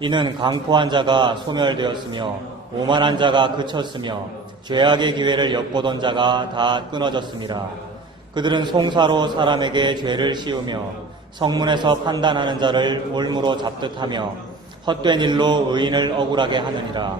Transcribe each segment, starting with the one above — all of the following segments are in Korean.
이는 강포한 자가 소멸되었으며 오만한 자가 그쳤으며 죄악의 기회를 엿보던 자가 다 끊어졌습니다. 그들은 송사로 사람에게 죄를 씌우며 성문에서 판단하는 자를 올무로 잡듯하며 헛된 일로 의인을 억울하게 하느니라.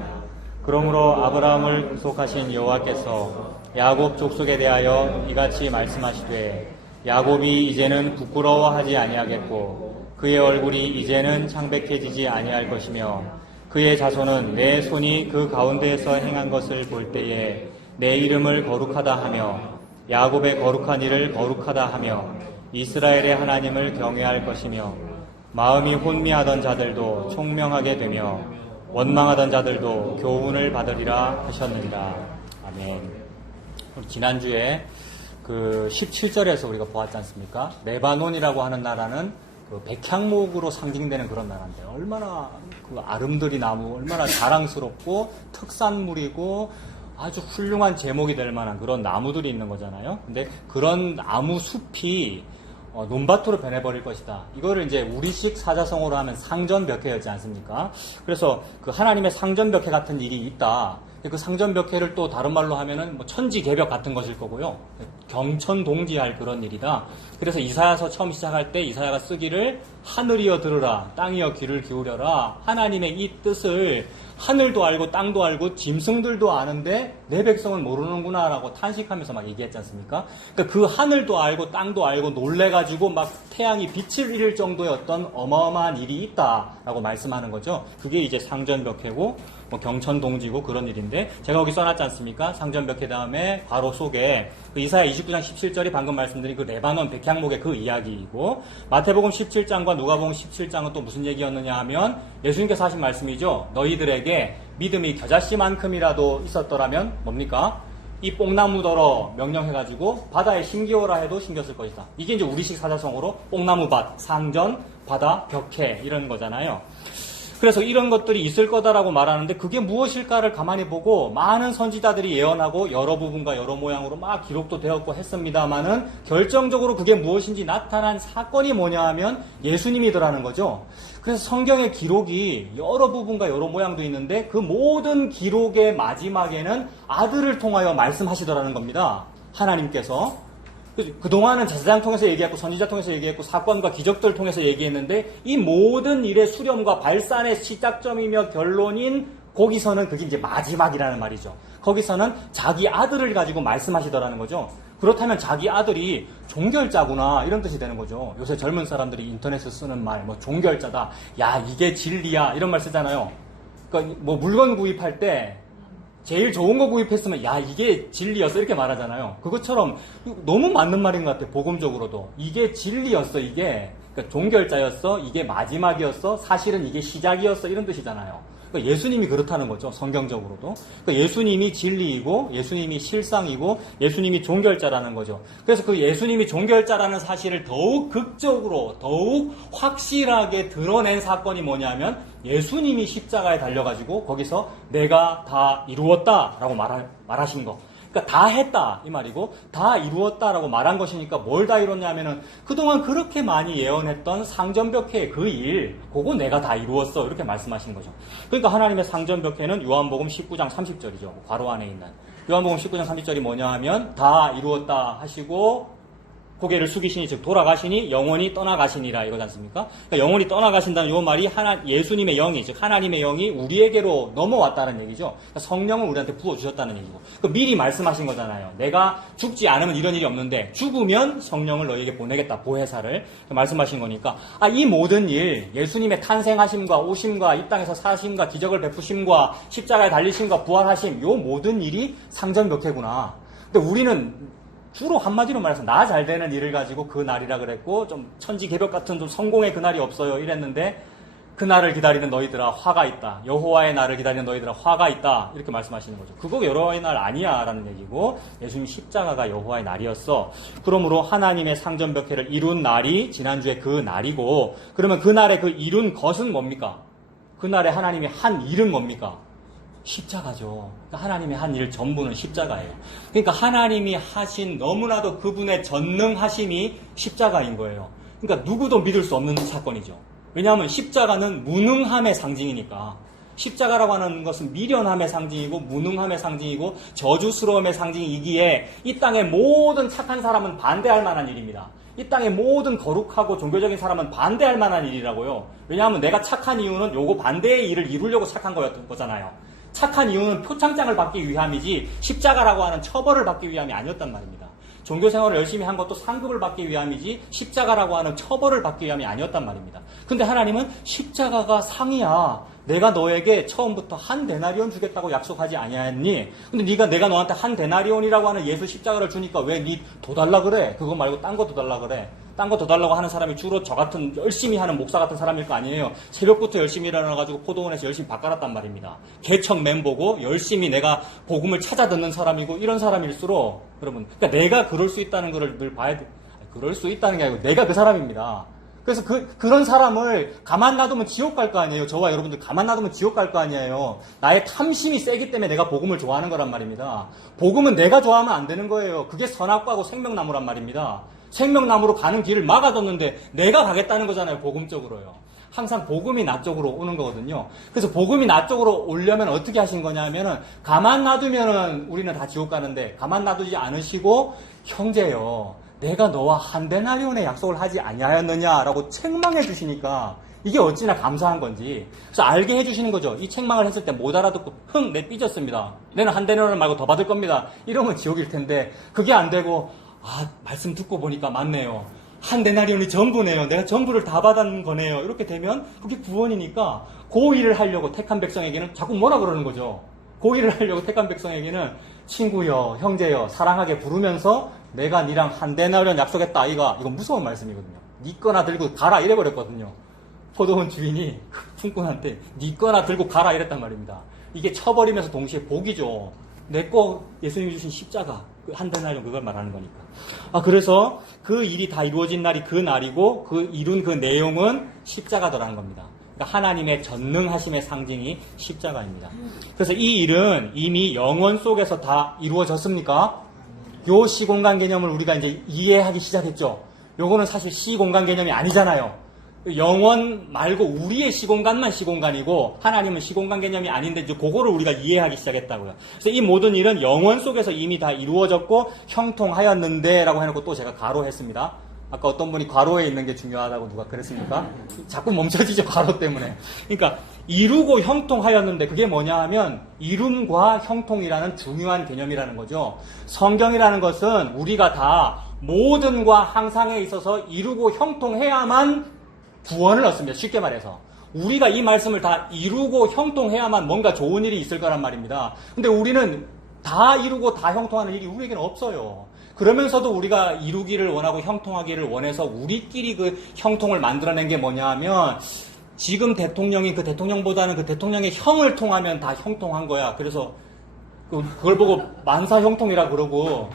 그러므로 아브라함을 구속하신 여호와께서 야곱 족속에 대하여 이같이 말씀하시되 야곱이 이제는 부끄러워하지 아니하겠고 그의 얼굴이 이제는 창백해지지 아니할 것이며 그의 자손은 내 손이 그 가운데에서 행한 것을 볼 때에 내 이름을 거룩하다 하며 야곱의 거룩한 일을 거룩하다 하며 이스라엘의 하나님을 경외할 것이며 마음이 혼미하던 자들도 총명하게 되며 원망하던 자들도 교훈을 받으리라 하셨느니라. 아멘. 지난주에 그 17절에서 우리가 보았지 않습니까? 레바논이라고 하는 나라는 그 백향목으로 상징되는 그런 나라인데 얼마나 그 아름드리 나무, 얼마나 자랑스럽고 특산물이고 아주 훌륭한 제목이 될 만한 그런 나무들이 있는 거잖아요. 근데 그런 나무 숲이 논밭으로 변해버릴 것이다. 이거를 이제 우리식 사자성어로 하면 상전벽해였지 않습니까? 그래서 그 하나님의 상전벽해 같은 일이 있다. 그 상전벽해를 또 다른 말로 하면은 뭐 천지개벽 같은 것일 거고요. 경천동지할 그런 일이다. 그래서 이사야서 처음 시작할 때 이사야가 쓰기를 하늘이여 들으라, 땅이여 귀를 기울여라. 하나님의 이 뜻을 하늘도 알고 땅도 알고 짐승들도 아는데 내 백성은 모르는구나 라고 탄식하면서 막 얘기했지 않습니까? 그러니까 그 하늘도 알고 땅도 알고 놀래가지고 막 태양이 빛을 잃을 정도의 어떤 어마어마한 일이 있다라고 말씀하는 거죠. 그게 이제 상전벽해고 뭐 경천동지고 그런 일인데 제가 거기 써놨지 않습니까? 상전벽해 다음에 바로 속에 그 이사야 29장 17절이 방금 말씀드린 그 레바논 백향목의 그 이야기이고 마태복음 17장과 누가복음 17장은 또 무슨 얘기였느냐 하면 예수님께서 하신 말씀이죠. 너희들에게 믿음이 겨자씨만큼이라도 있었더라면 뭡니까? 이 뽕나무더러 명령해가지고 바다에 심기어라 해도 심겼을 것이다. 이게 이제 우리식 사자성어로 뽕나무밭, 상전, 바다, 벽해 이런 거잖아요. 그래서 이런 것들이 있을 거다라고 말하는데 그게 무엇일까를 가만히 보고 많은 선지자들이 예언하고 여러 부분과 여러 모양으로 막 기록도 되었고 했습니다만은 결정적으로 그게 무엇인지 나타난 사건이 뭐냐 하면 예수님이더라는 거죠. 그래서 성경의 기록이 여러 부분과 여러 모양도 있는데 그 모든 기록의 마지막에는 아들을 통하여 말씀하시더라는 겁니다. 하나님께서. 그동안은 제사장 통해서 얘기했고 선지자 통해서 얘기했고 사건과 기적들을 통해서 얘기했는데 이 모든 일의 수렴과 발산의 시작점이며 결론인 거기서는 그게 이제 마지막이라는 말이죠. 거기서는 자기 아들을 가지고 말씀하시더라는 거죠. 그렇다면 자기 아들이 종결자구나 이런 뜻이 되는 거죠. 요새 젊은 사람들이 인터넷에 쓰는 말 뭐 종결자다. 야 이게 진리야 이런 말 쓰잖아요. 그러니까 뭐 물건 구입할 때 제일 좋은 거 구입했으면 야 이게 진리였어 이렇게 말하잖아요. 그것처럼 너무 맞는 말인 것 같아요. 복음적으로도 이게 진리였어 이게 그러니까 종결자였어 이게 마지막이었어 사실은 이게 시작이었어 이런 뜻이잖아요. 그러니까 예수님이 그렇다는 거죠. 성경적으로도. 그러니까 예수님이 진리이고 예수님이 실상이고 예수님이 종결자라는 거죠. 그래서 그 예수님이 종결자라는 사실을 더욱 극적으로 더욱 확실하게 드러낸 사건이 뭐냐면 예수님이 십자가에 달려가지고 거기서 내가 다 이루었다라고 말하신 거. 그러니까 다 했다 이 말이고 다 이루었다라고 말한 것이니까 뭘 다 이뤘냐면은 그동안 그렇게 많이 예언했던 상전벽해의 그 일 그거 내가 다 이루었어 이렇게 말씀하신 거죠. 그러니까 하나님의 상전벽해는 요한복음 19장 30절이죠. 괄호 안에 있는 요한복음 19장 30절이 뭐냐 하면 다 이루었다 하시고 고개를 숙이시니 즉 돌아가시니 영원히 떠나가시니라 이거지 않습니까? 그러니까 영원히 떠나가신다는 이 말이 예수님의 영이 즉 하나님의 영이 우리에게로 넘어왔다는 얘기죠. 그러니까 성령을 우리한테 부어주셨다는 얘기고 미리 말씀하신 거잖아요. 내가 죽지 않으면 이런 일이 없는데 죽으면 성령을 너희에게 보내겠다 보혜사를 말씀하신 거니까 이 모든 일 예수님의 탄생하심과 오심과 이 땅에서 사심과 기적을 베푸심과 십자가에 달리심과 부활하심 요 모든 일이 상전벽해구나. 근데 우리는 주로 한마디로 말해서 나 잘 되는 일을 가지고 그 날이라 그랬고 좀 천지개벽 같은 좀 성공의 그날이 없어요 이랬는데 그 날을 기다리는 너희들아 화가 있다. 여호와의 날을 기다리는 너희들아 화가 있다. 이렇게 말씀하시는 거죠. 그거 여호와의 날 아니야 라는 얘기고 예수님 십자가가 여호와의 날이었어. 그러므로 하나님의 상전벽해를 이룬 날이 지난주에 그 날이고 그러면 그 날에 그 이룬 것은 뭡니까? 그 날에 하나님이 한 일은 뭡니까? 십자가죠. 그러니까 하나님의 한 일 전부는 십자가예요. 그러니까 하나님이 하신 너무나도 그분의 전능하심이 십자가인 거예요. 그러니까 누구도 믿을 수 없는 사건이죠. 왜냐하면 십자가는 무능함의 상징이니까. 십자가라고 하는 것은 미련함의 상징이고 무능함의 상징이고 저주스러움의 상징이기에 이 땅의 모든 착한 사람은 반대할 만한 일입니다. 이 땅의 모든 거룩하고 종교적인 사람은 반대할 만한 일이라고요. 왜냐하면 내가 착한 이유는 요거 반대의 일을 이루려고 착한 거잖아요. 착한 이유는 표창장을 받기 위함이지 십자가라고 하는 처벌을 받기 위함이 아니었단 말입니다. 종교 생활을 열심히 한 것도 상급을 받기 위함이지 십자가라고 하는 처벌을 받기 위함이 아니었단 말입니다. 근데 하나님은 십자가가 상이야. 내가 너에게 처음부터 한 데나리온 주겠다고 약속하지 아니하였니? 근데 내가 너한테 한 데나리온이라고 하는 예수 십자가를 주니까 왜 니 더 달라 그래? 그거 말고 딴 거 더 달라 그래? 딴 거 더 달라고 하는 사람이 주로 저 같은 열심히 하는 목사 같은 사람일 거 아니에요. 새벽부터 열심히 일어나가지고 포도원에서 열심히 밥 갈았단 말입니다. 개척 멤버고 열심히 내가 복음을 찾아 듣는 사람이고 이런 사람일수록 여러분, 그러니까 내가 그럴 수 있다는 거를 늘 봐야 돼. 그럴 수 있다는 게 아니고 내가 그 사람입니다. 그래서 그런 사람을 가만 놔두면 지옥 갈 거 아니에요. 저와 여러분들 가만 놔두면 지옥 갈 거 아니에요. 나의 탐심이 세기 때문에 내가 복음을 좋아하는 거란 말입니다. 복음은 내가 좋아하면 안 되는 거예요. 그게 선악과고 생명나무란 말입니다. 생명나무로 가는 길을 막아뒀는데 내가 가겠다는 거잖아요. 복음적으로요. 항상 복음이 나 쪽으로 오는 거거든요. 그래서 복음이 나 쪽으로 오려면 어떻게 하신 거냐면은 가만 놔두면은 우리는 다 지옥 가는데 가만 놔두지 않으시고 형제요. 내가 너와 한 데나리온의 약속을 하지 아니하였느냐라고 책망해 주시니까 이게 어찌나 감사한 건지. 그래서 알게 해주시는 거죠. 이 책망을 했을 때 못 알아듣고 내 삐졌습니다. 내는 한 데나리온 말고 더 받을 겁니다. 이러면 지옥일 텐데 그게 안 되고 말씀 듣고 보니까 맞네요. 한 데나리온이 전부네요. 내가 전부를 다 받은 거네요. 이렇게 되면 그게 구원이니까 그 일을 하려고 택한 백성에게는 자꾸 뭐라 그러는 거죠. 그 일을 하려고 택한 백성에게는 친구여, 형제여, 사랑하게 부르면서 내가 니랑 한 데나리온 약속했다 아이가. 이건 무서운 말씀이거든요. 니 거나 들고 가라 이래버렸거든요. 포도원 주인이 품꾼한테 니 거나 들고 가라 이랬단 말입니다. 이게 쳐버리면서 동시에 복이죠. 내 거 예수님이 주신 십자가 한 데나리온 그걸 말하는 거니까. 그래서 그 일이 다 이루어진 날이 그 날이고 그 이룬 그 내용은 십자가더라는 겁니다. 그러니까 하나님의 전능하심의 상징이 십자가입니다. 그래서 이 일은 이미 영원 속에서 다 이루어졌습니까? 요 시공간 개념을 우리가 이제 이해하기 시작했죠. 요거는 사실 시공간 개념이 아니잖아요. 영원 말고 우리의 시공간만 시공간이고 하나님은 시공간 개념이 아닌데 이제 그거를 우리가 이해하기 시작했다고요. 그래서 이 모든 일은 영원 속에서 이미 다 이루어졌고 형통하였는데 라고 해놓고 또 제가 가로했습니다. 아까 어떤 분이 괄호에 있는 게 중요하다고 누가 그랬습니까? 자꾸 멈춰지죠, 괄호 때문에. 그러니까 이루고 형통하였는데 그게 뭐냐 하면 이룸과 형통이라는 중요한 개념이라는 거죠. 성경이라는 것은 우리가 다 모든과 항상에 있어서 이루고 형통해야만 구원을 얻습니다. 쉽게 말해서. 우리가 이 말씀을 다 이루고 형통해야만 뭔가 좋은 일이 있을 거란 말입니다. 근데 우리는 다 이루고 다 형통하는 일이 우리에게는 없어요. 그러면서도 우리가 이루기를 원하고 형통하기를 원해서 우리끼리 그 형통을 만들어낸 게 뭐냐 하면 지금 대통령이 그 대통령보다는 그 대통령의 형을 통하면 다 형통한 거야. 그래서 그걸 보고 만사 형통이라 그러고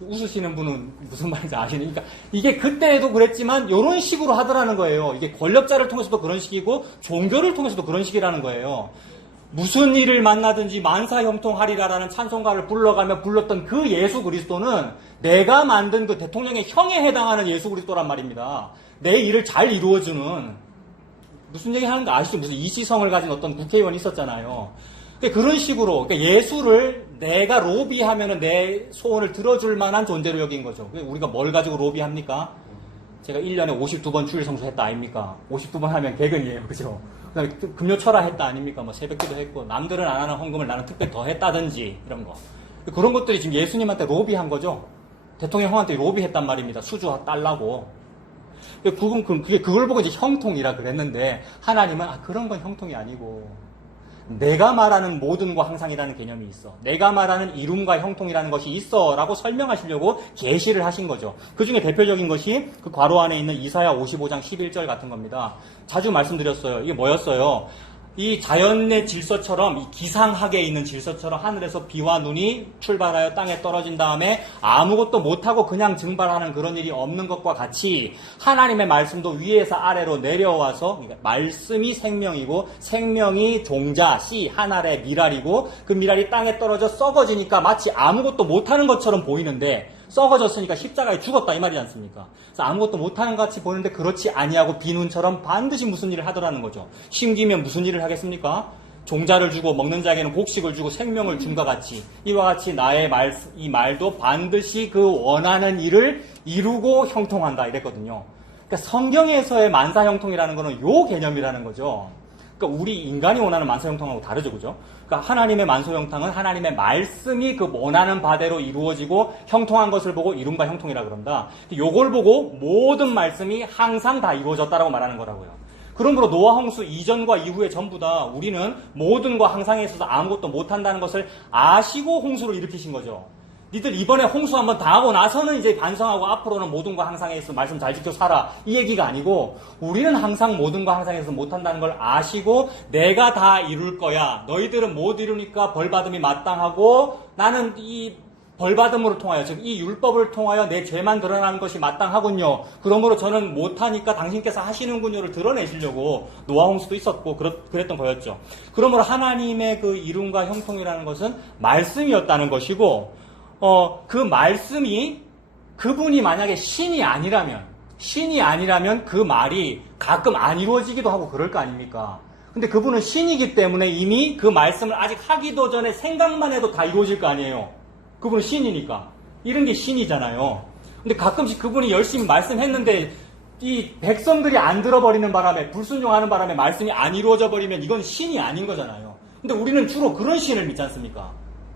웃으시는 분은 무슨 말인지 아시는? 그러니까 이게 그때에도 그랬지만 이런 식으로 하더라는 거예요. 이게 권력자를 통해서도 그런 식이고 종교를 통해서도 그런 식이라는 거예요. 무슨 일을 만나든지 만사형통하리라라는 찬송가를 불러가며 불렀던 그 예수 그리스도는 내가 만든 그 대통령의 형에 해당하는 예수 그리스도란 말입니다. 내 일을 잘 이루어주는 무슨 얘기 하는 거 아시죠? 무슨 이시성을 가진 어떤 국회의원이 있었잖아요. 그런 식으로 그러니까 예수를 내가 로비하면은 내 소원을 들어줄 만한 존재로 여긴 거죠. 우리가 뭘 가지고 로비합니까? 제가 1년에 52번 주일 성수했다 아닙니까? 52번 하면 개근이에요. 그죠? 그다음에 금요 철야 했다 아닙니까? 뭐 새벽기도 했고 남들은 안 하는 헌금을 나는 특별히 더 했다든지 이런 거. 그런 것들이 지금 예수님한테 로비한 거죠. 대통령 형한테 로비했단 말입니다. 수주 달라고. 그걸 보고 이제 형통이라 그랬는데 하나님은 그런 건 형통이 아니고 내가 말하는 모든과 항상이라는 개념이 있어. 내가 말하는 이룸과 형통이라는 것이 있어 라고 설명하시려고 계시를 하신 거죠. 그 중에 대표적인 것이 그 괄호 안에 있는 이사야 55장 11절 같은 겁니다. 자주 말씀드렸어요. 이게 뭐였어요? 이 자연의 질서처럼 이 기상학에 있는 질서처럼 하늘에서 비와 눈이 출발하여 땅에 떨어진 다음에 아무것도 못하고 그냥 증발하는 그런 일이 없는 것과 같이 하나님의 말씀도 위에서 아래로 내려와서 그러니까 말씀이 생명이고 생명이 종자, 씨, 한 알의 미랄이고 그 미랄이 땅에 떨어져 썩어지니까 마치 아무것도 못하는 것처럼 보이는데 썩어졌으니까 십자가에 죽었다 이 말이지 않습니까? 그래서 아무것도 못하는 것 같이 보이는데 그렇지 아니하고 비눈처럼 반드시 무슨 일을 하더라는 거죠. 심기면 무슨 일을 하겠습니까? 종자를 주고 먹는 자에게는 곡식을 주고 생명을 줌과 같이 이와 같이 나의 이 말도 반드시 그 원하는 일을 이루고 형통한다 이랬거든요. 그러니까 성경에서의 만사형통이라는 거는 요 개념이라는 거죠. 그러니까 우리 인간이 원하는 만사형통하고 다르죠, 그죠? 그러니까 하나님의 만사형통은 하나님의 말씀이 그 원하는 바대로 이루어지고 형통한 것을 보고 이룸과 형통이라 그런다. 요걸 보고 모든 말씀이 항상 다 이루어졌다라고 말하는 거라고요. 그러므로 노아 홍수 이전과 이후에 전부 다 우리는 모든과 항상에 있어서 아무것도 못한다는 것을 아시고 홍수를 일으키신 거죠. 니들 이번에 홍수 한번 당하고 나서는 이제 반성하고 앞으로는 모든과 항상에 있어서 말씀 잘 지켜 살아 이 얘기가 아니고 우리는 항상 모든과 항상에 있어서 못한다는 걸 아시고 내가 다 이룰 거야. 너희들은 못 이루니까 벌받음이 마땅하고 나는 이 벌받음으로 통하여 즉 이 율법을 통하여 내 죄만 드러나는 것이 마땅하군요. 그러므로 저는 못하니까 당신께서 하시는군요를 드러내시려고 노아 홍수도 있었고 그랬던 거였죠. 그러므로 하나님의 그 이룸과 형통이라는 것은 말씀이었다는 것이고 그 말씀이 그분이 만약에 신이 아니라면 그 말이 가끔 안 이루어지기도 하고 그럴 거 아닙니까? 근데 그분은 신이기 때문에 이미 그 말씀을 아직 하기도 전에 생각만 해도 다 이루어질 거 아니에요. 그분은 신이니까. 이런 게 신이잖아요. 근데 가끔씩 그분이 열심히 말씀했는데 이 백성들이 안 들어버리는 바람에 불순종하는 바람에 말씀이 안 이루어져 버리면 이건 신이 아닌 거잖아요. 근데 우리는 주로 그런 신을 믿지 않습니까?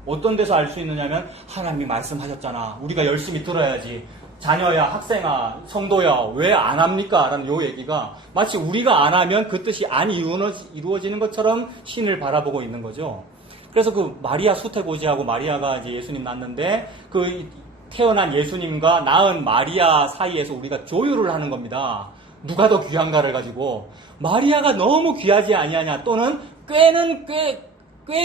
어떤 데서 알 수 있느냐면 하나님이 말씀하셨잖아. 우리가 열심히 들어야지. 자녀야, 학생아, 성도야, 왜 안 합니까? 라는 요 얘기가 마치 우리가 안 하면 그 뜻이 안 이루어지는 것처럼 신을 바라보고 있는 거죠. 그래서 그 마리아 수태고지하고 마리아가 이제 예수님 낳는데 그 태어난 예수님과 낳은 마리아 사이에서 우리가 조율을 하는 겁니다. 누가 더 귀한가를 가지고 마리아가 너무 귀하지 아니하냐 또는 꽤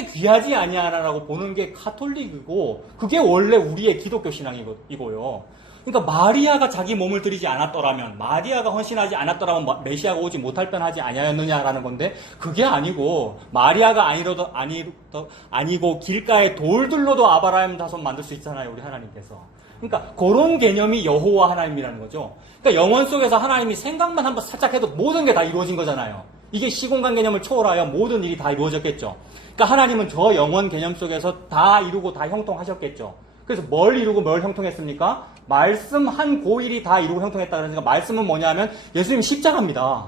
귀하지 아니하냐라고 보는 게 카톨릭이고 그게 원래 우리의 기독교 신앙이고요. 그러니까 마리아가 자기 몸을 들이지 않았더라면 마리아가 헌신하지 않았더라면 메시아가 오지 못할 뻔하지 아니하였느냐라는 건데 그게 아니고 마리아가 아니고 길가의 돌들로도 아브라함 자손 만들 수 있잖아요. 우리 하나님께서. 그러니까 그런 개념이 여호와 하나님이라는 거죠. 그러니까 영원 속에서 하나님이 생각만 한번 살짝 해도 모든 게 다 이루어진 거잖아요. 이게 시공간 개념을 초월하여 모든 일이 다 이루어졌겠죠. 그러니까 하나님은 저 영원 개념 속에서 다 이루고 다 형통하셨겠죠. 그래서 뭘 이루고 뭘 형통했습니까? 말씀 한 고일이 다 이루고 형통했다 그러니까 말씀은 뭐냐면 예수님 십자가입니다.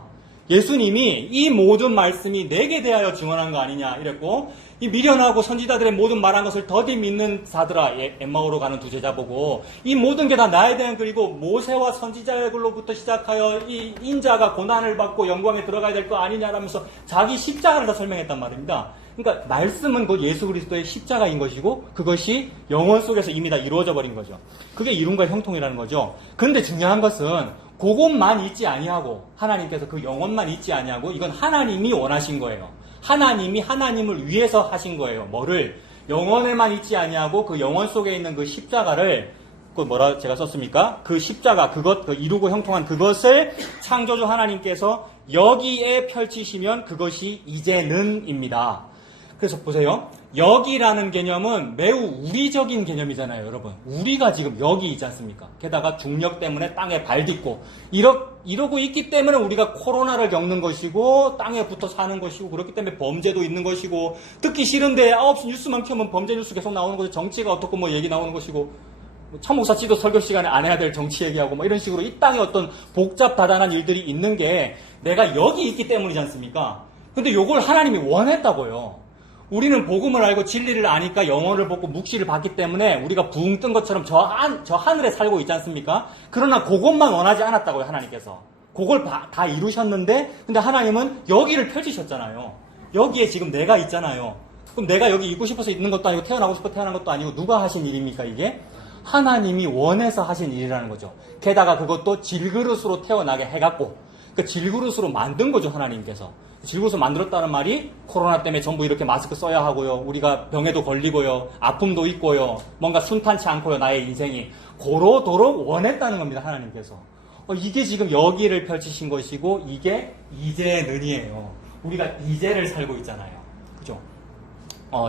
예수님이 이 모든 말씀이 내게 대하여 증언한 거 아니냐 이랬고 이 미련하고 선지자들의 모든 말한 것을 더디 믿는 자들아 엠마오로 가는 두 제자 보고 이 모든 게 다 나에 대한 글이고 모세와 선지자들로부터 시작하여 이 인자가 고난을 받고 영광에 들어가야 될 거 아니냐라면서 자기 십자가를 다 설명했단 말입니다. 그러니까 말씀은 곧 예수 그리스도의 십자가인 것이고 그것이 영원 속에서 이미 다 이루어져 버린 거죠. 그게 이룸과 형통이라는 거죠. 그런데 중요한 것은 그것만 잊지 아니하고 하나님께서 그 영혼만 잊지 아니하고 이건 하나님이 원하신 거예요. 하나님이 하나님을 위해서 하신 거예요. 뭐를? 영혼에만 잊지 아니하고 그 영혼 속에 있는 그 십자가를 제가 썼습니까? 그 십자가 그 이루고 형통한 그것을 창조주 하나님께서 여기에 펼치시면 그것이 이제는입니다. 그래서 보세요. 여기라는 개념은 매우 우리적인 개념이잖아요, 여러분. 우리가 지금 여기 있지 않습니까? 게다가 중력 때문에 땅에 발 딛고 이러고 있기 때문에 우리가 코로나를 겪는 것이고 땅에 붙어 사는 것이고 그렇기 때문에 범죄도 있는 것이고 듣기 싫은데 9시 뉴스만 켜면 범죄 뉴스 계속 나오는 것이고 정치가 어떻고 뭐 얘기 나오는 것이고 참목사 지도 설교 시간에 안 해야 될 정치 얘기하고 뭐 이런 식으로 이 땅에 어떤 복잡다단한 일들이 있는 게 내가 여기 있기 때문이지 않습니까? 근데 요걸 하나님이 원했다고요. 우리는 복음을 알고 진리를 아니까 영혼을 벗고 묵시를 받기 때문에 우리가 붕 뜬 것처럼 저 하늘에 살고 있지 않습니까? 그러나 그것만 원하지 않았다고요, 하나님께서. 그걸 다 이루셨는데, 근데 하나님은 여기를 펼치셨잖아요. 여기에 지금 내가 있잖아요. 그럼 내가 여기 있고 싶어서 있는 것도 아니고 태어나고 싶어 태어난 것도 아니고 누가 하신 일입니까, 이게? 하나님이 원해서 하신 일이라는 거죠. 게다가 그것도 질그릇으로 태어나게 해갖고, 그 질그릇으로 만든 거죠, 하나님께서. 질그릇을 만들었다는 말이 코로나 때문에 전부 이렇게 마스크 써야 하고요. 우리가 병에도 걸리고요. 아픔도 있고요. 뭔가 순탄치 않고요. 나의 인생이. 고로도록 원했다는 겁니다. 하나님께서. 이게 지금 여기를 펼치신 것이고 이게 이제는이에요. 우리가 이제를 살고 있잖아요. 그죠?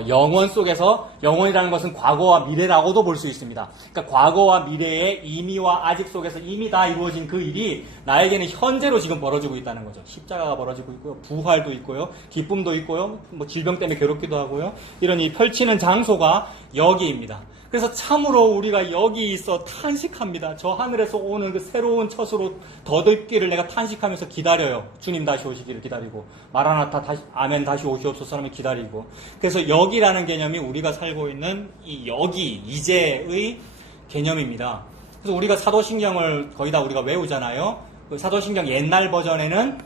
영원 속에서 영원이라는 것은 과거와 미래라고도 볼 수 있습니다. 그러니까 과거와 미래의 이미와 아직 속에서 이미 다 이루어진 그 일이 나에게는 현재로 지금 벌어지고 있다는 거죠. 십자가가 벌어지고 있고요. 부활도 있고요. 기쁨도 있고요. 뭐 질병 때문에 괴롭기도 하고요. 이런 이 펼치는 장소가 여기입니다. 그래서 참으로 우리가 여기 있어 탄식합니다. 저 하늘에서 오는 그 새로운 첫으로 덧입기를 내가 탄식하면서 기다려요. 주님 다시 오시기를 기다리고 마라나타 다시 아멘 다시 오시옵소서라며 기다리고. 그래서 여기라는 개념이 우리가 살고 있는 이 여기 이제의 개념입니다. 그래서 우리가 사도신경을 거의 다 우리가 외우잖아요. 그 사도신경 옛날 버전에는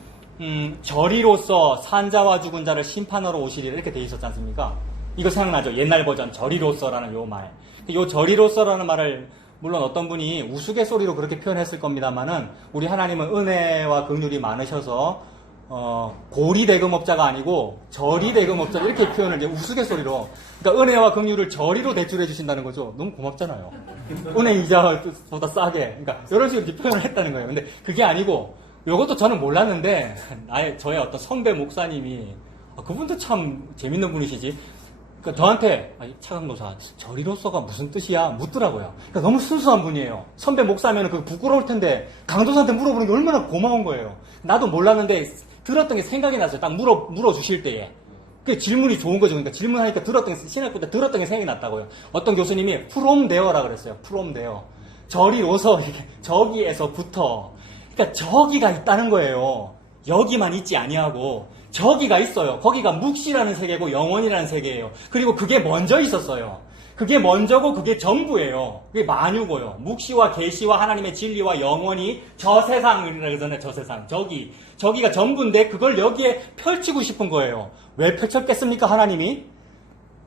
저리로서 산자와 죽은 자를 심판하러 오시리라 이렇게 돼 있었지 않습니까? 이거 생각나죠? 옛날 버전 저리로서라는 요 말. 요 저리로서라는 말을 물론 어떤 분이 우스갯소리로 그렇게 표현했을 겁니다만은 우리 하나님은 은혜와 긍휼이 많으셔서 고리대금업자가 아니고 저리대금업자 이렇게 표현을 이제 우스갯소리로 그러니까 은혜와 긍휼을 저리로 대출해 주신다는 거죠. 너무 고맙잖아요. 은혜 이자보다 싸게 그러니까 이런 식으로 이제 표현을 했다는 거예요. 근데 그게 아니고 이것도 저는 몰랐는데 저의 어떤 선배 목사님이 그분도 참 재밌는 분이시지. 그러니까 저한테 차강도사 저리로서가 무슨 뜻이야 묻더라고요. 그러니까 너무 순수한 분이에요. 선배 목사면 그 부끄러울 텐데 강도사한테 물어보는 게 얼마나 고마운 거예요. 나도 몰랐는데 들었던 게 생각이 났어요. 딱 물어주실 때에. 그 질문이 좋은 거죠. 그러니까 질문하니까 신학교 때 들었던 게 생각이 났다고요. 어떤 교수님이 from there라 그랬어요. from there. 저리로서 이렇게 저기에서부터. 그러니까 저기가 있다는 거예요. 여기만 있지 아니하고. 저기가 있어요. 거기가 묵시라는 세계고 영원이라는 세계예요. 그리고 그게 먼저 있었어요. 그게 먼저고 그게 전부예요. 그게 만유고요. 묵시와 계시와 하나님의 진리와 영원이 저 세상이라 그러잖아요. 저 세상. 저기가 전부인데 그걸 여기에 펼치고 싶은 거예요. 왜 펼쳤겠습니까? 하나님이?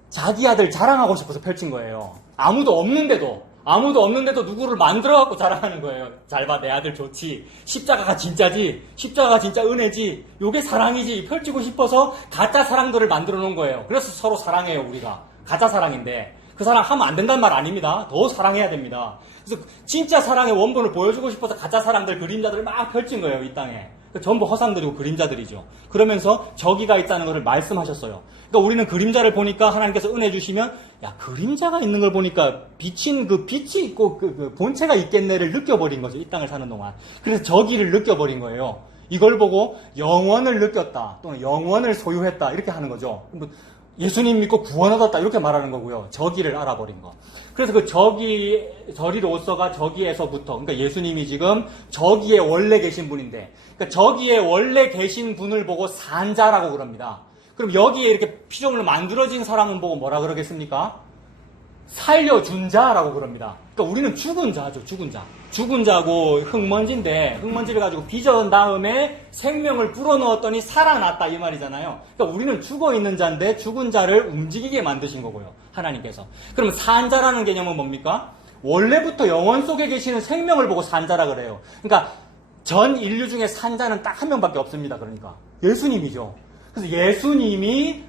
자기 아들 자랑하고 싶어서 펼친 거예요. 아무도 없는데도 누구를 만들어갖고 자랑하는 거예요. 잘 봐, 내 아들 좋지. 십자가가 진짜지. 십자가가 진짜 은혜지. 요게 사랑이지. 펼치고 싶어서 가짜 사랑들을 만들어 놓은 거예요. 그래서 서로 사랑해요, 우리가. 가짜 사랑인데. 그 사랑 하면 안 된다는 말 아닙니다. 더 사랑해야 됩니다. 그래서 진짜 사랑의 원본을 보여주고 싶어서 가짜 사랑들, 그림자들을 막 펼친 거예요, 이 땅에. 전부 허상들이고 그림자들이죠. 그러면서 저기가 있다는 것을 말씀하셨어요. 그러니까 우리는 그림자를 보니까 하나님께서 은혜 주시면 야 그림자가 있는 걸 보니까 빛이 있고 그 본체가 있겠네를 느껴버린 거죠. 이 땅을 사는 동안. 그래서 저기를 느껴버린 거예요. 이걸 보고 영원을 느꼈다 또는 영원을 소유했다 이렇게 하는 거죠. 예수님 믿고 구원 얻었다 이렇게 말하는 거고요. 저기를 알아버린 거. 그래서 그 저리로서가 저기에서부터 그러니까 예수님이 지금 저기에 원래 계신 분인데 그러니까 저기에 원래 계신 분을 보고 산자라고 그럽니다. 그럼 여기에 이렇게 피조물로 만들어진 사람은 보고 뭐라 그러겠습니까? 살려준 자라고 그럽니다. 그러니까 우리는 죽은 자죠. 죽은 자고 흙먼지인데 흙먼지를 가지고 빚어온 다음에 생명을 불어넣었더니 살아났다 이 말이잖아요. 그러니까 우리는 죽어있는 자인데 죽은 자를 움직이게 만드신 거고요. 하나님께서. 그러면 산자라는 개념은 뭡니까? 원래부터 영원 속에 계시는 생명을 보고 산자라 그래요. 그러니까 전 인류 중에 산자는 딱 한 명밖에 없습니다. 그러니까 예수님이죠. 그래서 예수님이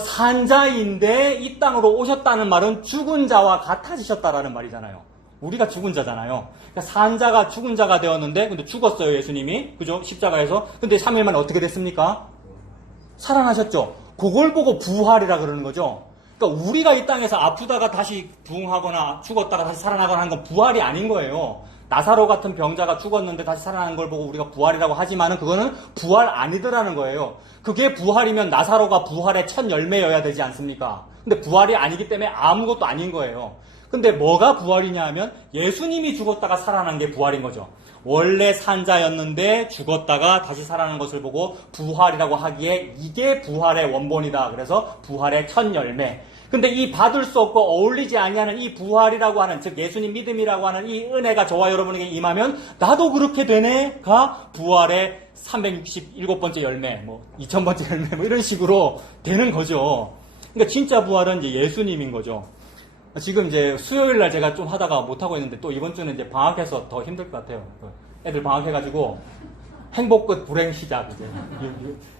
산자인데 이 땅으로 오셨다는 말은 죽은 자와 같아지셨다라는 말이잖아요. 우리가 죽은 자잖아요. 그러니까 산자가 죽은 자가 되었는데 근데 죽었어요 예수님이. 그죠? 십자가에서. 근데 3일 만에 어떻게 됐습니까? 살아나셨죠. 그걸 보고 부활이라 그러는 거죠. 그러니까 우리가 이 땅에서 아프다가 다시 부흥하거나 죽었다가 다시 살아나거나 하는 건 부활이 아닌 거예요. 나사로 같은 병자가 죽었는데 다시 살아나는 걸 보고 우리가 부활이라고 하지만은 그거는 부활 아니더라는 거예요. 그게 부활이면 나사로가 부활의 첫 열매여야 되지 않습니까? 근데 부활이 아니기 때문에 아무것도 아닌 거예요. 근데 뭐가 부활이냐 하면 예수님이 죽었다가 살아난 게 부활인 거죠. 원래 산자였는데 죽었다가 다시 살아난 것을 보고 부활이라고 하기에 이게 부활의 원본이다. 그래서 부활의 첫 열매. 근데 이 받을 수 없고 어울리지 아니하는 이 부활이라고 하는 즉 예수님 믿음이라고 하는 이 은혜가 저와 여러분에게 임하면 나도 그렇게 되네가 부활의 367번째 열매, 2000번째 열매 이런 식으로 되는 거죠. 그러니까 진짜 부활은 이제 예수님인 거죠. 지금 이제 수요일 날 제가 좀 하다가 못하고 있는데 또 이번 주는 이제 방학해서 더 힘들 것 같아요. 애들 방학해가지고 행복 끝 불행 시작 이제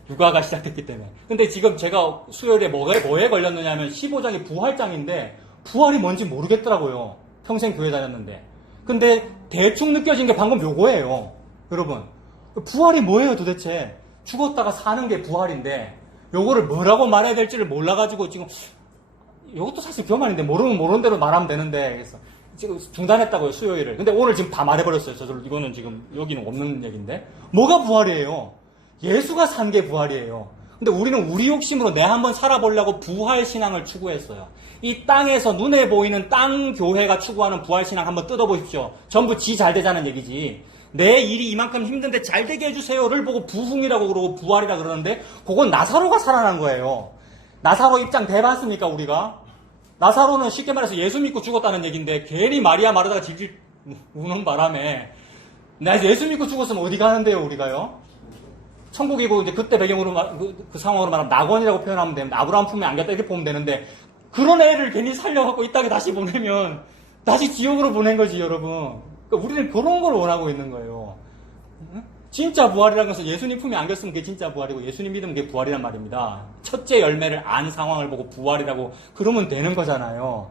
육아가 시작됐기 때문에. 근데 지금 제가 수요일에 뭐에 걸렸느냐 하면 15장이 부활장인데 부활이 뭔지 모르겠더라고요. 평생 교회 다녔는데. 근데 대충 느껴진 게 방금 요거예요. 여러분. 부활이 뭐예요 도대체? 죽었다가 사는 게 부활인데 요거를 뭐라고 말해야 될지를 몰라가지고 지금 이것도 사실 교만인데 모르면 모르는 대로 말하면 되는데 그래서 지금 중단했다고요, 수요일을. 근데 오늘 지금 다 말해버렸어요. 저절로 이거는 지금 여기는 없는 얘기인데 뭐가 부활이에요? 예수가 산 게 부활이에요. 근데 우리는 우리 욕심으로 내 한번 살아보려고 부활 신앙을 추구했어요. 이 땅에서 눈에 보이는 땅 교회가 추구하는 부활 신앙 한번 뜯어보십시오. 전부 지 잘 되자는 얘기지. 내 일이 이만큼 힘든데 잘 되게 해주세요를 보고 부흥이라고 그러고 부활이라 그러는데 그건 나사로가 살아난 거예요. 나사로 입장 대봤습니까 우리가? 나사로는 쉽게 말해서 예수 믿고 죽었다는 얘기인데 괜히 마리아 마르다가 질질 우는 바람에 나 예수 믿고 죽었으면 어디 가는데요 우리가요? 천국이고 이제 그때 배경으로 그 상황으로 말하면 낙원이라고 표현하면 되는데 아브라함 품에 안겼다 이렇게 보면 되는데 그런 애를 괜히 살려갖고 이 땅에 다시 보내면 다시 지옥으로 보낸 거지 여러분. 그러니까 우리는 그런 걸 원하고 있는 거예요. 진짜 부활이라는 것은 예수님 품에 안겼으면 그게 진짜 부활이고 예수님 믿으면 그게 부활이란 말입니다. 첫째 열매를 안 상황을 보고 부활이라고 그러면 되는 거잖아요.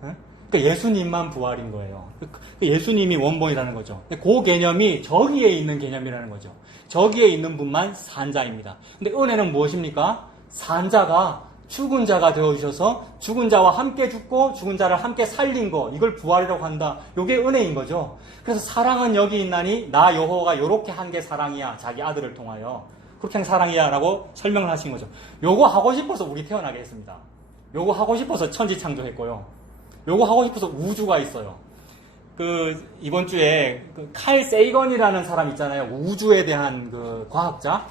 그러니까 예수님만 부활인 거예요. 예수님이 원본이라는 거죠. 그 개념이 저기에 있는 개념이라는 거죠. 저기에 있는 분만 산자입니다. 근데 은혜는 무엇입니까? 산자가 죽은 자가 되어주셔서 죽은 자와 함께 죽고 죽은 자를 함께 살린 거 이걸 부활이라고 한다. 이게 은혜인 거죠. 그래서 사랑은 여기 있나니 나 여호와가 요렇게 한 게 사랑이야. 자기 아들을 통하여 그렇게 한 사랑이야 라고 설명을 하신 거죠. 요거 하고 싶어서 우리 태어나게 했습니다. 요거 하고 싶어서 천지 창조했고요. 요거 하고 싶어서 우주가 있어요. 이번 주에 칼 세이건이라는 사람 있잖아요. 우주에 대한 과학자.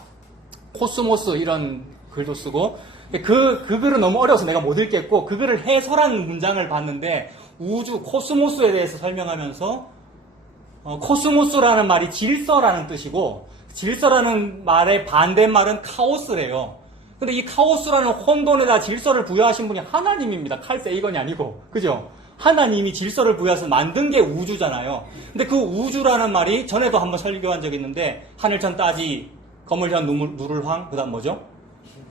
코스모스 이런 글도 쓰고 그 글은 너무 어려워서 내가 못 읽겠고 그 글을 해설한 문장을 봤는데 우주 코스모스에 대해서 설명하면서 코스모스라는 말이 질서라는 뜻이고 질서라는 말의 반대말은 카오스래요. 근데 이 카오스라는 혼돈에다 질서를 부여하신 분이 하나님입니다. 칼 세이건이 아니고. 그죠? 하나님이 질서를 부여해서 만든 게 우주잖아요. 근데 그 우주라는 말이 전에도 한번 설교한 적이 있는데 하늘천 따지 거물현 누를황 그 다음 뭐죠?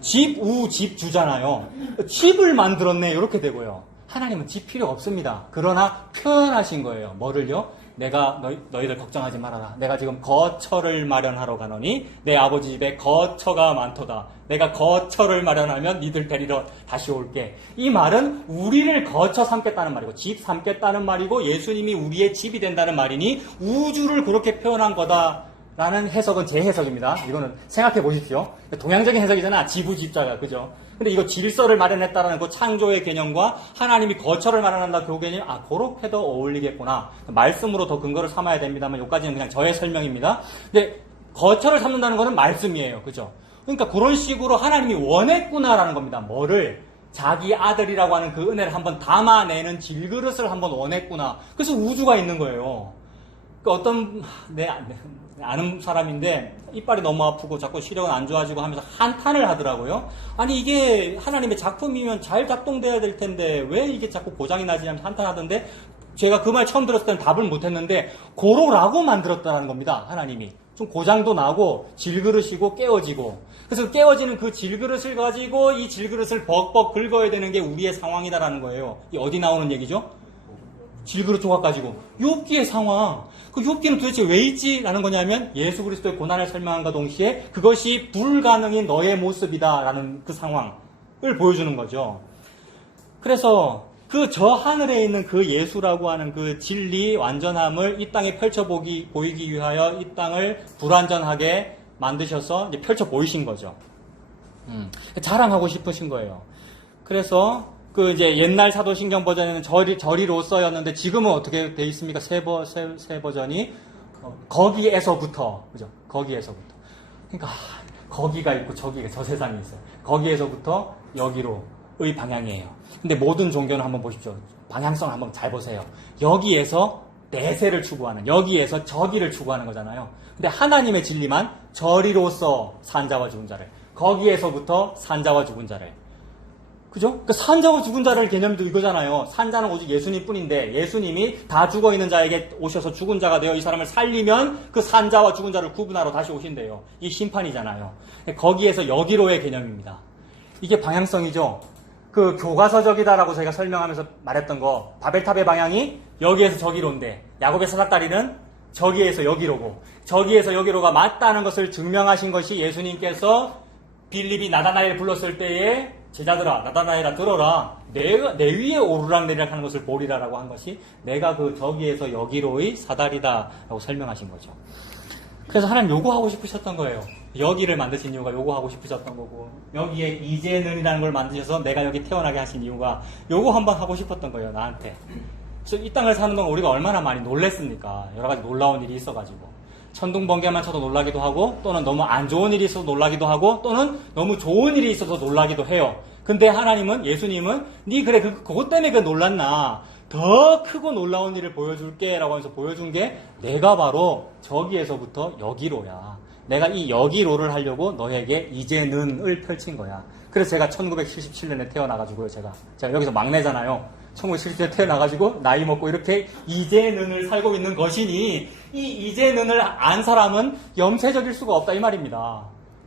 집주잖아요. 집을 만들었네 이렇게 되고요. 하나님은 집 필요 없습니다. 그러나 표현하신 거예요. 뭐를요? 내가 너희들 걱정하지 말아라. 내가 지금 거처를 마련하러 가노니 내 아버지 집에 거처가 많도다. 내가 거처를 마련하면 니들 데리러 다시 올게. 이 말은 우리를 거처 삼겠다는 말이고 집 삼겠다는 말이고 예수님이 우리의 집이 된다는 말이니 우주를 그렇게 표현한 거다라는 해석은 제 해석입니다. 이거는 생각해 보십시오. 동양적인 해석이잖아. 지부집자가. 그죠? 근데 이거 질서를 마련했다라는 그 창조의 개념과 하나님이 거처를 마련한다 그 개념이 그렇게도 어울리겠구나. 말씀으로 더 근거를 삼아야 됩니다만 여기까지는 그냥 저의 설명입니다. 근데 거처를 삼는다는 거는 말씀이에요. 그죠? 그러니까 그런 식으로 하나님이 원했구나라는 겁니다. 뭐를? 자기 아들이라고 하는 그 은혜를 한번 담아내는 질그릇을 한번 원했구나. 그래서 우주가 있는 거예요. 어떤 아는 사람인데 이빨이 너무 아프고 자꾸 시력은 안 좋아지고 하면서 한탄을 하더라고요. 아니 이게 하나님의 작품이면 잘 작동돼야 될 텐데 왜 이게 자꾸 고장이 나지 하면서 한탄하던데 제가 그 말 처음 들었을 때는 답을 못했는데 고로라고 만들었다는 겁니다. 하나님이 좀 고장도 나고 질그릇이고 깨어지고 그래서 깨어지는 그 질그릇을 가지고 이 질그릇을 벅벅 긁어야 되는 게 우리의 상황이다라는 거예요. 이 어디 나오는 얘기죠? 질그릇 조각 가지고 욥기의 상황. 그 욥기는 도대체 왜 있지라는 거냐면 예수 그리스도의 고난을 설명함과 동시에 그것이 불가능인 너의 모습이다라는 그 상황을 보여주는 거죠. 그래서 그 저 하늘에 있는 그 예수라고 하는 그 진리 완전함을 이 땅에 보이기 위하여 이 땅을 불완전하게 만드셔서 이제 펼쳐 보이신 거죠. 자랑하고 싶으신 거예요. 그래서 이제 옛날 사도신경 버전에는 저리로서였는데 지금은 어떻게 돼 있습니까? 새 버전이 거기에서부터 그죠? 거기에서부터. 그러니까 거기가 있고 저기가 저 세상에 있어요. 거기에서부터 여기로의 방향이에요. 근데 모든 종교는 한번 보십시오. 방향성을 한번 잘 보세요. 여기에서 내세를 추구하는, 여기에서 저기를 추구하는 거잖아요. 근데 하나님의 진리만 저리로서 산자와 죽은 자를, 거기에서부터 산자와 죽은 자를. 그죠? 그 산자와 죽은 자를 개념도 이거잖아요. 산자는 오직 예수님 뿐인데 예수님이 다 죽어있는 자에게 오셔서 죽은 자가 되어 이 사람을 살리면 그 산자와 죽은 자를 구분하러 다시 오신대요. 이 심판이잖아요. 거기에서 여기로의 개념입니다. 이게 방향성이죠. 그 교과서적이다라고 저희가 설명하면서 말했던 거, 바벨탑의 방향이 여기에서 저기로인데 야곱의 사닥다리는 저기에서 여기로고 저기에서 여기로가 맞다는 것을 증명하신 것이 예수님께서 빌립이 나다나엘 불렀을 때에 제자들아 나다나엘아 들어라. 내 위에 오르락내리락 하는 것을 보리라라고 한 것이 내가 그 저기에서 여기로의 사다리다라고 설명하신 거죠. 그래서 하나님 요구하고 싶으셨던 거예요. 여기를 만드신 이유가 요구하고 싶으셨던 거고, 여기에 이제는이라는 걸 만드셔서 내가 여기 태어나게 하신 이유가 요거 한번 하고 싶었던 거예요, 나한테. 그래서 이 땅을 사는 동안 우리가 얼마나 많이 놀랬습니까? 여러 가지 놀라운 일이 있어가지고. 천둥번개만 쳐도 놀라기도 하고, 또는 너무 안 좋은 일이 있어서 놀라기도 하고, 또는 너무 좋은 일이 있어서 놀라기도 해요. 근데 하나님은, 예수님은, 니 그래, 그것 때문에 놀랐나? 더 크고 놀라운 일을 보여줄게 라고 하면서 보여준 게 내가 바로 저기에서부터 여기로야. 내가 이 여기로를 하려고 너에게 이제는을 펼친 거야. 그래서 제가 1977년에 태어나가지고요. 제가 여기서 막내잖아요. 1977년에 태어나가지고 나이 먹고 이렇게 이제는을 살고 있는 것이니 이 이제는을 안 사람은 염세적일 수가 없다 이 말입니다.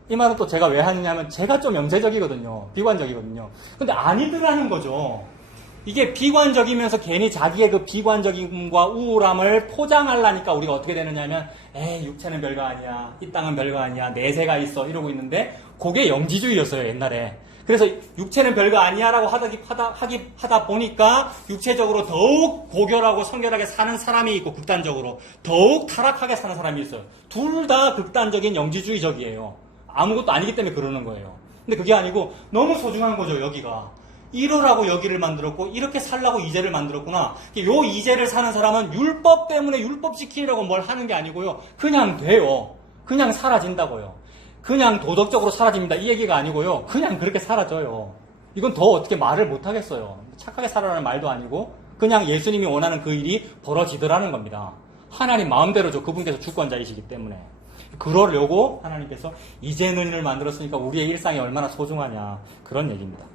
이 말은 또 제가 왜 하느냐면 제가 좀 염세적이거든요. 비관적이거든요. 근데 아니더라는 거죠. 이게 비관적이면서 괜히 자기의 그 비관적임과 우울함을 포장하려니까 우리가 어떻게 되느냐면 육체는 별거 아니야. 이 땅은 별거 아니야. 내세가 있어. 이러고 있는데 그게 영지주의였어요. 옛날에. 그래서 육체는 별거 아니야 라고 하다 보니까 육체적으로 더욱 고결하고 성결하게 사는 사람이 있고 극단적으로 더욱 타락하게 사는 사람이 있어요. 둘 다 극단적인 영지주의적이에요. 아무것도 아니기 때문에 그러는 거예요. 근데 그게 아니고 너무 소중한 거죠. 여기가. 이러라고 여기를 만들었고 이렇게 살라고 이제를 만들었구나. 요 이제를 사는 사람은 율법 때문에 율법 지키려고 뭘 하는 게 아니고요. 그냥 돼요. 그냥 사라진다고요. 그냥 도덕적으로 사라집니다. 이 얘기가 아니고요. 그냥 그렇게 사라져요. 이건 더 어떻게 말을 못하겠어요. 착하게 살아라는 말도 아니고 그냥 예수님이 원하는 그 일이 벌어지더라는 겁니다. 하나님 마음대로죠. 그분께서 주권자이시기 때문에. 그러려고 하나님께서 이제는을 만들었으니까 우리의 일상이 얼마나 소중하냐 그런 얘기입니다.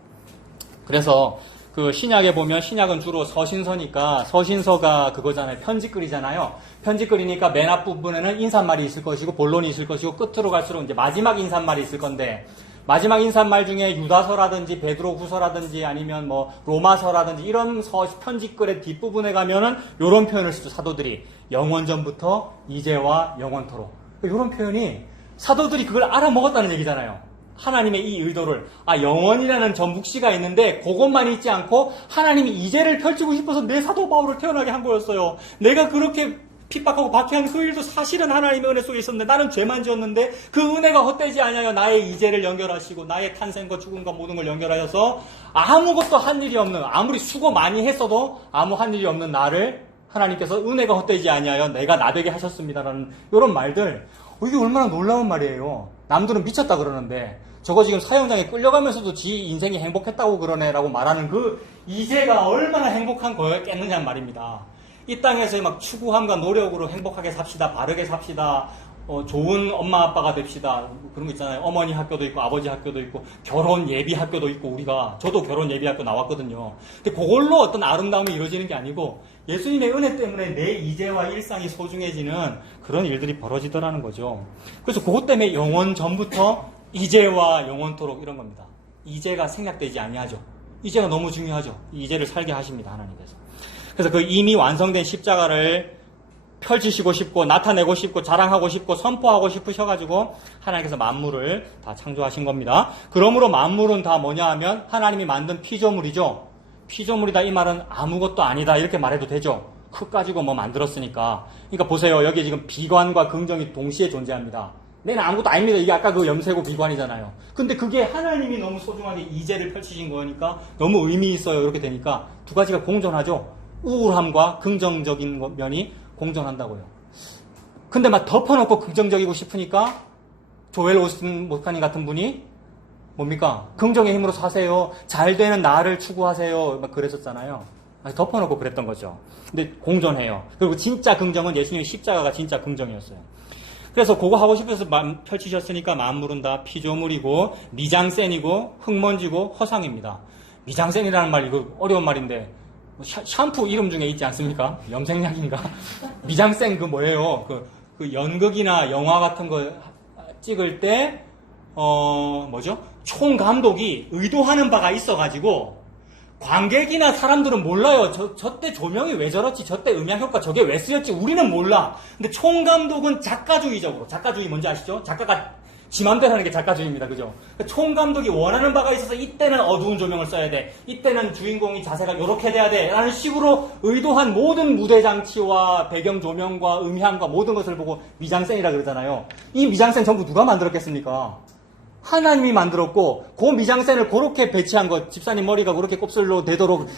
그래서 그 신약에 보면 신약은 주로 서신서니까 서신서가 그거잖아요. 편지글이잖아요. 편지글이니까 맨 앞부분에는 인사말이 있을 것이고 본론이 있을 것이고 끝으로 갈수록 이제 마지막 인사말이 있을 건데 마지막 인사말 중에 유다서라든지 베드로후서라든지 아니면 뭐 로마서라든지 이런 편지글의 뒷부분에 가면은 이런 표현을 쓰죠. 사도들이 영원전부터 이제와 영원토록. 이런 표현이 사도들이 그걸 알아먹었다는 얘기잖아요. 하나님의 이 의도를 영원이라는 전묵시가 있는데 그것만 있지 않고 하나님이 이제를 펼치고 싶어서 내 사도 바울을 태어나게 한 거였어요. 내가 그렇게 핍박하고 박해한 그 일도 사실은 하나님의 은혜 속에 있었는데 나는 죄만 지었는데 그 은혜가 헛되지 않아요. 나의 이제를 연결하시고 나의 탄생과 죽음과 모든 걸 연결하여서 아무것도 한 일이 없는 아무리 수고 많이 했어도 아무 한 일이 없는 나를 하나님께서 은혜가 헛되지 아니하여 내가 나되게 하셨습니다라는 이런 말들 이게 얼마나 놀라운 말이에요. 남들은 미쳤다 그러는데 저거 지금 사형장에 끌려가면서도 지 인생이 행복했다고 그러네라고 말하는 그 이제가 얼마나 행복한 거였겠느냐는 말입니다. 이 땅에서 막 추구함과 노력으로 행복하게 삽시다. 바르게 삽시다. 좋은 엄마 아빠가 됩시다. 그런 거 있잖아요. 어머니 학교도 있고 아버지 학교도 있고 결혼 예비 학교도 있고 저도 결혼 예비 학교 나왔거든요. 근데 그걸로 어떤 아름다움이 이루어지는 게 아니고 예수님의 은혜 때문에 내 이제와 일상이 소중해지는 그런 일들이 벌어지더라는 거죠. 그래서 그것 때문에 영원 전부터 이제와 영원토록 이런 겁니다. 이제가 생략되지 아니하죠. 이제가 너무 중요하죠. 이제를 살게 하십니다. 하나님께서. 그래서 그 이미 완성된 십자가를 펼치시고 싶고 나타내고 싶고 자랑하고 싶고 선포하고 싶으셔가지고 하나님께서 만물을 다 창조하신 겁니다. 그러므로 만물은 다 뭐냐 하면 하나님이 만든 피조물이죠. 피조물이다 이 말은 아무것도 아니다 이렇게 말해도 되죠. 흙 가지고 뭐 만들었으니까. 그러니까 보세요. 여기 지금 비관과 긍정이 동시에 존재합니다. 내는 아무것도 아닙니다. 이게 아까 그 염세고 비관이잖아요. 근데 그게 하나님이 너무 소중하게 이제를 펼치신 거니까 너무 의미 있어요. 이렇게 되니까 두 가지가 공존하죠. 우울함과 긍정적인 면이 공존한다고요. 근데 막 덮어놓고 긍정적이고 싶으니까 조엘 오스틴 목사님 같은 분이 뭡니까? 긍정의 힘으로 사세요. 잘 되는 나를 추구하세요. 막 그랬었잖아요. 덮어놓고 그랬던 거죠. 근데 공존해요. 그리고 진짜 긍정은 예수님의 십자가가 진짜 긍정이었어요. 그래서 그거 하고 싶어서 펼치셨으니까 만물은 다 피조물이고 미장센이고 흙먼지고 허상입니다. 미장센이라는 말 이거 어려운 말인데 샴푸 이름 중에 있지 않습니까? 염색약인가? 미장센 그 뭐예요? 그 연극이나 영화 같은 거 찍을 때 뭐죠? 총감독이 의도하는 바가 있어가지고 관객이나 사람들은 몰라요. 저때 조명이 왜 저렇지? 저때 음향효과 저게 왜 쓰였지? 우리는 몰라. 근데 총감독은 작가주의적으로 작가주의 뭔지 아시죠? 작가가 지 맘대로 하는 게 작가주의입니다. 그죠? 총감독이 원하는 바가 있어서 이때는 어두운 조명을 써야 돼. 이때는 주인공이 자세가 요렇게 돼야 돼. 라는 식으로 의도한 모든 무대 장치와 배경 조명과 음향과 모든 것을 보고 미장센이라 그러잖아요. 이 미장센 전부 누가 만들었겠습니까? 하나님이 만들었고, 그 미장센을 그렇게 배치한 것, 집사님 머리가 그렇게 곱슬로 되도록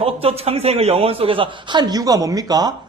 억조 창생의 영혼 속에서 한 이유가 뭡니까?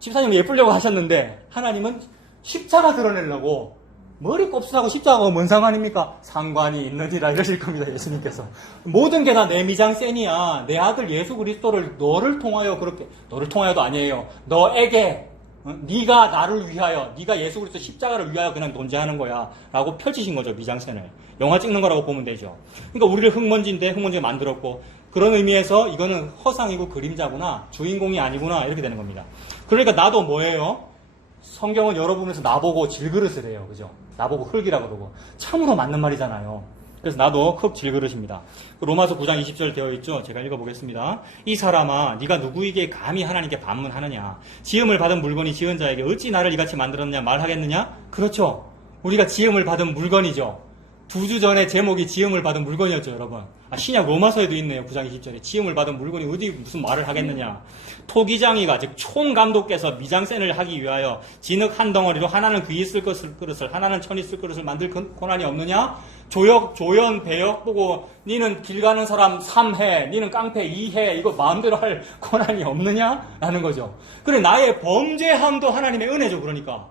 집사님은 예쁘려고 하셨는데, 하나님은 십자가 드러내려고 머리 곱슬하고 십자가가 뭔 상관입니까? 상관이 있느니라 이러실 겁니다. 예수님께서. 모든 게 다 내 미장센이야. 내 아들 예수 그리스도를 너를 통하여 그렇게, 너를 통하여도 아니에요. 너에게, 네가 나를 위하여, 네가 예수 그리스도 십자가를 위하여 그냥 존재하는 거야 라고 펼치신 거죠. 미장센을. 영화 찍는 거라고 보면 되죠. 그러니까 우리를 흙먼지인데 흙먼지가 만들었고, 그런 의미에서 이거는 허상이고 그림자구나, 주인공이 아니구나 이렇게 되는 겁니다. 그러니까 나도 뭐예요? 성경은 여러분에서 나보고 질그릇을 해요. 그죠? 나보고 흙이라고 그러고. 참으로 맞는 말이잖아요. 그래서 나도 흙 질그릇입니다. 로마서 9장 20절 되어 있죠? 제가 읽어보겠습니다. 이 사람아, 네가 누구에게 감히 하나님께 반문하느냐? 지음을 받은 물건이 지은 자에게 어찌 나를 이같이 만들었느냐 말하겠느냐? 그렇죠. 우리가 지음을 받은 물건이죠. 2주 전에 제목이 지음을 받은 물건이었죠, 여러분. 신약 로마서에도 있네요. 9장 20절에. 지음을 받은 물건이 어디 무슨 말을 하겠느냐. 토기장이가, 즉 총감독께서 미장센을 하기 위하여 진흙 한 덩어리로 하나는 귀 있을 그릇을 하나는 천 있을 그릇을 만들 고난이 없느냐? 조연, 배역 보고 니는 길 가는 사람 3해, 니는 깡패 2해, 이거 마음대로 할 고난이 없느냐? 라는 거죠. 그래, 나의 범죄함도 하나님의 은혜죠, 그러니까.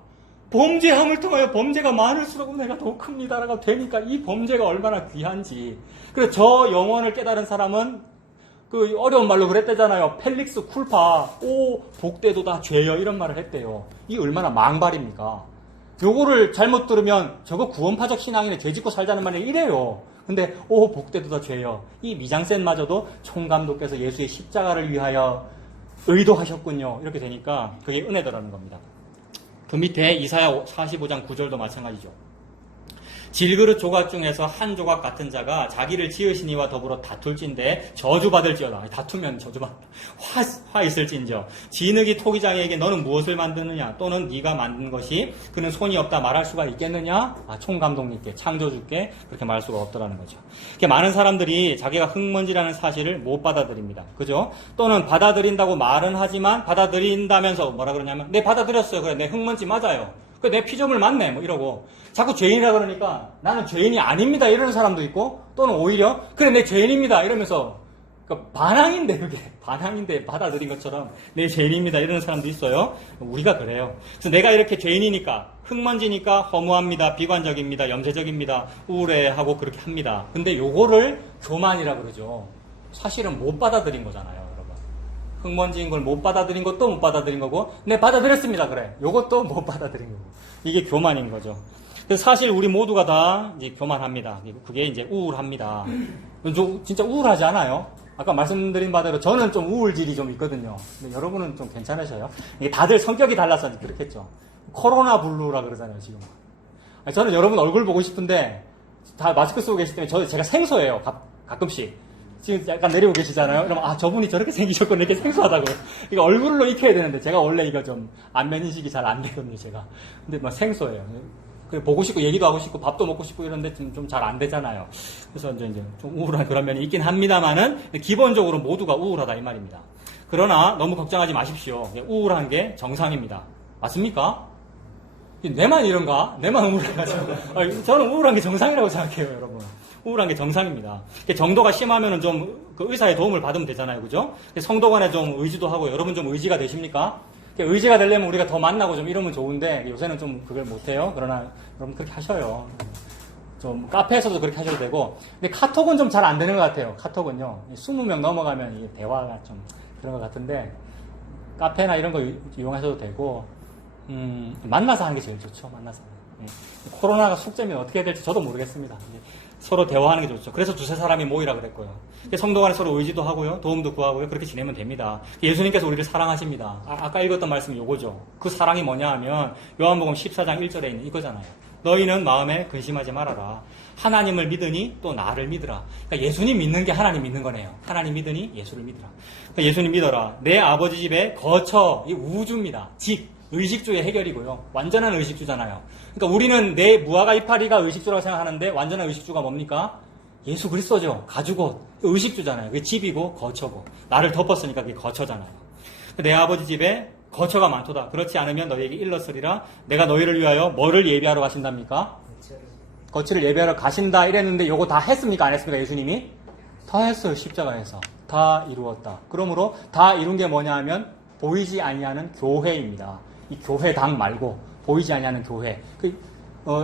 범죄함을 통하여 범죄가 많을수록 은혜가 더 큽니다라고 되니까 이 범죄가 얼마나 귀한지. 그래서 저 영혼을 깨달은 사람은 그 어려운 말로 그랬대잖아요. 펠릭스 쿨파, 오 복되도다 죄여, 이런 말을 했대요. 이게 얼마나 망발입니까? 요거를 잘못 들으면 저거 구원파적 신앙이네, 죄 짓고 살자는 말이 이래요. 근데 오 복되도다 죄여, 이 미장센마저도 총감독께서 예수의 십자가를 위하여 의도하셨군요. 이렇게 되니까 그게 은혜더라는 겁니다. 그 밑에 이사야 45장 9절도 마찬가지죠. 질그릇 조각 중에서 한 조각 같은 자가 자기를 지으신 이와 더불어 다툴진대 저주받을지어다. 다투면 저주받다. 화 있을진저. 진흙이 토기장에게 너는 무엇을 만드느냐? 또는 네가 만든 것이 그는 손이 없다 말할 수가 있겠느냐? 총감독님께, 창조주께 그렇게 말할 수가 없더라는 거죠. 이렇게 많은 사람들이 자기가 흙먼지라는 사실을 못 받아들입니다. 그죠? 또는 받아들인다고 말은 하지만 받아들인다면서 뭐라 그러냐면 네 받아들였어요. 그래, 내 흙먼지 맞아요. 내 피조물 맞네, 뭐 이러고. 자꾸 죄인이라 그러니까 나는 죄인이 아닙니다 이러는 사람도 있고, 또는 오히려 그래 내 죄인입니다 이러면서, 그러니까 반항인데, 그게 반항인데 받아들인 것처럼 내 죄인입니다 이러는 사람도 있어요. 우리가 그래요. 그래서 내가 이렇게 죄인이니까, 흙먼지니까 허무합니다, 비관적입니다, 염세적입니다, 우울해하고 그렇게 합니다. 근데 요거를 교만이라 그러죠. 사실은 못 받아들인 거잖아요. 흙먼지인 걸 못 받아들인 것도 못 받아들인 거고, 네 받아들였습니다 그래, 요것도 못 받아들인 거고. 이게 교만인 거죠. 그래서 사실 우리 모두가 다 이제 교만합니다. 그게 이제 우울합니다. 진짜 우울하지 않아요? 아까 말씀드린 바대로 저는 좀 우울질이 좀 있거든요. 근데 여러분은 좀 괜찮으셔요? 이게 다들 성격이 달라서 그렇겠죠. 코로나 블루라 그러잖아요 지금. 저는 여러분 얼굴 보고 싶은데 다 마스크 쓰고 계시기 때문에 제가 생소해요. 가끔씩. 지금 약간 내리고 계시잖아요. 그러면 저분이 저렇게 생기셨구나, 이렇게 생소하다고. 이거 얼굴로 익혀야 되는데 제가 원래 이거 좀 안면 인식이 잘 안 되거든요, 제가. 근데 막 생소해요. 그래, 보고 싶고 얘기도 하고 싶고 밥도 먹고 싶고 이런데 좀 잘 안 되잖아요. 그래서 이제 좀 우울한 그런 면이 있긴 합니다만은 기본적으로 모두가 우울하다 이 말입니다. 그러나 너무 걱정하지 마십시오. 우울한 게 정상입니다. 맞습니까? 내만 이런가? 내만 우울해가지고. 저는 우울한 게 정상이라고 생각해요, 여러분. 우울한 게 정상입니다. 정도가 심하면은 좀 그 의사의 도움을 받으면 되잖아요, 그죠? 성도 간에 좀 의지도 하고, 여러분 좀 의지가 되십니까? 의지가 되려면 우리가 더 만나고 좀 이러면 좋은데, 요새는 좀 그걸 못해요. 그러나 여러분 그렇게 하셔요. 좀 카페에서도 그렇게 하셔도 되고. 근데 카톡은 좀 잘 안 되는 것 같아요. 카톡은요. 20명 넘어가면 이게 대화가 좀 그런 것 같은데, 카페나 이런 거 이용하셔도 되고, 만나서 하는 게 제일 좋죠. 만나서. 코로나가 숙제면 어떻게 해야 될지 저도 모르겠습니다. 서로 대화하는 게 좋죠. 그래서 두세 사람이 모이라 그랬고요. 성도 간에 서로 의지도 하고요. 도움도 구하고요. 그렇게 지내면 됩니다. 예수님께서 우리를 사랑하십니다. 아까 읽었던 말씀이 요거죠. 그 사랑이 뭐냐 하면 요한복음 14장 1절에 있는 이거잖아요. 너희는 마음에 근심하지 말아라. 하나님을 믿으니 또 나를 믿으라. 그러니까 예수님 믿는 게 하나님 믿는 거네요. 하나님 믿으니 예수를 믿으라. 그러니까 예수님 믿어라. 내 아버지 집에 거처, 이 우주입니다. 집. 의식주의 해결이고요. 완전한 의식주잖아요. 그러니까 우리는 내 무화과 이파리가 의식주라고 생각하는데 완전한 의식주가 뭡니까? 예수 그리스도죠. 가죽옷. 의식주잖아요. 그게 집이고 거처고. 나를 덮었으니까 그게 거처잖아요. 내 아버지 집에 거처가 많도다. 그렇지 않으면 너희에게 일렀으리라. 내가 너희를 위하여 뭐를 예비하러 가신답니까? 거처를 예비하러 가신다 이랬는데 요거 다 했습니까? 안 했습니까? 예수님이? 다 했어요. 십자가에서. 다 이루었다. 그러므로 다 이룬 게 뭐냐 하면 보이지 아니하는 교회입니다. 이 교회당 말고 보이지 아니하는 교회.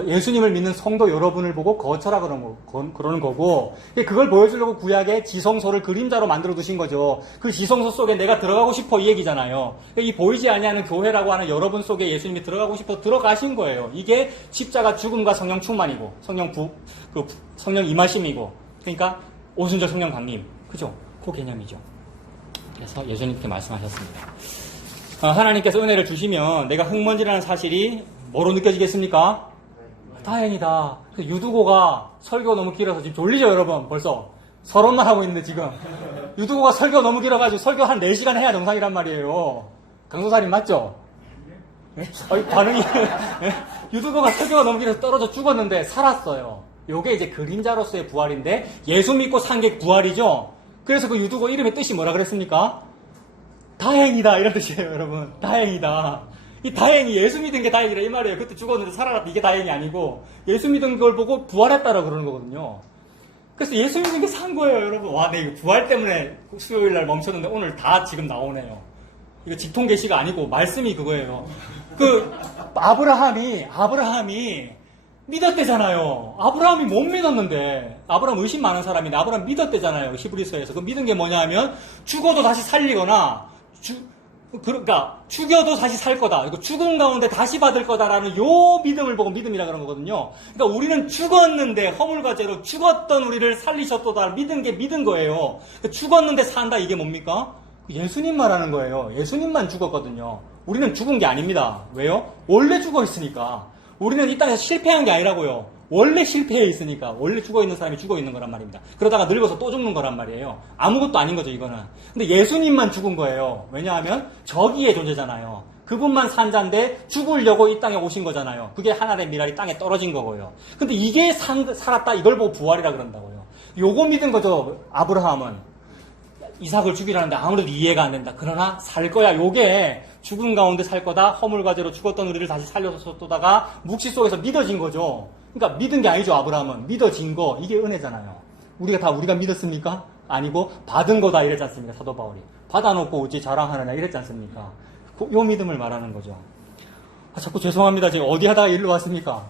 예수님을 믿는 성도 여러분을 보고 거처라 그러는 거고, 그걸 보여주려고 구약에 지성소를 그림자로 만들어 두신 거죠. 그 지성소 속에 내가 들어가고 싶어 이 얘기잖아요. 이 보이지 아니하는 교회라고 하는 여러분 속에 예수님이 들어가고 싶어 들어가신 거예요. 이게 십자가 죽음과 성령 충만이고, 성령 임하심이고, 그러니까 오순절 성령 강림. 그죠? 그 개념이죠. 그래서 예수님께 말씀하셨습니다. 하나님께서 은혜를 주시면 내가 흙먼지라는 사실이 뭐로 느껴지겠습니까? 다행이다. 유두고가 설교가 너무 길어서 지금 졸리죠, 여러분? 벌써. 서론만 하고 있는데 지금. 유두고가 설교가 너무 길어가지고 설교 한 4시간 해야 정상이란 말이에요. 강도사님 맞죠? 네? 반응이. 유두고가 설교가 너무 길어서 떨어져 죽었는데 살았어요. 요게 이제 그림자로서의 부활인데 예수 믿고 산 게 부활이죠? 그래서 그 유두고 이름의 뜻이 뭐라 그랬습니까? 다행이다. 이런 뜻이에요, 여러분. 다행이다. 이 다행이 예수 믿은 게 다행이라 이 말이에요. 그때 죽었는데 살아났다 이게 다행이 아니고 예수 믿은 걸 보고 부활했다라고 그러는 거거든요. 그래서 예수 믿은 게 산 거예요, 여러분. 와, 네, 이거 부활 때문에 수요일 날 멈췄는데 오늘 다 지금 나오네요. 이거 직통 계시가 아니고 말씀이 그거예요. 아브라함이 믿었대잖아요. 아브라함이 못 믿었는데 아브라함 의심 많은 사람인데 아브라함 믿었대잖아요. 히브리서에서. 그 믿은 게 뭐냐 하면 죽어도 다시 살리거나 그러니까 죽여도 다시 살 거다. 이거 죽음 가운데 다시 받을 거다라는 요 믿음을 보고 믿음이라 그런 거거든요. 그러니까 우리는 죽었는데 허물과 죄로 죽었던 우리를 살리셨도다 믿은 게 믿은 거예요. 그러니까 죽었는데 산다 이게 뭡니까? 예수님 말하는 거예요. 예수님만 죽었거든요. 우리는 죽은 게 아닙니다. 왜요? 원래 죽어 있으니까. 우리는 이 땅에서 실패한 게 아니라고요. 원래 실패해 있으니까. 원래 죽어있는 사람이 죽어있는 거란 말입니다. 그러다가 늙어서 또 죽는 거란 말이에요. 아무것도 아닌 거죠, 이거는. 근데 예수님만 죽은 거예요. 왜냐하면 저기의 존재잖아요. 그분만 산자인데 죽으려고 이 땅에 오신 거잖아요. 그게 하나의 미랄이 땅에 떨어진 거고요. 근데 이게 살았다, 이걸 보고 부활이라 그런다고요. 요거 믿은 거죠, 아브라함은. 이삭을 죽이라는데 아무래도 이해가 안 된다. 그러나 살 거야. 요게 죽은 가운데 살 거다. 허물과 죄로 죽었던 우리를 다시 살려서 쏟다가 묵시 속에서 믿어진 거죠. 그러니까 믿은 게 아니죠, 아브라함은. 믿어진 거. 이게 은혜잖아요. 우리가 믿었습니까? 아니고 받은 거다 이랬지 않습니까? 사도 바울이. 받아놓고 어찌 자랑하느냐 이랬지 않습니까? 요 믿음을 말하는 거죠. 자꾸 죄송합니다. 지금 어디 하다가 일로 왔습니까?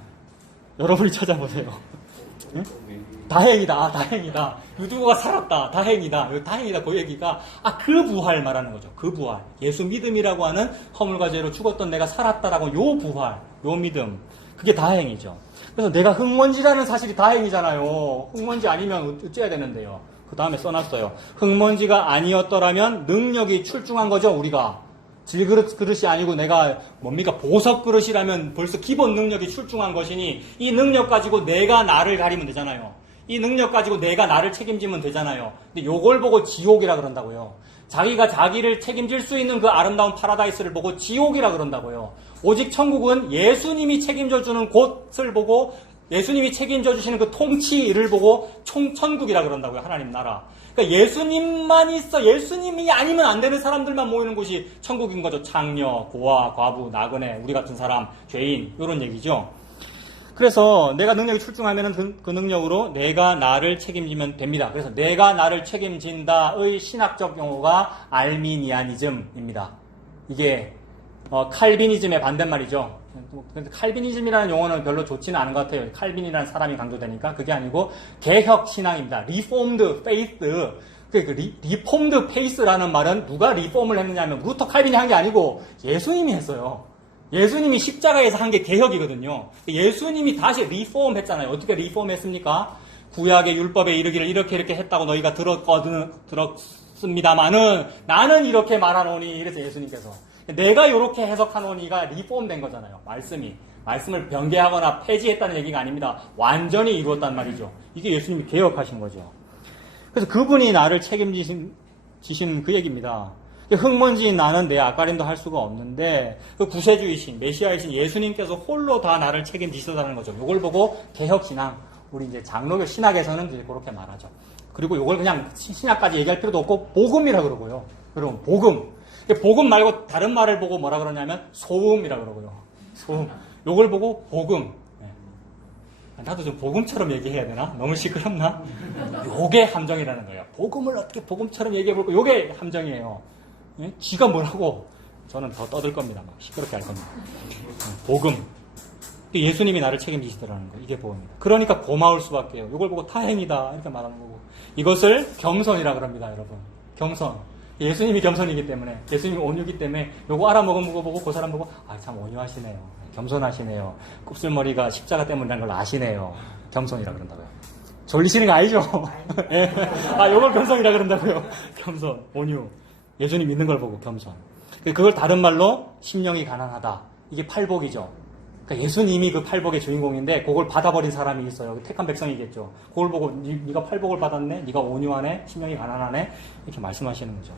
여러분이 찾아보세요. 응? 다행이다. 다행이다. 유두고가 살았다. 다행이다. 다행이다. 그 얘기가 그 부활 말하는 거죠. 그 부활. 예수 믿음이라고 하는 허물과 죄로 죽었던 내가 살았다라고 요 부활, 요 믿음. 그게 다행이죠. 그래서 내가 흙먼지라는 사실이 다행이잖아요. 흙먼지 아니면 어째야 되는데요. 그 다음에 써놨어요. 흙먼지가 아니었더라면 능력이 출중한 거죠, 우리가. 질그릇이 아니고 내가 뭡니까? 보석 그릇이라면 벌써 기본 능력이 출중한 것이니 이 능력 가지고 내가 나를 가리면 되잖아요. 이 능력 가지고 내가 나를 책임지면 되잖아요. 근데 요걸 보고 지옥이라 그런다고요. 자기가 자기를 책임질 수 있는 그 아름다운 파라다이스를 보고 지옥이라 그런다고요. 오직 천국은 예수님이 책임져 주는 곳을 보고 예수님이 책임져 주시는 그 통치를 보고 천국이라 그런다고요. 하나님 나라. 그러니까 예수님만 있어, 예수님이 아니면 안 되는 사람들만 모이는 곳이 천국인 거죠. 창녀, 고아, 과부, 나그네, 우리 같은 사람, 죄인, 이런 얘기죠. 그래서 내가 능력이 출중하면 그 능력으로 내가 나를 책임지면 됩니다. 그래서 내가 나를 책임진다의 신학적 용어가 알미니아니즘입니다. 이게 칼비니즘의 반대말이죠. 근데 칼비니즘이라는 용어는 별로 좋지는 않은 것 같아요. 칼빈이라는 사람이 강조되니까. 그게 아니고 개혁 신앙입니다. Reformed Faith. Reformed Faith라는 말은 누가 리폼을 했느냐면 루터 칼빈이 한 게 아니고 예수님이 했어요. 예수님이 십자가에서 한 게 개혁이거든요. 예수님이 다시 리폼 했잖아요. 어떻게 리폼 했습니까? 구약의 율법에 이르기를 이렇게 했다고 너희가 들었습니다마는 나는 이렇게 말하노니 이래서 예수님께서 내가 이렇게 해석하노니가 리폼된 거잖아요. 말씀을 변개하거나 폐지했다는 얘기가 아닙니다. 완전히 이루었단 말이죠. 이게 예수님이 개혁하신 거죠. 그래서 그분이 나를 책임지신 그 얘기입니다. 흙먼지인 나는 내 앞가림도 할 수가 없는데 그 구세주이신 메시아이신 예수님께서 홀로 다 나를 책임지시다는 거죠. 이걸 보고 개혁신앙, 우리 이제 장로교 신학에서는 이제 그렇게 말하죠. 그리고 이걸 그냥 신약까지 얘기할 필요도 없고 복음이라 그러고요. 여러분 복음. 복음 말고 다른 말을 보고 뭐라 그러냐면 소음이라 그러고요. 소음. 요걸 보고 복음. 나도 좀 복음처럼 얘기해야 되나? 너무 시끄럽나? 요게 함정이라는 거예요. 복음을 어떻게 복음처럼 얘기해볼까? 요게 함정이에요. 예? 지가 뭐라고? 저는 더 떠들 겁니다. 막 시끄럽게 할 겁니다. 복음. 예수님이 나를 책임지시더라는 거. 이게 복음입니다. 그러니까 고마울 수밖에요. 요걸 보고 다행이다. 이렇게 말하는 거고. 이것을 겸손이라 그럽니다, 여러분. 겸손. 예수님이 겸손이기 때문에, 예수님이 온유기 때문에 요거 알아먹은 거 보고 그 사람 보고 참 온유하시네요. 겸손하시네요. 곱슬머리가 십자가 때문이라는 걸 아시네요. 겸손이라 그런다고요. 졸리시는 거 아니죠? 예. 요걸 겸손이라 그런다고요. 겸손, 온유. 예수님 믿는 걸 보고 겸손. 그걸 다른 말로 심령이 가난하다. 이게 팔복이죠. 그러니까 예수님이 그 팔복의 주인공인데 그걸 받아버린 사람이 있어요. 택한 백성이겠죠. 그걸 보고 네가 팔복을 받았네? 네가 온유하네? 심령이 가난하네? 이렇게 말씀하시는 거죠.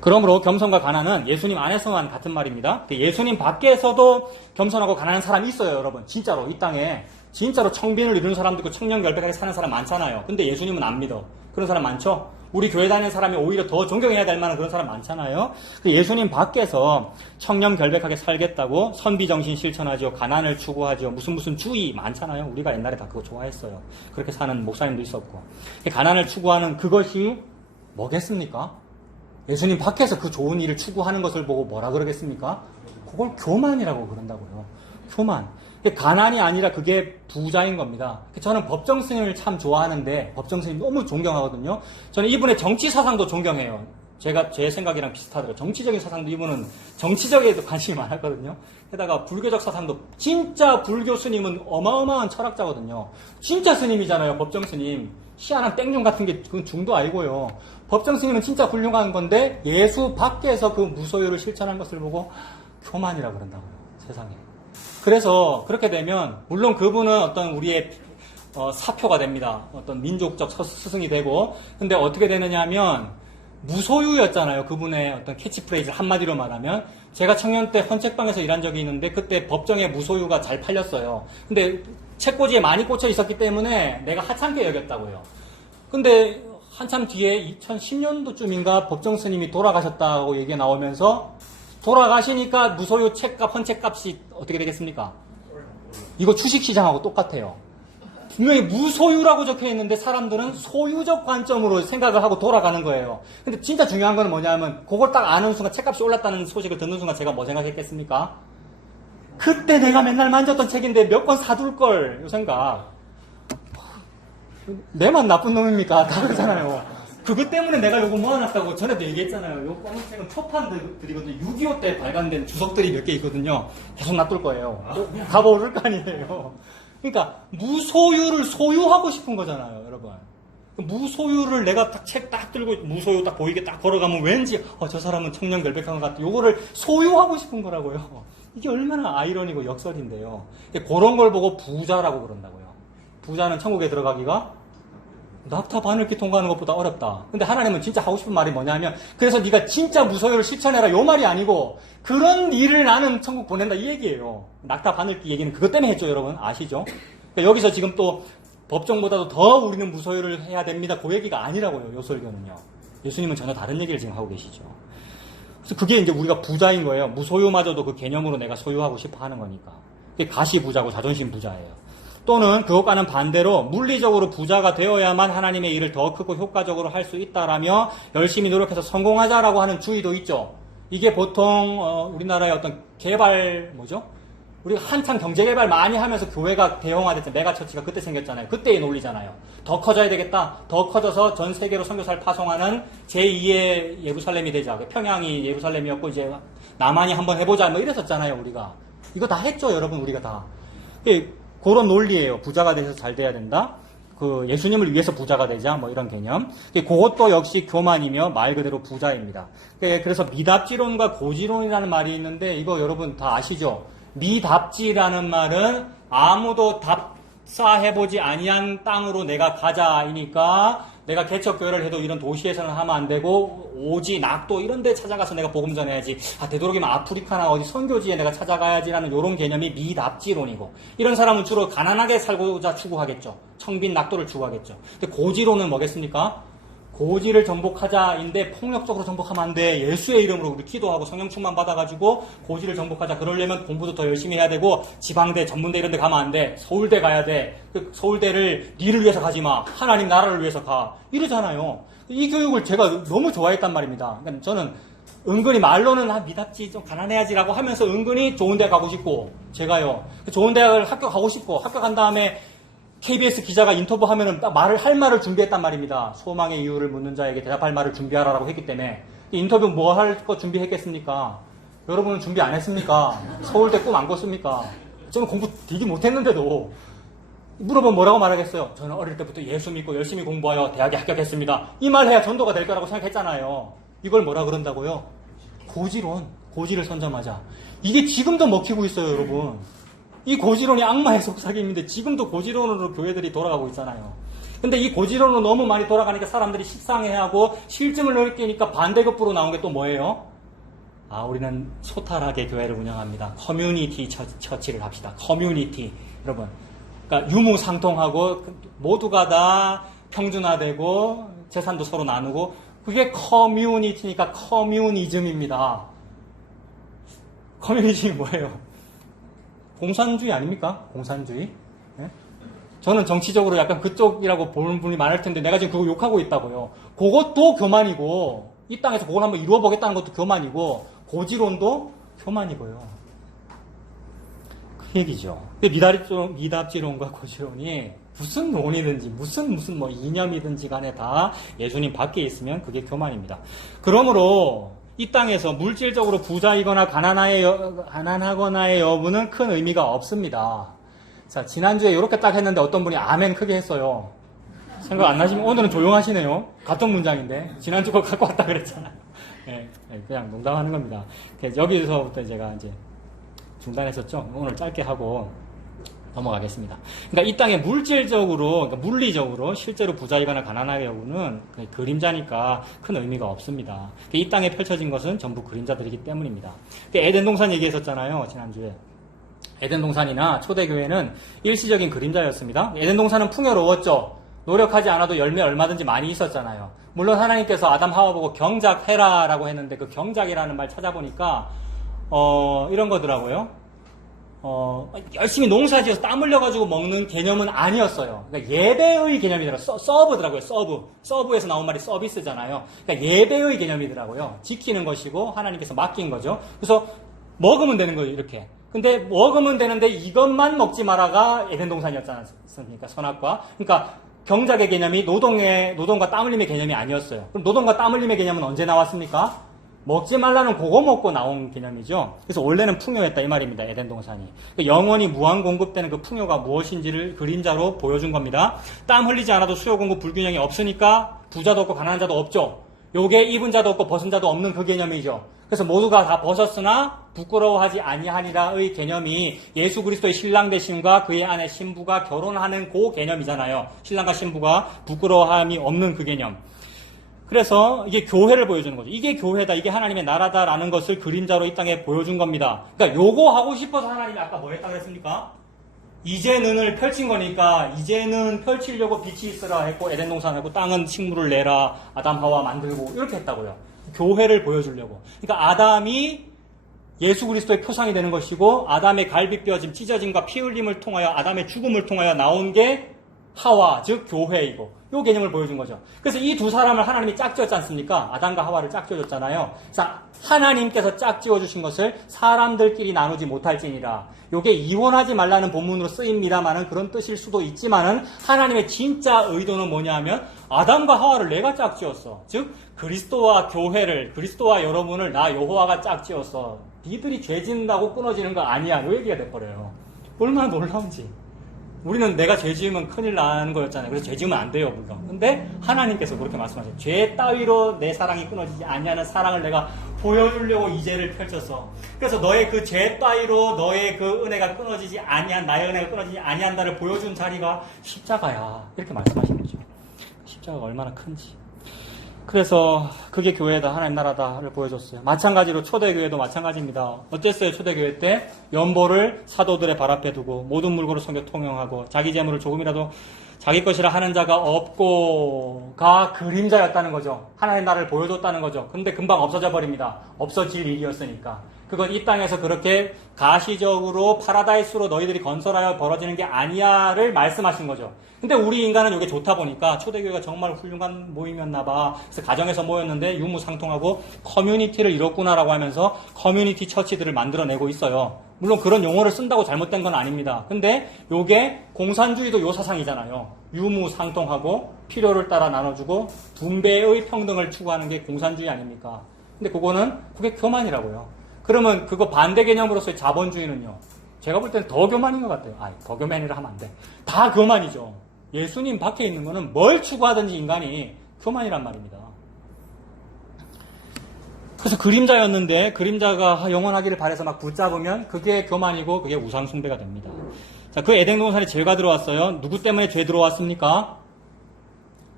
그러므로 겸손과 가난은 예수님 안에서만 같은 말입니다. 예수님 밖에서도 겸손하고 가난한 사람이 있어요, 여러분. 진짜로 이 땅에 진짜로 청빈을 이루는 사람도 있고 청렴결백하게 사는 사람 많잖아요. 근데 예수님은 안 믿어. 그런 사람 많죠? 우리 교회 다니는 사람이 오히려 더 존경해야 될 만한 그런 사람 많잖아요. 예수님 밖에서 청렴결백하게 살겠다고 선비정신 실천하죠. 가난을 추구하죠. 무슨 주의 많잖아요. 우리가 옛날에 다 그거 좋아했어요. 그렇게 사는 목사님도 있었고. 가난을 추구하는 그것이 뭐겠습니까? 예수님 밖에서 그 좋은 일을 추구하는 것을 보고 뭐라 그러겠습니까? 그걸 교만이라고 그런다고요. 교만. 가난이 아니라 그게 부자인 겁니다. 저는 법정 스님을 참 좋아하는데 법정 스님 너무 존경하거든요. 저는 이분의 정치 사상도 존경해요. 제 생각이랑 비슷하더라고요. 정치적인 사상도 이분은 정치적에도 관심이 많았거든요. 게다가 불교적 사상도 진짜 불교 스님은 어마어마한 철학자거든요. 진짜 스님이잖아요. 법정 스님. 희한한 땡중 같은 게 그건 중도 아니고요. 법정 스님은 진짜 훌륭한 건데 예수 밖에서 그 무소유를 실천한 것을 보고 교만이라고 그런다고요. 세상에. 그래서 그렇게 되면 물론 그분은 어떤 우리의 사표가 됩니다. 어떤 민족적 스승이 되고 근데 어떻게 되느냐 하면 무소유였잖아요. 그분의 어떤 캐치프레이즈를 한마디로 말하면 제가 청년 때 헌책방에서 일한 적이 있는데 그때 법정에 무소유가 잘 팔렸어요. 근데 책꽂이에 많이 꽂혀 있었기 때문에 내가 하찮게 여겼다고요. 근데 한참 뒤에 2010년도쯤인가 법정 스님이 돌아가셨다고 얘기가 나오면서 돌아가시니까 무소유 책값, 헌책값이 어떻게 되겠습니까? 이거 주식시장하고 똑같아요. 분명히 무소유라고 적혀 있는데 사람들은 소유적 관점으로 생각을 하고 돌아가는 거예요. 근데 진짜 중요한 건 뭐냐면 그걸 딱 아는 순간 책값이 올랐다는 소식을 듣는 순간 제가 뭐 생각했겠습니까? 그때 내가 맨날 만졌던 책인데 몇 권 사둘 걸, 요 생각. 내만 나쁜 놈입니까? 다 그러잖아요. 그것 때문에 내가 요거 모아놨다고 전에도 얘기했잖아요. 요 검은 책은 초판들이거든요. 6.25 때 발간된 주석들이 몇 개 있거든요. 계속 놔둘 거예요. 값 오를 거 아니에요. 그러니까 무소유를 소유하고 싶은 거잖아요, 여러분. 무소유를 내가 딱 책 딱 들고 무소유 딱 보이게 딱 걸어가면 왠지 저 사람은 청렴결백한 것 같아. 요거를 소유하고 싶은 거라고요. 이게 얼마나 아이러니고 역설인데요. 그런 걸 보고 부자라고 그런다고요. 부자는 천국에 들어가기가 낙타 바늘기 통과하는 것보다 어렵다. 근데 하나님은 진짜 하고 싶은 말이 뭐냐면 그래서 네가 진짜 무소유를 실천해라 요 말이 아니고 그런 일을 나는 천국 보낸다 이 얘기예요. 낙타 바늘기 얘기는 그것 때문에 했죠, 여러분. 아시죠? 그러니까 여기서 지금 또 법정보다도 더 우리는 무소유를 해야 됩니다. 그 얘기가 아니라고요, 요 설교는요. 예수님은 전혀 다른 얘기를 지금 하고 계시죠. 그래서 그게 이제 우리가 부자인 거예요. 무소유마저도 그 개념으로 내가 소유하고 싶어 하는 거니까. 그게 가시 부자고 자존심 부자예요. 또는 그것과는 반대로 물리적으로 부자가 되어야만 하나님의 일을 더 크고 효과적으로 할 수 있다라며 열심히 노력해서 성공하자라고 하는 주의도 있죠. 이게 보통 우리나라의 어떤 개발 우리가 한창 경제개발 많이 하면서 교회가 대형화됐죠. 메가처치가 그때 생겼잖아요. 그때의 논리잖아요. 더 커져야 되겠다. 더 커져서 전 세계로 선교사를 파송하는 제2의 예루살렘이 되자. 평양이 예루살렘이었고 이제 남한이 한번 해보자 뭐 이랬었잖아요. 우리가. 이거 다 했죠, 여러분. 우리가 다. 그런 논리예요. 부자가 돼서 잘 돼야 된다. 예수님을 위해서 부자가 되자. 뭐 이런 개념. 그것도 역시 교만이며 말 그대로 부자입니다. 그래서 미답지론과 고지론이라는 말이 있는데 이거 여러분 다 아시죠? 미답지라는 말은 아무도 답사해보지 아니한 땅으로 내가 가자이니까 내가 개척교회를 해도 이런 도시에서는 하면 안 되고 오지, 낙도 이런 데 찾아가서 내가 복음 전해야지. 되도록이면 아프리카나 어디 선교지에 내가 찾아가야지라는 이런 개념이 미납지론이고, 이런 사람은 주로 가난하게 살고자 추구하겠죠. 청빈 낙도를 추구하겠죠. 근데 고지론은 뭐겠습니까? 고지를 정복하자인데 폭력적으로 정복하면 안 돼. 예수의 이름으로 우리 기도하고 성령 충만 받아가지고 고지를 정복하자. 그러려면 공부도 더 열심히 해야 되고 지방대, 전문대 이런 데 가면 안 돼. 서울대 가야 돼. 그 서울대를 니를 위해서 가지 마. 하나님 나라를 위해서 가. 이러잖아요. 이 교육을 제가 너무 좋아했단 말입니다. 그러니까 저는 은근히 말로는 미답지 좀 가난해야지라고 하면서 은근히 좋은 대 가고 싶고, 제가요 좋은 대학을 합격하고 싶고, 합격한 다음에 KBS 기자가 인터뷰하면은 딱 할 말을 준비했단 말입니다. 소망의 이유를 묻는 자에게 대답할 말을 준비하라고 했기 때문에. 인터뷰 뭐 할 거 준비했겠습니까? 여러분은 준비 안 했습니까? 서울대 꿈 안 꿨습니까? 저는 공부 되게 못했는데도 물어보면 뭐라고 말하겠어요? 저는 어릴 때부터 예수 믿고 열심히 공부하여 대학에 합격했습니다. 이 말 해야 전도가 될 거라고 생각했잖아요. 이걸 뭐라 그런다고요? 고지론, 고지를 선점하자. 이게 지금도 먹히고 있어요, 여러분. 이 고지론이 악마의 속삭임인데 지금도 고지론으로 교회들이 돌아가고 있잖아요. 근데 이 고지론으로 너무 많이 돌아가니까 사람들이 식상해하고 실증을 느끼니까 반대급부로 나온 게 또 뭐예요? 우리는 소탈하게 교회를 운영합니다. 커뮤니티 처치를 합시다. 커뮤니티. 여러분. 그러니까 유무상통하고 모두가 다 평준화되고 재산도 서로 나누고, 그게 커뮤니티니까 커뮤니즘입니다. 커뮤니즘이 뭐예요? 공산주의 아닙니까? 공산주의? 네? 저는 정치적으로 약간 그쪽이라고 보는 분이 많을 텐데 내가 지금 그거 욕하고 있다고요. 그것도 교만이고, 이 땅에서 그걸 한번 이루어보겠다는 것도 교만이고, 고지론도 교만이고요. 그 얘기죠. 미답지론과 고지론이 무슨 논이든지 무슨 뭐 이념이든지 간에 다 예수님 밖에 있으면 그게 교만입니다. 그러므로 이 땅에서 물질적으로 부자이거나 가난하거나의 여부는 큰 의미가 없습니다. 자, 지난주에 이렇게 딱 했는데 어떤 분이 아멘 크게 했어요. 생각 안 나시면 오늘은 조용하시네요. 같은 문장인데 지난주 거 갖고 왔다 그랬잖아요. 네, 그냥 농담하는 겁니다. 여기서부터 제가 이제 중단했었죠. 오늘 짧게 하고 넘어가겠습니다. 그러니까 이 땅에 물질적으로, 그러니까 물리적으로 실제로 부자이거나 가난하게 여부는 그림자니까 큰 의미가 없습니다. 이 땅에 펼쳐진 것은 전부 그림자들이기 때문입니다. 에덴 동산 얘기했었잖아요, 지난주에. 에덴 동산이나 초대교회는 일시적인 그림자였습니다. 에덴 동산은 풍요로웠죠. 노력하지 않아도 열매 얼마든지 많이 있었잖아요. 물론 하나님께서 아담 하와 보고 경작해라라고 했는데 그 경작이라는 말 찾아보니까 이런 거더라고요. 열심히 농사지어서 땀 흘려가지고 먹는 개념은 아니었어요. 그러니까 예배의 개념이더라고요. 서브더라고요. 서브에서 나온 말이 서비스잖아요. 그러니까 예배의 개념이더라고요. 지키는 것이고 하나님께서 맡긴 거죠. 그래서 먹으면 되는 거예요, 이렇게. 근데 먹으면 되는데 이것만 먹지 마라가 에덴 동산이었지 않습니까? 선악과. 그러니까 경작의 개념이 노동과 땀 흘림의 개념이 아니었어요. 그럼 노동과 땀 흘림의 개념은 언제 나왔습니까? 먹지 말라는 그거 먹고 나온 개념이죠. 그래서 원래는 풍요했다 이 말입니다. 에덴 동산이. 영원히 무한 공급되는 그 풍요가 무엇인지를 그림자로 보여준 겁니다. 땀 흘리지 않아도 수요 공급 불균형이 없으니까 부자도 없고 가난한 자도 없죠. 요게 입은 자도 없고 벗은 자도 없는 그 개념이죠. 그래서 모두가 다 벗었으나 부끄러워하지 아니하니라의 개념이 예수 그리스도의 신랑 되심과 그의 아내 신부가 결혼하는 그 개념이잖아요. 신랑과 신부가 부끄러워함이 없는 그 개념. 그래서 이게 교회를 보여주는 거죠. 이게 교회다, 이게 하나님의 나라다라는 것을 그림자로 이 땅에 보여준 겁니다. 그러니까 요거 하고 싶어서 하나님이 아까 뭐 했다 그랬습니까? 이제는을 펼친 거니까 이제는 펼치려고 빛이 있으라 했고 에덴 동산 했고 땅은 식물을 내라 아담 하와 만들고 이렇게 했다고요. 교회를 보여주려고. 그러니까 아담이 예수 그리스도의 표상이 되는 것이고 아담의 갈비뼈 찢어짐과 피 흘림을 통하여 아담의 죽음을 통하여 나온 게 하와, 즉 교회이고 요 개념을 보여준 거죠. 그래서 이 두 사람을 하나님이 짝지었지 않습니까? 아담과 하와를 짝지어줬잖아요. 자, 하나님께서 짝지어주신 것을 사람들끼리 나누지 못할지니라. 요게 이혼하지 말라는 본문으로 쓰입니다만은 그런 뜻일 수도 있지만은 하나님의 진짜 의도는 뭐냐 하면 아담과 하와를 내가 짝지었어. 즉 그리스도와 교회를, 그리스도와 여러분을 나 여호와가 짝지었어. 니들이 죄 짓는다고 끊어지는 거 아니야. 요 얘기가 돼버려요. 얼마나 놀라운지. 우리는 내가 죄 지으면 큰일 나는 거였잖아요. 그래서 죄 지으면 안 돼요, 물론. 근데 하나님께서 그렇게 말씀하세요. 죄 따위로 내 사랑이 끊어지지 아니하는 사랑을 내가 보여주려고 이 죄를 펼쳤어. 그래서 너의 그 죄 따위로 너의 그 은혜가 끊어지지 아니한, 나의 은혜가 끊어지지 아니한다를 보여준 자리가 십자가야. 이렇게 말씀하신 거죠. 십자가가 얼마나 큰지. 그래서 그게 교회다, 하나님 나라다를 보여줬어요. 마찬가지로 초대교회도 마찬가지입니다. 어땠어요? 초대교회 때 연보를 사도들의 발 앞에 두고 모든 물건을 성교 통용하고 자기 재물을 조금이라도 자기 것이라 하는 자가 없고가 그림자였다는 거죠. 하나님 나라를 보여줬다는 거죠. 근데 금방 없어져 버립니다. 없어질 일이었으니까. 그건 이 땅에서 그렇게 가시적으로 파라다이스로 너희들이 건설하여 벌어지는 게 아니야를 말씀하신 거죠. 근데 우리 인간은 이게 좋다 보니까 초대교회가 정말 훌륭한 모임이었나 봐. 그래서 가정에서 모였는데 유무상통하고 커뮤니티를 이뤘구나라고 하면서 커뮤니티 처치들을 만들어내고 있어요. 물론 그런 용어를 쓴다고 잘못된 건 아닙니다. 근데 요게 공산주의도 요 사상이잖아요. 유무상통하고 필요를 따라 나눠주고 분배의 평등을 추구하는 게 공산주의 아닙니까? 근데 그게 교만이라고요. 그러면 그거 반대 개념으로서의 자본주의는요. 제가 볼 때는 더 교만인 것 같아요. 더 교만이라 하면 안 돼. 다 교만이죠. 예수님 밖에 있는 거는 뭘 추구하든지 인간이 교만이란 말입니다. 그래서 그림자였는데 그림자가 영원하기를 바라서 막 붙잡으면 그게 교만이고 그게 우상숭배가 됩니다. 자, 그 에덴 동산에 죄가 들어왔어요. 누구 때문에 죄 들어왔습니까?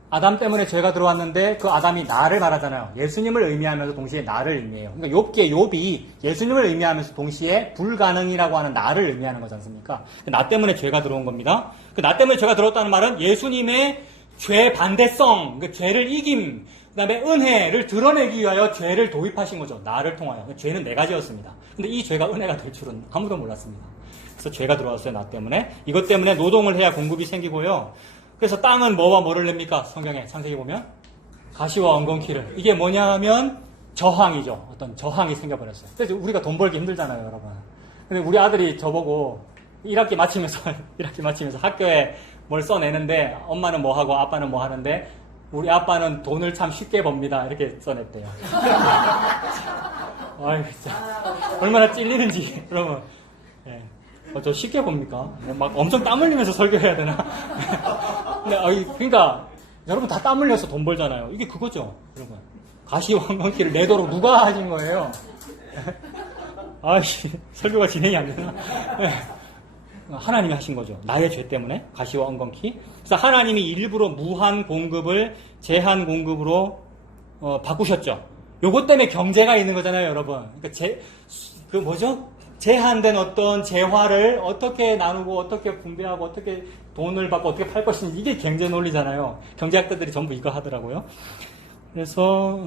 아담 때문에 죄가 들어왔는데 그 아담이 나를 말하잖아요. 예수님을 의미하면서 동시에 나를 의미해요. 그러니까 욥이 예수님을 의미하면서 동시에 불가능이라고 하는 나를 의미하는 거지 않습니까? 나 때문에 죄가 들어온 겁니다. 그 나 때문에 죄가 들어왔다는 말은 예수님의 죄 반대성, 그 죄를 이김, 그 다음에 은혜를 드러내기 위하여 죄를 도입하신 거죠. 나를 통하여. 죄는 네 가지였습니다. 근데 이 죄가 은혜가 될 줄은 아무도 몰랐습니다. 그래서 죄가 들어왔어요, 나 때문에. 이것 때문에 노동을 해야 공급이 생기고요. 그래서 땅은 뭐와 뭐를 냅니까? 성경에 창세기 보면 가시와 엉겅퀴를. 이게 뭐냐면 저항이죠. 어떤 저항이 생겨버렸어요. 그래서 우리가 돈 벌기 힘들잖아요, 여러분. 근데 우리 아들이 저보고 1학기 마치면서 학교에 뭘 써내는데 엄마는 뭐 하고 아빠는 뭐 하는데 우리 아빠는 돈을 참 쉽게 법니다. 이렇게 써냈대요. 아이, 진짜 얼마나 찔리는지. 여러분. 예. 저 쉽게 봅니까? 막 엄청 땀 흘리면서 설교해야 되나? 근데, 그러니까, 여러분 다 땀 흘려서 돈 벌잖아요. 이게 그거죠, 여러분. 가시황건기를 내도록 누가 하신 거예요? 설교가 진행이 안 되나? 하나님이 하신 거죠. 나의 죄 때문에 가시와 엉겅퀴. 그래서 하나님이 일부러 무한 공급을 제한 공급으로 바꾸셨죠. 요것 때문에 경제가 있는 거잖아요, 여러분. 그러니까 제한된 어떤 재화를 어떻게 나누고 어떻게 분배하고 어떻게 돈을 받고 어떻게 팔 것인지 이게 경제 논리잖아요. 경제학자들이 전부 이거 하더라고요. 그래서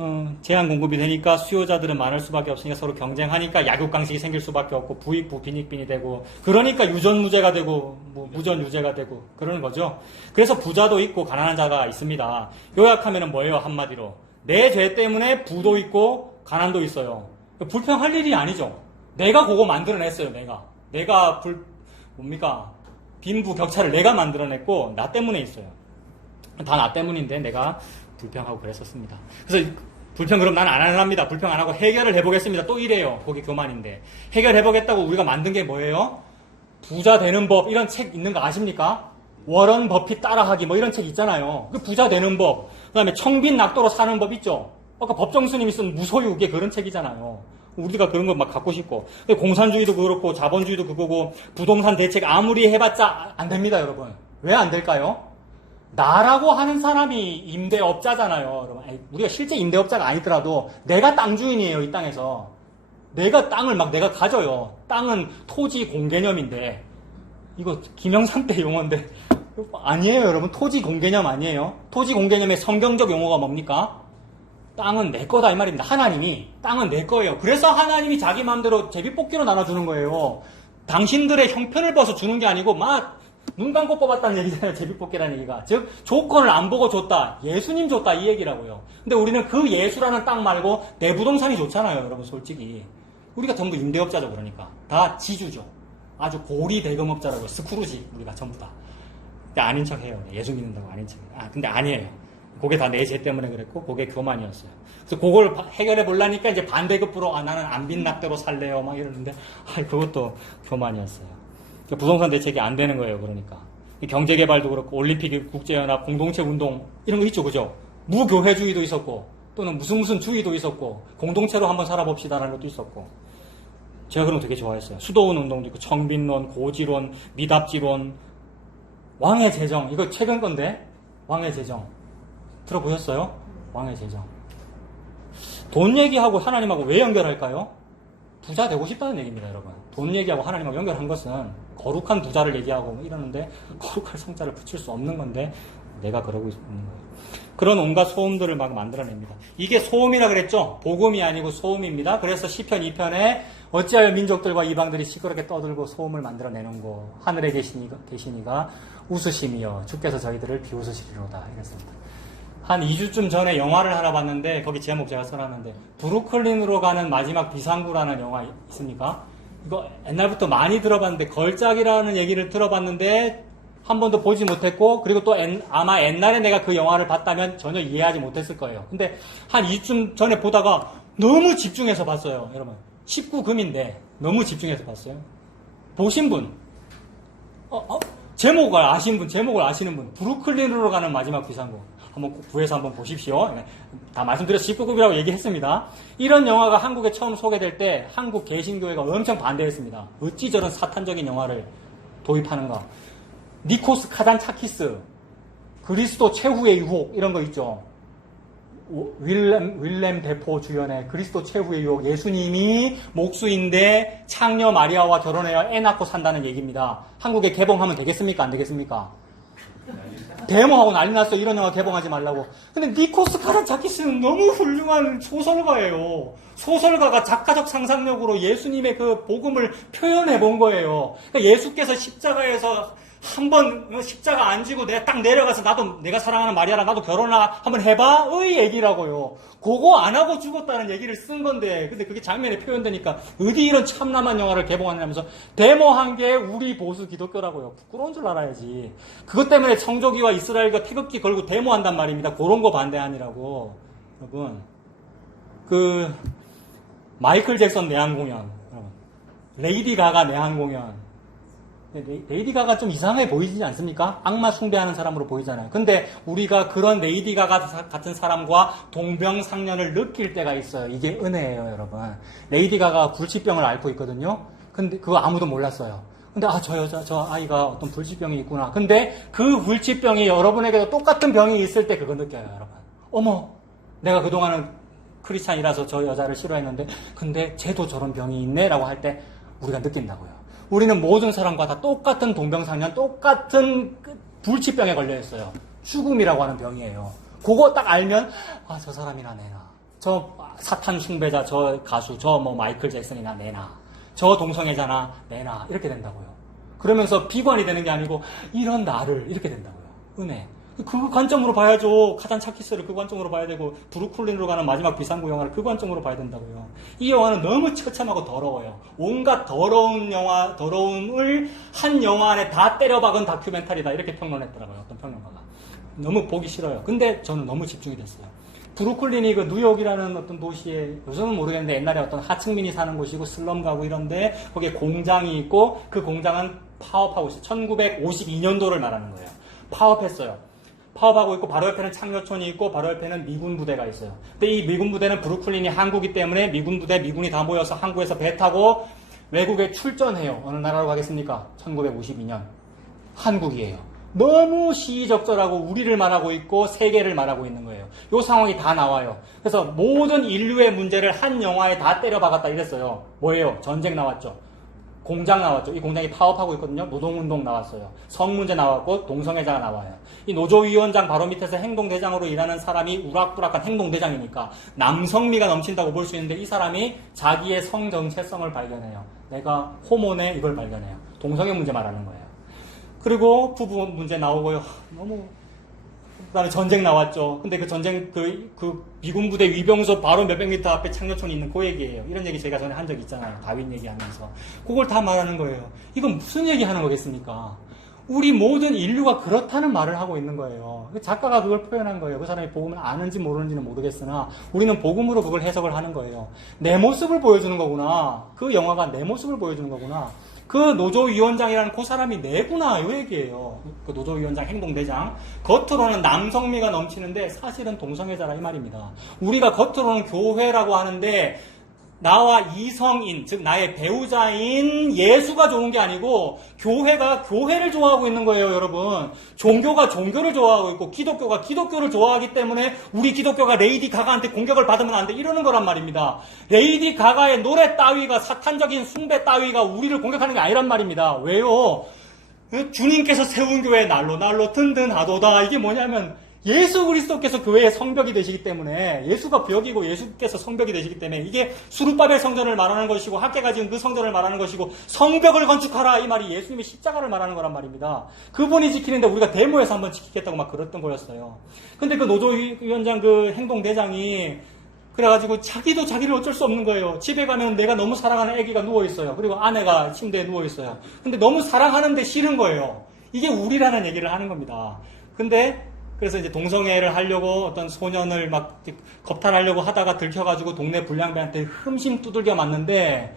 제한 공급이 되니까 수요자들은 많을 수밖에 없으니까 서로 경쟁하니까 약육강식이 생길 수밖에 없고 부익부 빈익빈이 되고 그러니까 유전무죄가 되고 무전유죄가 되고 그러는 거죠. 그래서 부자도 있고 가난한 자가 있습니다. 요약하면은 뭐예요? 한마디로 내 죄 때문에 부도 있고 가난도 있어요. 불평할 일이 아니죠. 내가 그거 만들어냈어요. 내가 빈부 격차를 내가 만들어냈고 나 때문에 있어요. 다 나 때문인데 내가 불평하고 그랬었습니다. 그래서 불평 그럼 난 안 합니다. 불평 안 하고 해결을 해보겠습니다. 또 이래요. 거기 교만인데. 해결해보겠다고 우리가 만든 게 뭐예요? 부자 되는 법 이런 책 있는 거 아십니까? 워런 버핏 따라하기 뭐 이런 책 있잖아요. 그 부자 되는 법. 그 다음에 청빈 낙도로 사는 법 있죠. 아까 법정스님이 쓴 무소유계 그런 책이잖아요. 우리가 그런 거 막 갖고 싶고. 공산주의도 그렇고 자본주의도 그거고 부동산 대책 아무리 해봤자 안 됩니다, 여러분. 왜 안 될까요? 나라고 하는 사람이 임대업자잖아요, 여러분. 우리가 실제 임대업자가 아니더라도 내가 땅 주인이에요, 이 땅에서. 내가 땅을 내가 가져요. 땅은 토지 공개념인데 이거 김영삼 때 용어인데 아니에요, 여러분. 토지 공개념 아니에요. 토지 공개념의 성경적 용어가 뭡니까? 땅은 내 거다 이 말입니다. 하나님이 땅은 내 거예요. 그래서 하나님이 자기 마음대로 제비뽑기로 나눠주는 거예요. 당신들의 형편을 봐서 주는 게 아니고 눈 감고 뽑았다는 얘기잖아요. 제비뽑기라는 얘기가. 즉 조건을 안 보고 줬다. 예수님 줬다 이 얘기라고요. 근데 우리는 그 예수라는 땅 말고 내 부동산이 좋잖아요. 여러분 솔직히. 우리가 전부 임대업자죠. 그러니까. 다 지주죠. 아주 고리 대금업자라고 스크루지 우리가 전부 다. 근데 아닌 척해요. 예수 믿는다고 아닌 척해요. 근데 아니에요. 그게 다 내 죄 때문에 그랬고 그게 교만이었어요. 그래서 그걸 해결해 보려니까 이제 반대급부로 나는 안 빈낙대로 살래요 막 이러는데 그것도 교만이었어요. 부동산 대책이 안 되는 거예요. 그러니까 경제개발도 그렇고 올림픽, 국제연합, 공동체 운동 이런 거 있죠, 그죠? 무교회주의도 있었고 또는 무슨 주의도 있었고 공동체로 한번 살아봅시다라는 것도 있었고 제가 그런 거 되게 좋아했어요. 수도원 운동도 있고 청빈론, 고지론, 미답지론, 왕의 재정 이거 최근 건데 왕의 재정 들어보셨어요? 왕의 제정. 돈 얘기하고 하나님하고 왜 연결할까요? 부자 되고 싶다는 얘기입니다, 여러분. 돈 얘기하고 하나님하고 연결한 것은 거룩한 부자를 얘기하고 뭐 이러는데 거룩할 성자를 붙일 수 없는 건데 내가 그러고 있는 거예요. 그런 온갖 소음들을 막 만들어냅니다. 이게 소음이라 그랬죠? 복음이 아니고 소음입니다. 그래서 시편 2편에 어찌하여 민족들과 이방들이 시끄럽게 떠들고 소음을 만들어내는 거 하늘에 계시니가 웃으심이여 주께서 저희들을 비웃으시리로다 이랬습니다. 한 2주쯤 전에 영화를 하나 봤는데 거기 제목 제가 써놨는데 브루클린으로 가는 마지막 비상구라는 영화 있습니까? 이거 옛날부터 많이 들어봤는데 걸작이라는 얘기를 들어봤는데 한 번도 보지 못했고 그리고 또 아마 옛날에 내가 그 영화를 봤다면 전혀 이해하지 못했을 거예요. 근데 한 2주 전에 보다가 너무 집중해서 봤어요. 여러분 19금인데 너무 집중해서 봤어요. 보신 분 제목을 아시는 분 브루클린으로 가는 마지막 비상구 한번 구해서 한번 보십시오. 다 말씀드려서 19금이라고 얘기했습니다. 이런 영화가 한국에 처음 소개될 때 한국 개신교회가 엄청 반대했습니다. 어찌 저런 사탄적인 영화를 도입하는가. 니코스 카잔차키스, 그리스도 최후의 유혹 이런 거 있죠. 윌렘 데포 주연의 그리스도 최후의 유혹. 예수님이 목수인데 창녀 마리아와 결혼해야 애 낳고 산다는 얘기입니다. 한국에 개봉하면 되겠습니까? 안 되겠습니까? 데모하고 난리 났어요. 이런 영화 개봉하지 말라고. 근데 니코스 카잔차키스는 너무 훌륭한 소설가예요. 소설가가 작가적 상상력으로 예수님의 그 복음을 표현해 본 거예요. 그러니까 예수께서 십자가에서 한번 십자가 안 지고 내가 딱 내려가서 나도 내가 사랑하는 마리아랑 나도 결혼을 한번 해봐? 의 얘기라고요. 그거 안 하고 죽었다는 얘기를 쓴 건데 근데 그게 장면에 표현되니까 어디 이런 참남한 영화를 개봉하냐면서 데모한 게 우리 보수 기독교라고요. 부끄러운 줄 알아야지. 그것 때문에 청조기와 이스라엘과 태극기 걸고 데모한단 말입니다. 그런 거 반대하니라고. 여러분 그 마이클 잭슨 내한 공연, 레이디 가가 내한 공연. 레이디 가가 좀 이상해 보이지 않습니까? 악마 숭배하는 사람으로 보이잖아요. 근데 우리가 그런 레이디 가가 같은 사람과 동병상련을 느낄 때가 있어요. 이게 은혜예요, 여러분. 레이디 가가 불치병을 앓고 있거든요. 근데 그거 아무도 몰랐어요. 근데 저 아이가 어떤 불치병이 있구나. 근데 그 불치병이 여러분에게도 똑같은 병이 있을 때 그거 느껴요, 여러분. 어머, 내가 그동안은 크리스찬이라서 저 여자를 싫어했는데 근데 쟤도 저런 병이 있네라고 할 때 우리가 느낀다고요. 우리는 모든 사람과 다 똑같은 동병상련, 똑같은 불치병에 걸려 있어요. 죽음이라고 하는 병이에요. 그거 딱 알면 저 사람이나 내나, 저 사탄 숭배자, 저 가수, 저 마이클 잭슨이나 내나, 저 동성애자나 내나 이렇게 된다고요. 그러면서 비관이 되는 게 아니고 이런 나를 이렇게 된다고요. 은혜. 그 관점으로 봐야죠. 카잔차키스를 그 관점으로 봐야 되고 브루클린으로 가는 마지막 비상구 영화를 그 관점으로 봐야 된다고요. 이 영화는 너무 처참하고 더러워요. 온갖 더러움을 한 영화 안에 다 때려박은 다큐멘터리다 이렇게 평론했더라고요. 어떤 평론가가. 너무 보기 싫어요. 근데 저는 너무 집중이 됐어요. 브루클린이 그 뉴욕이라는 어떤 도시에 요즘은 모르겠는데 옛날에 어떤 하층민이 사는 곳이고 슬럼 가고 이런데 거기에 공장이 있고 그 공장은 파업하고 있어요. 1952년도를 말하는 거예요. 파업했어요. 파업하고 있고 바로 옆에는 창녀촌이 있고 바로 옆에는 미군 부대가 있어요. 근데 이 미군 부대는 브루클린이 항구이기 때문에 미군이 다 모여서 항구에서 배 타고 외국에 출전해요. 어느 나라로 가겠습니까? 1952년. 한국이에요. 너무 시의적절하고 우리를 말하고 있고 세계를 말하고 있는 거예요. 이 상황이 다 나와요. 그래서 모든 인류의 문제를 한 영화에 다 때려박았다 이랬어요. 뭐예요? 전쟁 나왔죠. 공장 나왔죠. 이 공장이 파업하고 있거든요. 노동운동 나왔어요. 성문제 나왔고 동성애자가 나와요. 이 노조위원장 바로 밑에서 행동대장으로 일하는 사람이 우락부락한 행동대장이니까 남성미가 넘친다고 볼 수 있는데 이 사람이 자기의 성정체성을 발견해요. 내가 호모네 이걸 발견해요. 동성애 문제 말하는 거예요. 그리고 부부 문제 나오고요. 너무 그다음에 전쟁 나왔죠. 근데 그 전쟁 그 미군 부대 위병소 바로 몇백 미터 앞에 창녀촌이 있는 그 얘기예요. 이런 얘기 제가 전에 한 적 있잖아요. 다윈 얘기하면서 그걸 다 말하는 거예요. 이건 무슨 얘기하는 거겠습니까? 우리 모든 인류가 그렇다는 말을 하고 있는 거예요. 작가가 그걸 표현한 거예요. 그 사람이 복음을 아는지 모르는지는 모르겠으나 우리는 복음으로 그걸 해석을 하는 거예요. 내 모습을 보여주는 거구나. 그 영화가 내 모습을 보여주는 거구나. 그 노조위원장이라는 그 사람이 내구나 이 얘기예요. 그 노조위원장 행동대장 겉으로는 남성미가 넘치는데 사실은 동성애자라 이 말입니다. 우리가 겉으로는 교회라고 하는데 나와 이성인, 즉 나의 배우자인 예수가 좋은 게 아니고 교회가 교회를 좋아하고 있는 거예요, 여러분. 종교가 종교를 좋아하고 있고 기독교가 기독교를 좋아하기 때문에 우리 기독교가 레이디 가가한테 공격을 받으면 안 돼, 이러는 거란 말입니다. 레이디 가가의 노래 따위가, 사탄적인 숭배 따위가 우리를 공격하는 게 아니란 말입니다. 왜요? 주님께서 세운 교회 날로 든든하도다. 이게 뭐냐면 예수 그리스도께서 교회의 성벽이 되시기 때문에, 예수가 벽이고 예수께서 성벽이 되시기 때문에, 이게 수르바벨 성전을 말하는 것이고 학개가 지은 그 성전을 말하는 것이고 성벽을 건축하라, 이 말이 예수님의 십자가를 말하는 거란 말입니다. 그분이 지키는데 우리가 데모에서 한번 지키겠다고 막 그랬던 거였어요. 근데 그 노조위원장 그 행동대장이 그래가지고 자기도 자기를 어쩔 수 없는 거예요. 집에 가면 내가 너무 사랑하는 아기가 누워있어요. 그리고 아내가 침대에 누워있어요. 근데 너무 사랑하는데 싫은 거예요. 이게 우리라는 얘기를 하는 겁니다. 근데 그래서 이제 동성애를 하려고 어떤 소년을 막 겁탈하려고 하다가 들켜가지고 동네 불량배한테 흠심 두들겨 맞는데,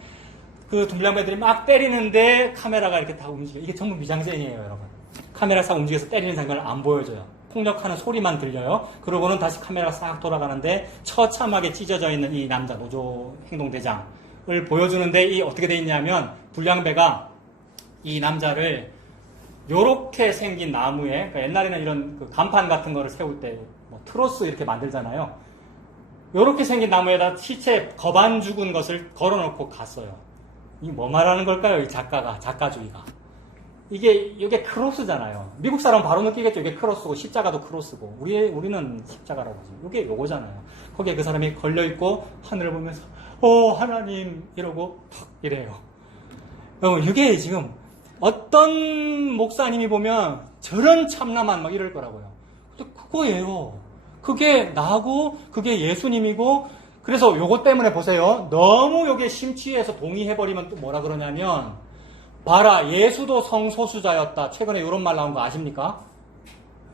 그 불량배들이 막 때리는데 카메라가 이렇게 다 움직여요. 이게 전부 미장센이에요, 여러분. 카메라 싹 움직여서 때리는 장면을 안 보여줘요. 폭력하는 소리만 들려요. 그러고는 다시 카메라가 싹 돌아가는데 처참하게 찢어져 있는 이 남자 노조 행동대장을 보여주는데, 이 어떻게 돼 있냐면 불량배가 이 남자를 요렇게 생긴 나무에, 그러니까 옛날에는 이런 그 간판 같은 거를 세울 때 뭐 트로스 이렇게 만들잖아요. 요렇게 생긴 나무에다 시체 겁 안 죽은 것을 걸어놓고 갔어요. 이게 뭐 말하는 걸까요? 이 작가주의가. 이게 크로스잖아요. 미국 사람은 바로 느끼겠죠. 이게 크로스고 십자가도 크로스고 우리는 십자가라고 하죠. 이게 요거잖아요. 거기에 그 사람이 걸려있고 하늘을 보면서 하나님 이러고 탁 이래요. 이게 지금 어떤 목사님이 보면 저런 참나만 막 이럴 거라고요. 근데 그거예요. 그게 나고 그게 예수님이고, 그래서 요거 때문에 보세요. 너무 요게 심취해서 동의해버리면 또 뭐라 그러냐면, 봐라, 예수도 성소수자였다. 최근에 이런 말 나온 거 아십니까?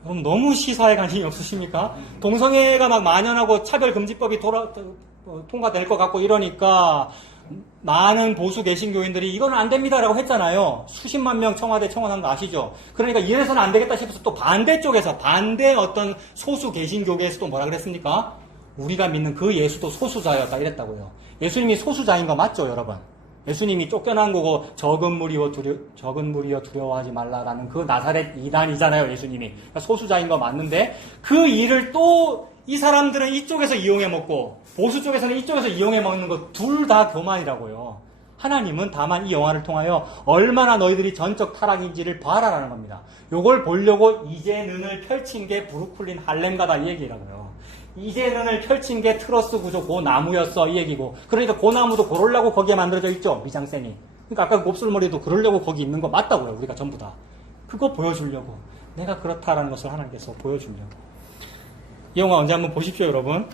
그럼 너무 시사에 관심이 없으십니까? 동성애가 막 만연하고 차별금지법이 통과될 것 같고 이러니까 많은 보수 개신교인들이 이거는 안 됩니다라고 했잖아요. 수십만 명 청와대 청원한 거 아시죠? 그러니까 이래서는 안 되겠다 싶어서 또 반대쪽에서, 반대 어떤 소수 개신교계에서도 뭐라 그랬습니까? 우리가 믿는 그 예수도 소수자였다 이랬다고요. 예수님이 소수자인 거 맞죠, 여러분? 예수님이 쫓겨난 거고 적은 무리여 두려워하지 말라라는 그 나사렛 이단이잖아요, 예수님이. 그러니까 소수자인 거 맞는데 그 일을 또 이 사람들은 이쪽에서 이용해 먹고 보수 쪽에서는 이쪽에서 이용해 먹는 거 둘 다 교만이라고요. 하나님은 다만 이 영화를 통하여 얼마나 너희들이 전적 타락인지를 봐라라는 겁니다. 요걸 보려고 이제 눈을 펼친 게 브루클린 할렘가다 이 얘기라고요. 이제 눈을 펼친 게 트러스 구조 고 나무였어 이 얘기고, 그러니까 고 나무도 그러려고 거기에 만들어져 있죠, 미장센이. 그러니까 아까 곱슬머리도 그러려고 거기 있는 거 맞다고요. 우리가 전부 다 그거 보여주려고, 내가 그렇다라는 것을 하나님께서 보여주려고. 이 영화 언제 한번 보십시오, 여러분.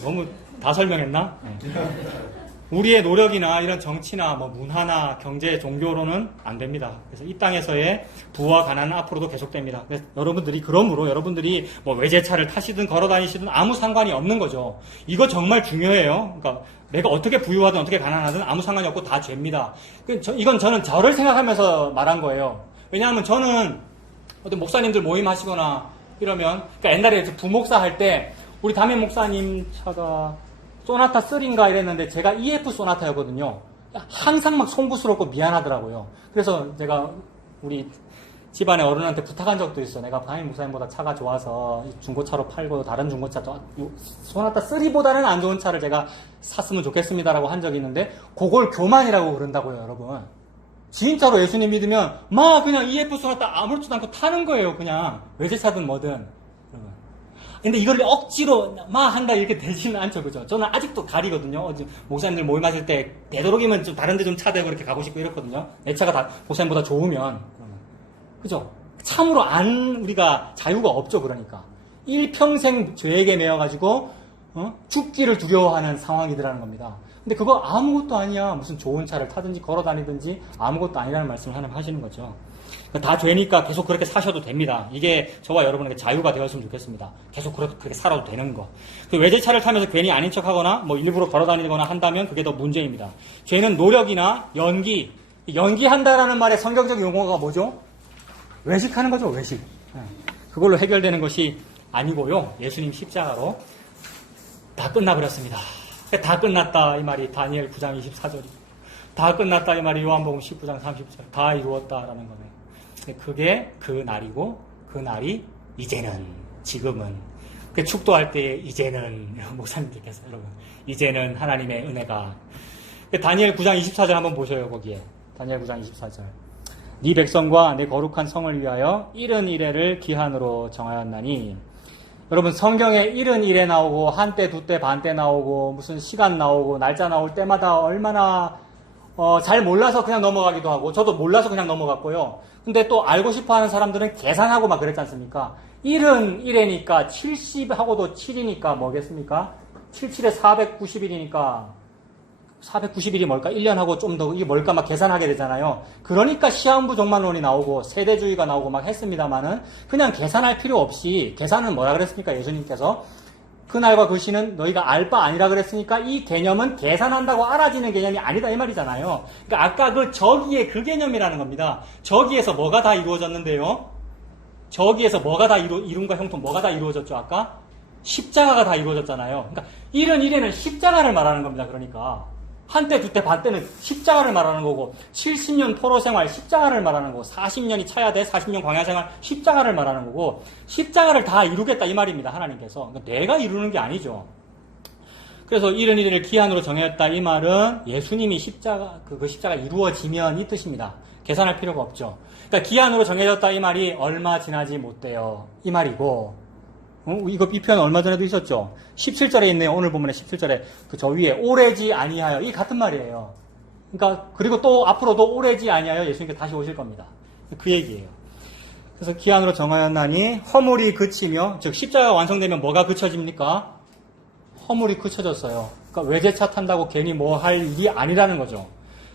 너무 다 설명했나? 우리의 노력이나 이런 정치나 뭐 문화나 경제, 종교로는 안 됩니다. 그래서 이 땅에서의 부와 가난은 앞으로도 계속됩니다. 그래서 그러므로 여러분들이 뭐 외제차를 타시든 걸어 다니시든 아무 상관이 없는 거죠. 이거 정말 중요해요. 그러니까 내가 어떻게 부유하든 어떻게 가난하든 아무 상관이 없고 다 죄입니다. 이건 저는 저를 생각하면서 말한 거예요. 왜냐하면 저는 어떤 목사님들 모임 하시거나 이러면, 그러니까 옛날에 부목사 할 때 우리 담임 목사님 차가 소나타 3인가 이랬는데 제가 EF 소나타였거든요. 항상 막 송구스럽고 미안하더라고요. 그래서 제가 우리 집안의 어른한테 부탁한 적도 있어. 내가 담임 목사님보다 차가 좋아서 중고차로 팔고 다른 중고차도 소나타 3보다는 안 좋은 차를 제가 샀으면 좋겠습니다라고 한 적이 있는데, 그걸 교만이라고 그런다고요, 여러분. 진짜로 예수님 믿으면 막 그냥 EF 소나타 아무렇지도 않고 타는 거예요. 그냥 외제차든 뭐든. 근데 이걸 억지로 막 한다 이렇게 되지는 않죠, 그죠? 저는 아직도 가리거든요. 목사님들 모임하실 때 되도록이면 좀 다른 데 좀 차대고 이렇게 가고 싶고 이렇거든요. 내 차가 다 목사님보다 좋으면. 그죠? 참으로 우리가 자유가 없죠, 그러니까. 일평생 죄에게 매여가지고 죽기를 두려워하는 상황이더라는 겁니다. 근데 그거 아무것도 아니야. 무슨 좋은 차를 타든지 걸어 다니든지 아무것도 아니라는 말씀을 하나님 하시는 거죠. 다 죄니까 계속 그렇게 사셔도 됩니다. 이게 저와 여러분에게 자유가 되었으면 좋겠습니다. 계속 그렇게 살아도 되는 거. 그 외제차를 타면서 괜히 아닌 척하거나 뭐 일부러 걸어 다니거나 한다면 그게 더 문제입니다. 죄는 노력이나 연기한다라는 말의 성경적 용어가 뭐죠? 외식하는 거죠, 외식. 그걸로 해결되는 것이 아니고요. 예수님 십자가로 다 끝나버렸습니다. 다 끝났다 이 말이 다니엘 9장 24절이고 다 끝났다 이 말이 요한복음 19장 30절 다 이루었다라는 거네. 그게 그 날이고 그 날이 이제는 지금은 축도할 때 이제는 목사님들께서 여러분 이제는 하나님의 은혜가 다니엘 9장 24절 한번 보셔요. 거기에 다니엘 9장 24절 네 백성과 내 거룩한 성을 위하여 이른 이래를 기한으로 정하였나니 여러분 성경에 이른 이래 나오고 한때 두때 반때 나오고 무슨 시간 나오고 날짜 나올 때마다 얼마나 잘 몰라서 그냥 넘어가기도 하고 저도 몰라서 그냥 넘어갔고요. 근데 또 알고 싶어하는 사람들은 계산하고 막 그랬지 않습니까? 1은 1이니까 70하고도 7이니까 뭐겠습니까? 77에 490일이니까 490일이 뭘까? 1년하고 좀 더 이게 뭘까? 막 계산하게 되잖아요. 그러니까 시한부 종말론이 나오고 세대주의가 나오고 막 했습니다만은 그냥 계산할 필요 없이 계산은 뭐라 그랬습니까? 예수님께서 그날과 그 시는 너희가 알 바 아니라 그랬으니까 이 개념은 계산한다고 알아지는 개념이 아니다 이 말이잖아요. 그러니까 아까 그 저기에 그 개념이라는 겁니다. 저기에서 뭐가 다 이루어졌는데요? 저기에서 뭐가 다 이룬과 형통 뭐가 다 이루어졌죠? 아까 십자가가 다 이루어졌잖아요. 그러니까 1은 1에는 십자가를 말하는 겁니다. 그러니까 한때 두때 반때는 십자가를 말하는 거고 70년 포로 생활 십자가를 말하는 거고 40년이 차야 돼 40년 광야 생활 십자가를 말하는 거고 십자가를 다 이루겠다 이 말입니다. 하나님께서. 그러니까 내가 이루는 게 아니죠. 그래서 1은 1을 기한으로 정했다 이 말은 예수님이 십자가 그 십자가 이루어지면 이 뜻입니다. 계산할 필요가 없죠. 그러니까 기한으로 정해졌다 이 말이 얼마 지나지 못돼요 이 말이고 이 표현 얼마 전에도 있었죠. 17절에 있네요. 오늘 본문에 17절에 그 저 위에 오래지 아니하여 이 같은 말이에요. 그러니까 그리고 또 앞으로도 오래지 아니하여 예수님께 다시 오실 겁니다. 그 얘기예요. 그래서 기한으로 정하였나니 허물이 그치며 즉 십자가가 완성되면 뭐가 그쳐집니까? 허물이 그쳐졌어요. 그러니까 외제차 탄다고 괜히 뭐 할 일이 아니라는 거죠.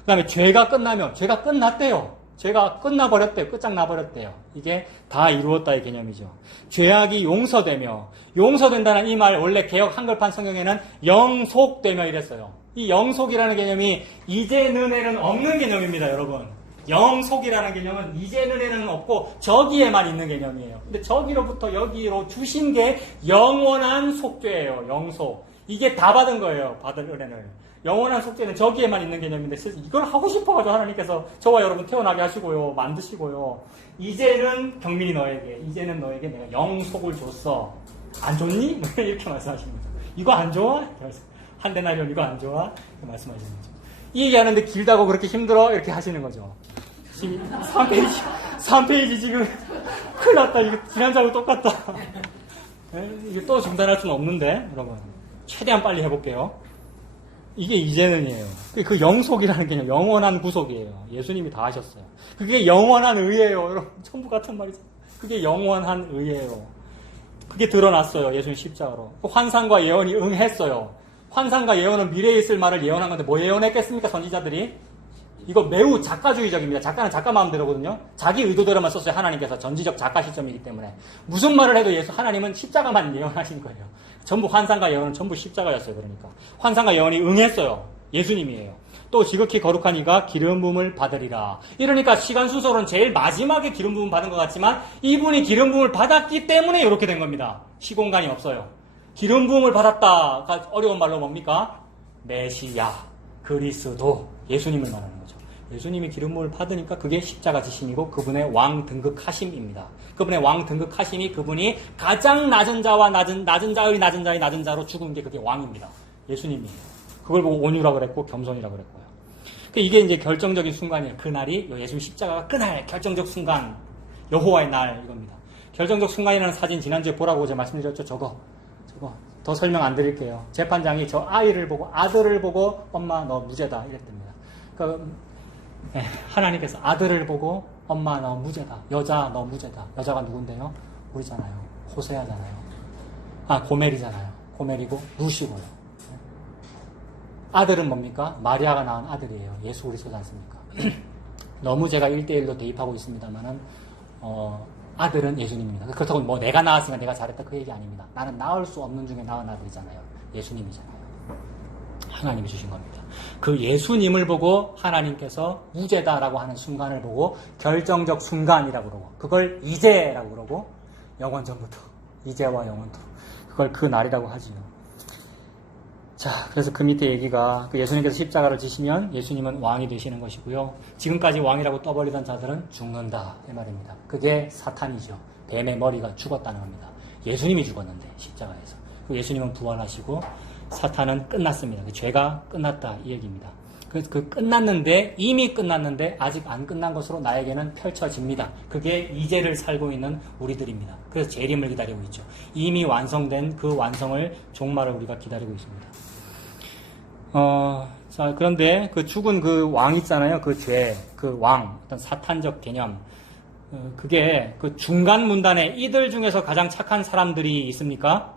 그 다음에 죄가 끝나면 죄가 끝났대요. 죄가 끝나버렸대요. 끝장나버렸대요. 이게 다 이루었다의 개념이죠. 죄악이 용서되며 용서된다는 이 말 원래 개역 한글판 성경에는 영속되며 이랬어요. 이 영속이라는 개념이 이제는에는 없는 개념입니다. 여러분. 영속이라는 개념은 이제는에는 없고 저기에만 있는 개념이에요. 근데 저기로부터 여기로 주신 게 영원한 속죄예요. 영속. 이게 다 받은 거예요. 받은 은혜를. 영원한 속죄는 저기에만 있는 개념인데 이걸 하고 싶어가지고 하나님께서 저와 여러분 태어나게 하시고요. 만드시고요. 이제는 경민이 너에게 이제는 너에게 내가 영속을 줬어. 안 좋니? 이렇게 말씀하시는 거죠. 이거 안 좋아? 한 대 날려 이거 안 좋아? 이렇게 말씀하시는 거죠. 이 얘기하는데 길다고 그렇게 힘들어? 이렇게 하시는 거죠. 지금 3페이지 지금 큰일 났다. 이거 지난주하고 똑같다. 이게 또 중단할 수는 없는데 여러분 최대한 빨리 해볼게요. 이게 이제는이에요. 그 영속이라는 개념, 영원한 구속이에요. 예수님이 다 하셨어요. 그게 영원한 의예요. 여러분, 전부 같은 말이죠. 그게 영원한 의예요. 그게 드러났어요. 예수님 십자가로. 환상과 예언이 응했어요. 환상과 예언은 미래에 있을 말을 예언한 건데 뭐 예언했겠습니까? 선지자들이? 이거 매우 작가주의적입니다. 작가는 작가 마음대로거든요. 자기 의도대로만 썼어요. 하나님께서 전지적 작가 시점이기 때문에. 무슨 말을 해도 하나님은 십자가만 예언하신 거예요. 전부 환상과 예언은 전부 십자가였어요. 그러니까. 환상과 예언이 응했어요. 예수님이에요. 또 지극히 거룩한 이가 기름 부음을 받으리라. 이러니까 시간 순서로는 제일 마지막에 기름 부음 받은 것 같지만 이분이 기름 부음을 받았기 때문에 이렇게 된 겁니다. 시공간이 없어요. 기름 부음을 받았다가 어려운 말로 뭡니까? 메시야, 그리스도, 예수님을 말하는 거죠. 예수님이 기름 부음을 받으니까 그게 십자가 지심이고 그분의 왕 등극하심입니다. 그분의 왕 등극하심이 그분이 가장 낮은 자와 낮은 자의 낮은 자의 낮은 자로 죽은 게 그게 왕입니다. 예수님이에요. 그걸 보고 온유라 그랬고 겸손이라 그랬고요. 이게 이제 결정적인 순간이에요. 그날이 예수님 십자가가 그날 결정적 순간 여호와의 날 이겁니다. 결정적 순간이라는 사진 지난주에 보라고 제가 말씀드렸죠. 저거 더 설명 안 드릴게요. 재판장이 저 아이를 보고 아들을 보고 엄마 너 무죄다 이랬답니다. 그러니까 하나님께서 아들을 보고 엄마 너 무죄다. 여자 너 무죄다. 여자가 누군데요? 우리잖아요. 호세아잖아요. 고멜이잖아요. 고멜이고 루시고요. 아들은 뭡니까? 마리아가 낳은 아들이에요. 예수 그리스도지 않습니까? 너무 제가 1대1로 대입하고 있습니다만은 아들은 예수님입니다. 그렇다고 뭐 내가 낳았으니까 내가 잘했다 그 얘기 아닙니다. 나는 낳을 수 없는 중에 낳은 아들이잖아요. 예수님이잖아요. 하나님이 주신 겁니다. 그 예수님을 보고 하나님께서 무죄다라고 하는 순간을 보고 결정적 순간이라고 그러고 그걸 이제라고 그러고 영원전부터 이제와 영원토록 그걸 그 날이라고 하지요. 자, 그래서 그 밑에 얘기가 그 예수님께서 십자가를 지시면 예수님은 왕이 되시는 것이고요. 지금까지 왕이라고 떠벌리던 자들은 죽는다. 이 말입니다. 그게 사탄이죠. 뱀의 머리가 죽었다는 겁니다. 예수님이 죽었는데 십자가에서. 그 예수님은 부활하시고 사탄은 끝났습니다. 그 죄가 끝났다 이 얘기입니다. 그래서 그 끝났는데 이미 끝났는데 아직 안 끝난 것으로 나에게는 펼쳐집니다. 그게 이제를 살고 있는 우리들입니다. 그래서 재림을 기다리고 있죠. 이미 완성된 그 완성을 종말을 우리가 기다리고 있습니다. 자, 그런데 그 죽은 그 왕 있잖아요. 그 죄, 그 왕, 어떤 사탄적 개념. 그게 그 중간 문단에 이들 중에서 가장 착한 사람들이 있습니까?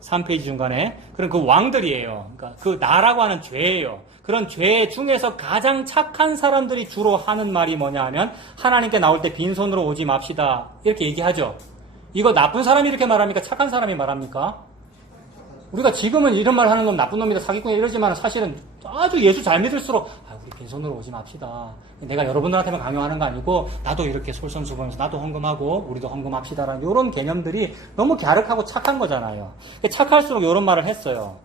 3페이지 중간에. 그럼 그 왕들이에요. 그러니까 그 나라고 하는 죄예요. 그런 죄 중에서 가장 착한 사람들이 주로 하는 말이 뭐냐 하면 하나님께 나올 때 빈손으로 오지 맙시다. 이렇게 얘기하죠. 이거 나쁜 사람이 이렇게 말합니까? 착한 사람이 말합니까? 우리가 지금은 이런 말 하는 건 나쁜 놈이다, 사기꾼이다 이러지만 사실은 아주 예수 잘 믿을수록 우리 빈손으로 오지 맙시다. 내가 여러분들한테만 강요하는 거 아니고 나도 이렇게 솔선수범해서 나도 헌금하고 우리도 헌금합시다라는 이런 개념들이 너무 갸륵하고 착한 거잖아요. 착할수록 이런 말을 했어요.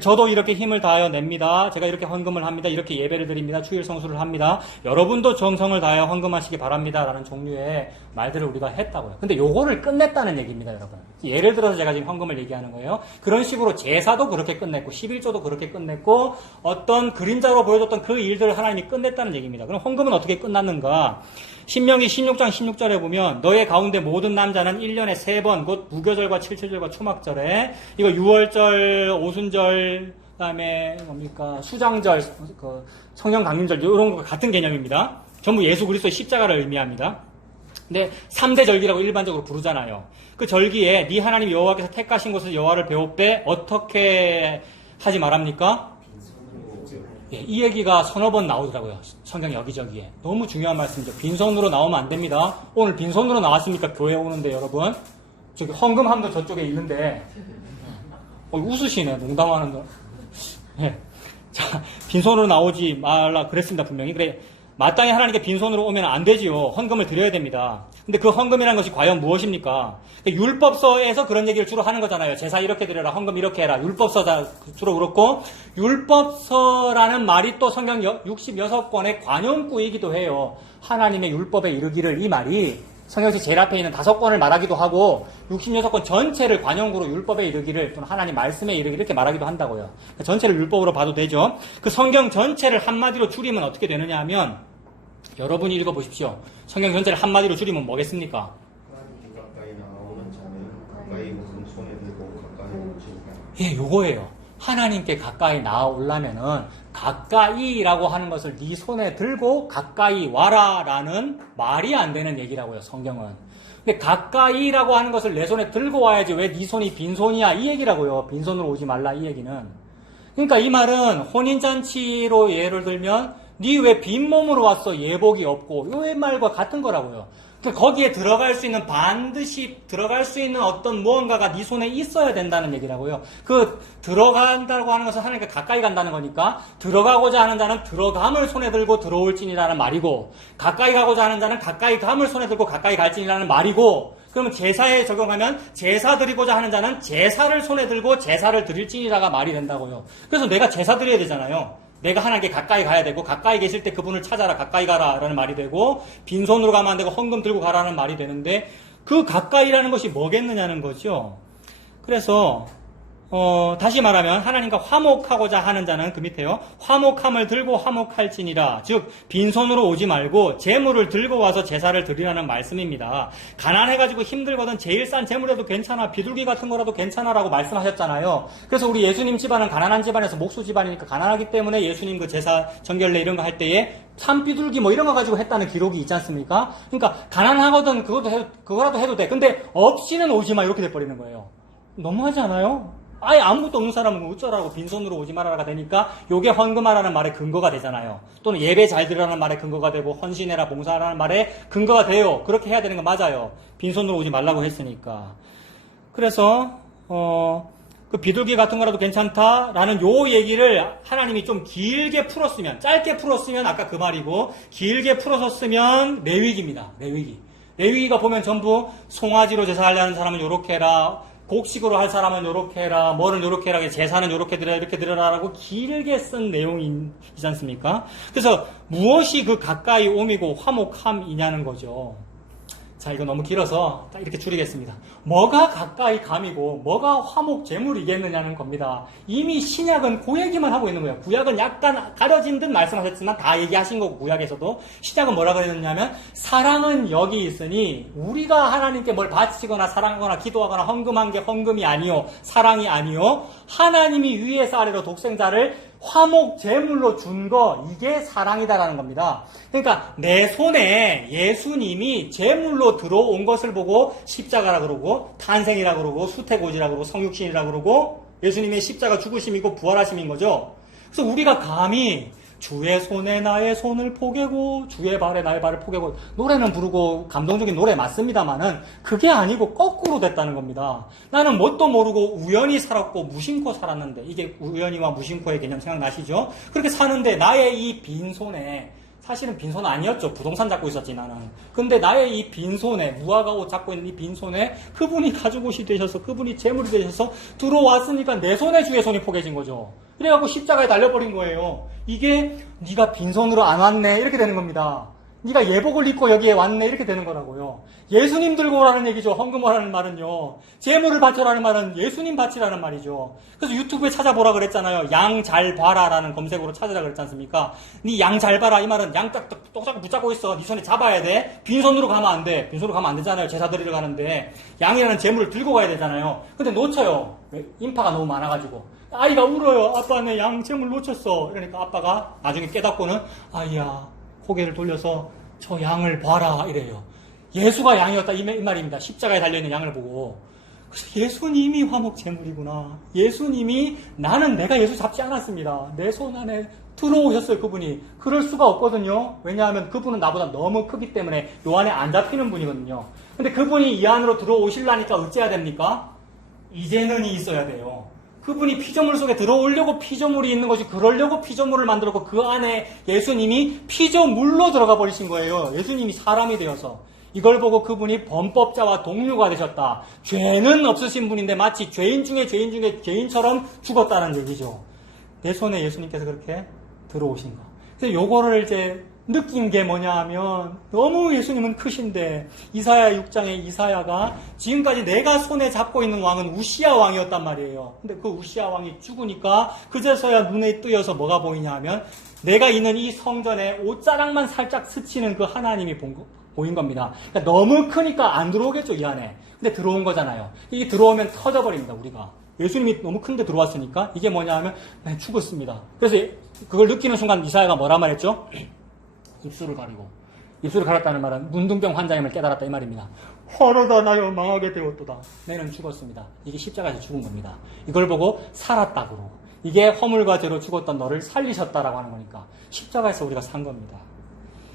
저도 이렇게 힘을 다하여 냅니다. 제가 이렇게 헌금을 합니다. 이렇게 예배를 드립니다. 주일 성수를 합니다. 여러분도 정성을 다하여 헌금하시기 바랍니다. 라는 종류의 말들을 우리가 했다고요. 근데 요거를 끝냈다는 얘기입니다, 여러분. 예를 들어서 제가 지금 헌금을 얘기하는 거예요. 그런 식으로 제사도 그렇게 끝냈고 11조도 그렇게 끝냈고 어떤 그림자로 보여줬던 그 일들을 하나님이 끝냈다는 얘기입니다. 그럼 헌금은 어떻게 끝났는가? 신명기 16장 16절에 보면 너의 가운데 모든 남자는 1년에 3번 곧 무교절과 칠칠절과 초막절에 이거 유월절, 오순절 그다음에 뭡니까 수장절, 그 성령 강림절 이런 거 같은 개념입니다. 전부 예수 그리스도의 십자가를 의미합니다. 근데 3대 절기라고 일반적으로 부르잖아요. 그 절기에 네 하나님 여호와께서 택하신 곳에서 여호와를 배웁되 어떻게 하지 말합니까? 예, 이 얘기가 서너 번 나오더라고요. 성경 여기저기에. 너무 중요한 말씀이죠. 빈손으로 나오면 안 됩니다. 오늘 빈손으로 나왔습니까? 교회 오는데 여러분. 저기 헌금함도 저쪽에 있는데 웃으시네. 농담하는데. 예. 자, 빈손으로 나오지 말라 그랬습니다. 분명히. 그래. 마땅히 하나님께 빈손으로 오면 안 되지요. 헌금을 드려야 됩니다. 근데 그 헌금이라는 것이 과연 무엇입니까? 율법서에서 그런 얘기를 주로 하는 거잖아요. 제사 이렇게 드려라, 헌금 이렇게 해라. 율법서다 주로 그렇고 율법서라는 말이 또 성경 66권의 관용구이기도 해요. 하나님의 율법에 이르기를 이 말이 성경시 제일 앞에 있는 5권을 말하기도 하고 66권 전체를 관용구로 율법에 이르기를 또는 하나님 말씀에 이르기를 이렇게 말하기도 한다고요. 전체를 율법으로 봐도 되죠. 그 성경 전체를 한마디로 줄이면 어떻게 되느냐 하면 여러분이 읽어보십시오. 성경 전체를 한마디로 줄이면 뭐겠습니까? 하나님께 가까이 나오는 자는 가까이 오는 손에 들고 가까이 오지. 예, 요거예요. 하나님께 가까이 나아오려면은 가까이라고 하는 것을 네 손에 들고 가까이 와라라는 말이 안 되는 얘기라고요, 성경은. 근데 가까이라고 하는 것을 내 손에 들고 와야지 왜 네 손이 빈손이야 이 얘기라고요. 빈손으로 오지 말라 이 얘기는. 그러니까 이 말은 혼인잔치로 예를 들면 네 왜 빈몸으로 왔어 예복이 없고 이 말과 같은 거라고요. 거기에 들어갈 수 있는 반드시 들어갈 수 있는 어떤 무언가가 네 손에 있어야 된다는 얘기라고요. 그 들어간다고 하는 것은 하나님께 가까이 간다는 거니까 들어가고자 하는 자는 들어감을 손에 들고 들어올지니라는 말이고 가까이 가고자 하는 자는 가까이 감을 손에 들고 가까이 갈지니라는 말이고 그러면 제사에 적용하면 제사 드리고자 하는 자는 제사를 손에 들고 제사를 드릴지니라가 말이 된다고요. 그래서 내가 제사 드려야 되잖아요. 내가 하나님께 가까이 가야 되고 가까이 계실 때 그분을 찾아라 가까이 가라라는 말이 되고 빈손으로 가면 안 되고 헌금 들고 가라는 말이 되는데 그 가까이라는 것이 뭐겠느냐는 거죠. 그래서 다시 말하면 하나님과 화목하고자 하는 자는 그 밑에요. 화목함을 들고 화목할지니라. 즉 빈손으로 오지 말고 재물을 들고 와서 제사를 드리라는 말씀입니다. 가난해가지고 힘들거든 제일 싼 재물이라도 괜찮아. 비둘기 같은 거라도 괜찮아라고 말씀하셨잖아요. 그래서 우리 예수님 집안은 가난한 집안에서 목수 집안이니까 가난하기 때문에 예수님 그 제사 정결례 이런 거 할 때에 산비둘기 뭐 이런 거 가지고 했다는 기록이 있지 않습니까? 그러니까 가난하거든 그거라도 해도 돼. 근데 없이는 오지 마 이렇게 돼버리는 거예요. 너무하지 않아요? 아예 아무것도 없는 사람은 어쩌라고 빈손으로 오지 말아라가 되니까 요게 헌금하라는 말의 근거가 되잖아요. 또는 예배 잘 드리라는 말의 근거가 되고 헌신해라 봉사하라는 말의 근거가 돼요. 그렇게 해야 되는 거 맞아요. 빈손으로 오지 말라고 했으니까. 그래서 그 비둘기 같은 거라도 괜찮다라는 요 얘기를 하나님이 좀 길게 풀었으면 짧게 풀었으면 아까 그 말이고 길게 풀어섰으면 레위기입니다. 레위기가 보면 전부 송아지로 제사하려는 사람은 요렇게 해라 곡식으로 할 사람은 요렇게 해라, 뭐는 요렇게 해라, 제사는 요렇게 드려라, 이렇게 드려라라고 길게 쓴 내용이지 않습니까? 그래서 무엇이 그 가까이 옴이고 화목함이냐는 거죠. 자, 이거 너무 길어서 딱 이렇게 줄이겠습니다. 뭐가 가까이 감이고 뭐가 화목 제물이겠느냐는 겁니다. 이미 신약은 그 얘기만 하고 있는 거예요. 구약은 약간 가려진 듯 말씀하셨지만 다 얘기하신 거고, 구약에서도. 신약은 뭐라고 했냐면 사랑은 여기 있으니 우리가 하나님께 뭘 바치거나 사랑하거나 기도하거나 헌금한 게 헌금이 아니요, 사랑이 아니요, 하나님이 위에서 아래로 독생자를 화목 제물로 준 거, 이게 사랑이다라는 겁니다. 그러니까 내 손에 예수님이 제물로 들어온 것을 보고 십자가라 그러고, 탄생이라 그러고, 수태고지라 그러고, 성육신이라 그러고, 예수님의 십자가 죽으심이고 부활하심인 거죠. 그래서 우리가 감히 주의 손에 나의 손을 포개고 주의 발에 나의 발을 포개고, 노래는 부르고 감동적인 노래 맞습니다만은 그게 아니고 거꾸로 됐다는 겁니다. 나는 뭣도 모르고 우연히 살았고 무심코 살았는데, 이게 우연히와 무심코의 개념 생각나시죠? 그렇게 사는데 나의 이 빈손에, 사실은 빈손 아니었죠. 부동산 잡고 있었지 나는. 근데 나의 이 빈손에, 무화과 옷 잡고 있는 이 빈손에 그분이 가죽옷이 되셔서, 그분이 재물이 되셔서 들어왔으니까 내 손에 주의 손이 포개진 거죠. 그래갖고 십자가에 달려버린 거예요. 이게 네가 빈손으로 안 왔네, 이렇게 되는 겁니다. 네가 예복을 입고 여기에 왔네, 이렇게 되는 거라고요. 예수님 들고 오라는 얘기죠. 헌금하라는 말은요. 재물을 바쳐라는 말은 예수님 바치라는 말이죠. 그래서 유튜브에 찾아보라 그랬잖아요. 양 잘 봐라라는 검색으로 찾으라 그랬지 않습니까? 네 양 잘 봐라, 이 말은 양 딱 똑딱 붙잡고 있어. 네 손에 잡아야 돼. 빈손으로 가면 안 돼. 빈손으로 가면 안 되잖아요. 제사 드리러 가는데 양이라는 재물을 들고 가야 되잖아요. 근데 놓쳐요. 왜? 인파가 너무 많아가지고. 아이가 울어요. 아빠, 내 양 재물 놓쳤어. 그러니까 아빠가 나중에 깨닫고는, 아이야, 고개를 돌려서 저 양을 봐라, 이래요. 예수가 양이었다, 이 말입니다. 십자가에 달려있는 양을 보고. 그래서 예수님이 화목 제물이구나. 예수님이, 나는 내가 예수 잡지 않았습니다. 내 손 안에 들어오셨어요, 그분이. 그럴 수가 없거든요. 왜냐하면 그분은 나보다 너무 크기 때문에 요 안에 안 잡히는 분이거든요. 근데 그분이 이 안으로 들어오시려니까 어찌해야 됩니까? 이제는이 있어야 돼요. 그분이 피조물 속에 들어오려고 피조물이 있는 것이, 그러려고 피조물을 만들었고, 그 안에 예수님이 피조물로 들어가 버리신 거예요. 예수님이 사람이 되어서. 이걸 보고 그분이 범법자와 동류가 되셨다. 죄는 없으신 분인데 마치 죄인 중에 죄인처럼 죽었다는 얘기죠. 내 손에 예수님께서 그렇게 들어오신 거. 그래서 요거를 이제 느낀 게 뭐냐 하면, 너무 예수님은 크신데, 이사야 6장에 이사야가 지금까지 내가 손에 잡고 있는 왕은 우시야 왕이었단 말이에요. 근데 그 우시야 왕이 죽으니까 그제서야 눈에 뜨여서 뭐가 보이냐 하면, 내가 있는 이 성전에 옷자락만 살짝 스치는 그 하나님이 보인 겁니다. 그러니까 너무 크니까 안 들어오겠죠, 이 안에. 근데 들어온 거잖아요. 이게 들어오면 터져버립니다, 우리가. 예수님이 너무 큰데 들어왔으니까. 이게 뭐냐 하면, 네, 죽었습니다. 그래서 그걸 느끼는 순간 이사야가 뭐라 말했죠? 입술을 가리고. 입술을 가렸다는 말은 문둥병 환자임을 깨달았다, 이 말입니다. 화로다 나여 망하게 되었도다. 내는 죽었습니다. 이게 십자가에서 죽은 겁니다. 이걸 보고 살았다고. 이게 허물과 죄로 죽었던 너를 살리셨다라고 하는 거니까 십자가에서 우리가 산 겁니다.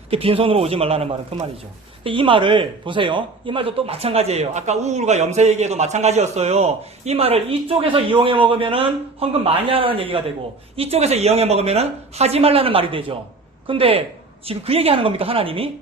빈손으로 오지 말라는 말은 그 말이죠. 이 말을 보세요. 이 말도 또 마찬가지예요. 아까 우울과 염세 얘기에도 마찬가지였어요. 이 말을 이쪽에서 이용해 먹으면은 헌금 많이 하라는 얘기가 되고, 이쪽에서 이용해 먹으면은 하지 말라는 말이 되죠. 근데 지금 그 얘기하는 겁니까, 하나님이?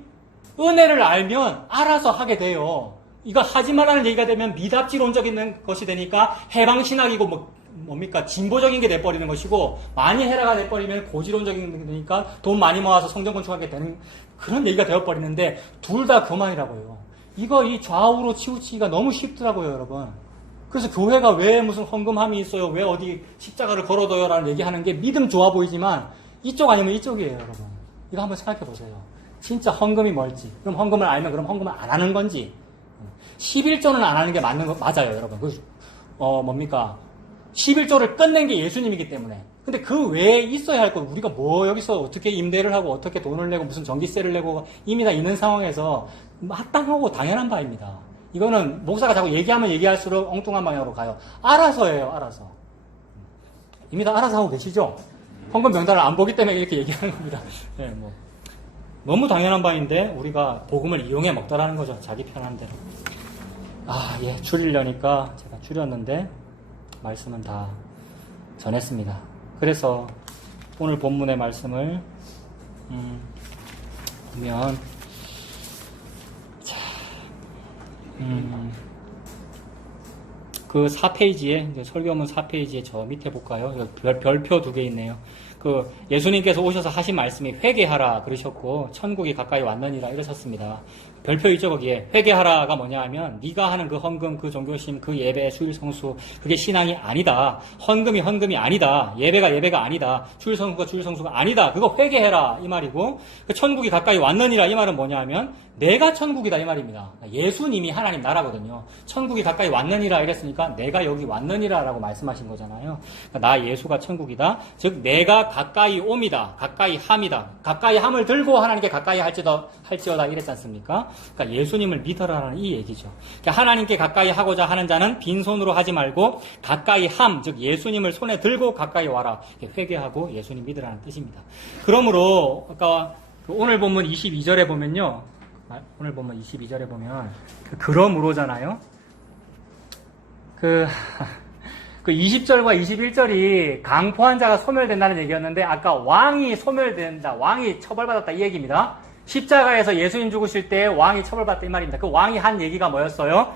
은혜를 알면 알아서 하게 돼요. 이거 하지 말라는 얘기가 되면 미답지론적인 것이 되니까 해방신학이고 뭡니까? 진보적인 게 돼버리는 것이고, 많이 해라가 돼버리면 고지론적인 게 되니까 돈 많이 모아서 성전 건축하게 되는 그런 얘기가 되어버리는데, 둘 다 그만이라고요. 이 좌우로 치우치기가 너무 쉽더라고요, 여러분. 그래서 교회가 왜 무슨 헌금함이 있어요? 왜 어디 십자가를 걸어둬요? 라는 얘기하는 게 믿음 좋아 보이지만, 이쪽 아니면 이쪽이에요, 여러분. 이거 한번 생각해 보세요. 진짜 헌금이 뭘지. 그럼 헌금을 알면 그럼 헌금을 안 하는 건지. 11조는 안 하는 게 맞는 거 맞아요, 여러분. 뭡니까? 11조를 끝낸 게 예수님이기 때문에. 근데 그 외에 있어야 할 거, 우리가 여기서 어떻게 임대를 하고 어떻게 돈을 내고 무슨 전기세를 내고 이미 다 있는 상황에서 마땅하고 당연한 바입니다. 이거는 목사가 자꾸 얘기하면 얘기할수록 엉뚱한 방향으로 가요. 알아서 해요, 알아서. 이미 다 알아서 하고 계시죠? 헌금 명단을 안 보기 때문에 이렇게 얘기하는 겁니다. 네, 너무 당연한 바인데 우리가 복음을 이용해 먹더라는 거죠. 자기 편한 대로. 줄이려니까 제가 줄였는데 말씀은 다 전했습니다. 그래서 오늘 본문의 말씀을 보면, 그 4페이지에, 설교문 4페이지에 저 밑에 볼까요? 별표 2개 있네요. 그 예수님께서 오셔서 하신 말씀이 회개하라 그러셨고 천국이 가까이 왔느니라 이러셨습니다. 별표 있죠 거기에. 회개하라가 뭐냐 하면 네가 하는 그 헌금, 그 종교심, 그 예배, 주일 성수 그게 신앙이 아니다. 헌금이 아니다. 예배가 아니다. 주일 성수가 주일 성수가 아니다. 그거 회개해라 이 말이고, 그 천국이 가까이 왔느니라 이 말은 뭐냐 하면 내가 천국이다 이 말입니다. 예수님이 하나님 나라거든요. 천국이 가까이 왔느니라 이랬으니까 내가 여기 왔느니라 라고 말씀하신 거잖아요. 그러니까 나 예수가 천국이다. 즉 내가 가까이 옴이다. 가까이 함이다. 가까이 함을 들고 하나님께 가까이 할지어다 이랬지 않습니까? 그러니까 예수님을 믿어라라는 이 얘기죠. 그러니까 하나님께 가까이 하고자 하는 자는 빈손으로 하지 말고 가까이 함, 즉 예수님을 손에 들고 가까이 와라. 회개하고 예수님 믿으라는 뜻입니다. 그러므로 아까 오늘 본문 22절에 보면요. 오늘 보면 22절에 보면 그러므로잖아요. 그 20절과 21절이 강포한 자가 소멸된다는 얘기였는데 아까 왕이 소멸된다. 왕이 처벌받았다 이 얘기입니다. 십자가에서 예수님 죽으실 때 왕이 처벌받았다 이 말입니다. 그 왕이 한 얘기가 뭐였어요?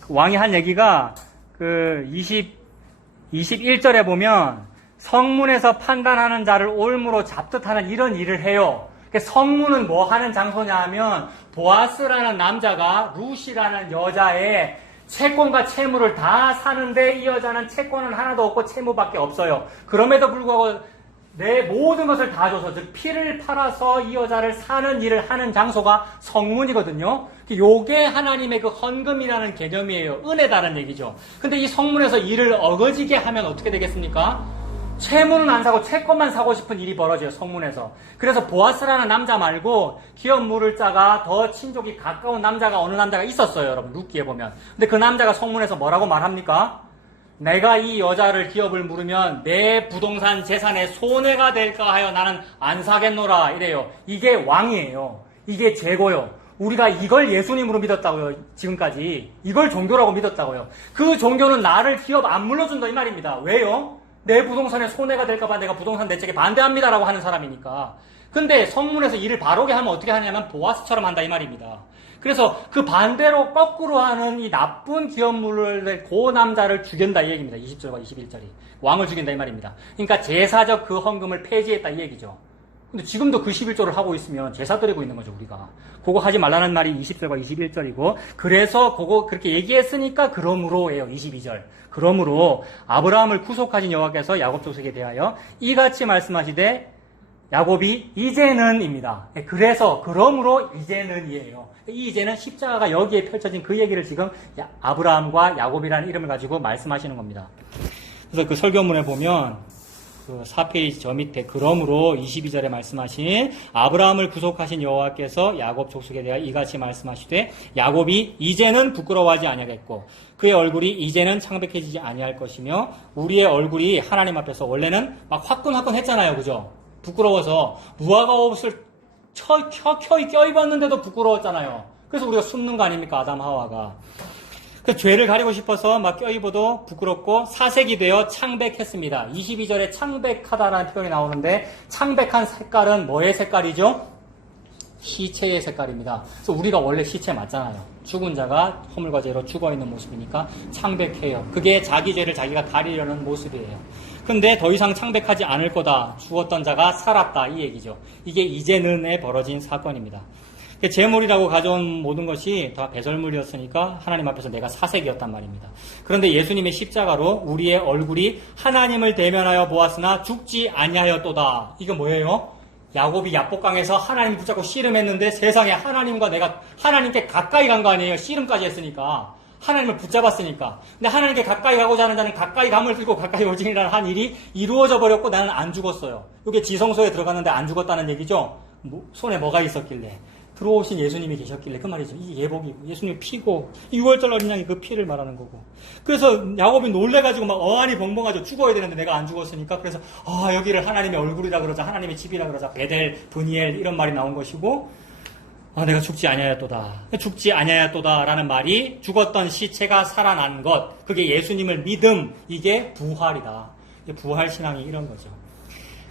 그 왕이 한 얘기가 21절에 보면 성문에서 판단하는 자를 올무로 잡듯하는 이런 일을 해요. 성문은 뭐 하는 장소냐 하면 보아스라는 남자가 룻이라는 여자의 채권과 채무를 다 사는데 이 여자는 채권은 하나도 없고 채무밖에 없어요. 그럼에도 불구하고 내 모든 것을 다 줘서, 즉 피를 팔아서 이 여자를 사는 일을 하는 장소가 성문이거든요. 요게 하나님의 그 헌금이라는 개념이에요. 은혜다는 얘기죠. 근데 이 성문에서 일을 어거지게 하면 어떻게 되겠습니까? 채무는 안 사고 채권만 사고 싶은 일이 벌어져요, 성문에서. 그래서 보아스라는 남자 말고 기업 물을 자가 더 친족이 가까운 남자가 어느 남자가 있었어요, 여러분. 룻기에 보면. 근데 그 남자가 성문에서 뭐라고 말합니까? 내가 이 여자를 기업을 물으면 내 부동산 재산에 손해가 될까 하여 나는 안 사겠노라 이래요. 이게 왕이에요. 이게 죄고요. 우리가 이걸 예수님으로 믿었다고요. 지금까지. 이걸 종교라고 믿었다고요. 그 종교는 나를 기업 안 물려준다 이 말입니다. 왜요? 내 부동산에 손해가 될까봐 내가 부동산 대책에 반대합니다라고 하는 사람이니까. 근데 성문에서 일을 바르게 하면 어떻게 하냐면 보아스처럼 한다 이 말입니다. 그래서 그 반대로 거꾸로 하는 이 나쁜 기업물을 그 남자를 죽인다 이 얘기입니다. 20절과 21절이. 왕을 죽인다 이 말입니다. 그러니까 제사적 그 헌금을 폐지했다 이 얘기죠. 근데 지금도 그 11조를 하고 있으면 제사 드리고 있는 거죠, 우리가. 그거 하지 말라는 말이 20절과 21절이고, 그래서 그거 그렇게 얘기했으니까 그러므로예요, 22절. 그러므로 아브라함을 구속하신 여호와께서 야곱 족속에 대하여 이같이 말씀하시되 야곱이 이제는입니다. 그래서 그러므로 이제는이에요. 이 이제는 십자가가 여기에 펼쳐진 그 얘기를 지금 아브라함과 야곱이라는 이름을 가지고 말씀하시는 겁니다. 그래서 그 설교문에 보면 그 4페이지 저 밑에 그러므로 22절에 말씀하신 아브라함을 구속하신 여호와께서 야곱 족속에 대하여 이같이 말씀하시되 야곱이 이제는 부끄러워하지 아니하겠고 그의 얼굴이 이제는 창백해지지 아니할 것이며 우리의 얼굴이 하나님 앞에서 원래는 막 화끈화끈 했잖아요. 그죠? 부끄러워서 무화과 옷을 껴입었는데도 부끄러웠잖아요. 그래서 우리가 숨는 거 아닙니까? 아담 하와가. 그 죄를 가리고 싶어서 막 껴입어도 부끄럽고 사색이 되어 창백했습니다. 22절에 창백하다라는 표현이 나오는데 창백한 색깔은 뭐의 색깔이죠? 시체의 색깔입니다. 그래서 우리가 원래 시체 맞잖아요. 죽은 자가 허물과 죄로 죽어있는 모습이니까 창백해요. 그게 자기 죄를 자기가 가리려는 모습이에요. 근데 더 이상 창백하지 않을 거다. 죽었던 자가 살았다. 이 얘기죠. 이게 이제는에 벌어진 사건입니다. 제물이라고 가져온 모든 것이 다 배설물이었으니까 하나님 앞에서 내가 사색이었단 말입니다. 그런데 예수님의 십자가로 우리의 얼굴이 하나님을 대면하여 보았으나 죽지 아니하였도다. 이거 뭐예요? 야곱이 야복강에서 하나님 붙잡고 씨름했는데 세상에 하나님과 내가 하나님께 가까이 간 거 아니에요. 씨름까지 했으니까. 하나님을 붙잡았으니까. 근데 하나님께 가까이 가고자 하는 자는 가까이 감을 들고 가까이 오지니라는 한 일이 이루어져 버렸고 나는 안 죽었어요. 이게 지성소에 들어갔는데 안 죽었다는 얘기죠. 손에 뭐가 있었길래. 들어오신 예수님이 계셨길래 그 말이죠. 이게 예복이고 예수님이 피고 6월절 어린 양이 그 피를 말하는 거고. 그래서 야곱이 놀래가지고 막 어안이 벙벙하죠. 죽어야 되는데 내가 안 죽었으니까. 그래서 여기를 하나님의 얼굴이라 그러자, 하나님의 집이라 그러자, 베델, 브니엘 이런 말이 나온 것이고, 내가 죽지 아니하였도다. 죽지 아니하였도다라는 말이 죽었던 시체가 살아난 것, 그게 예수님을 믿음, 이게 부활이다. 부활 신앙이 이런 거죠.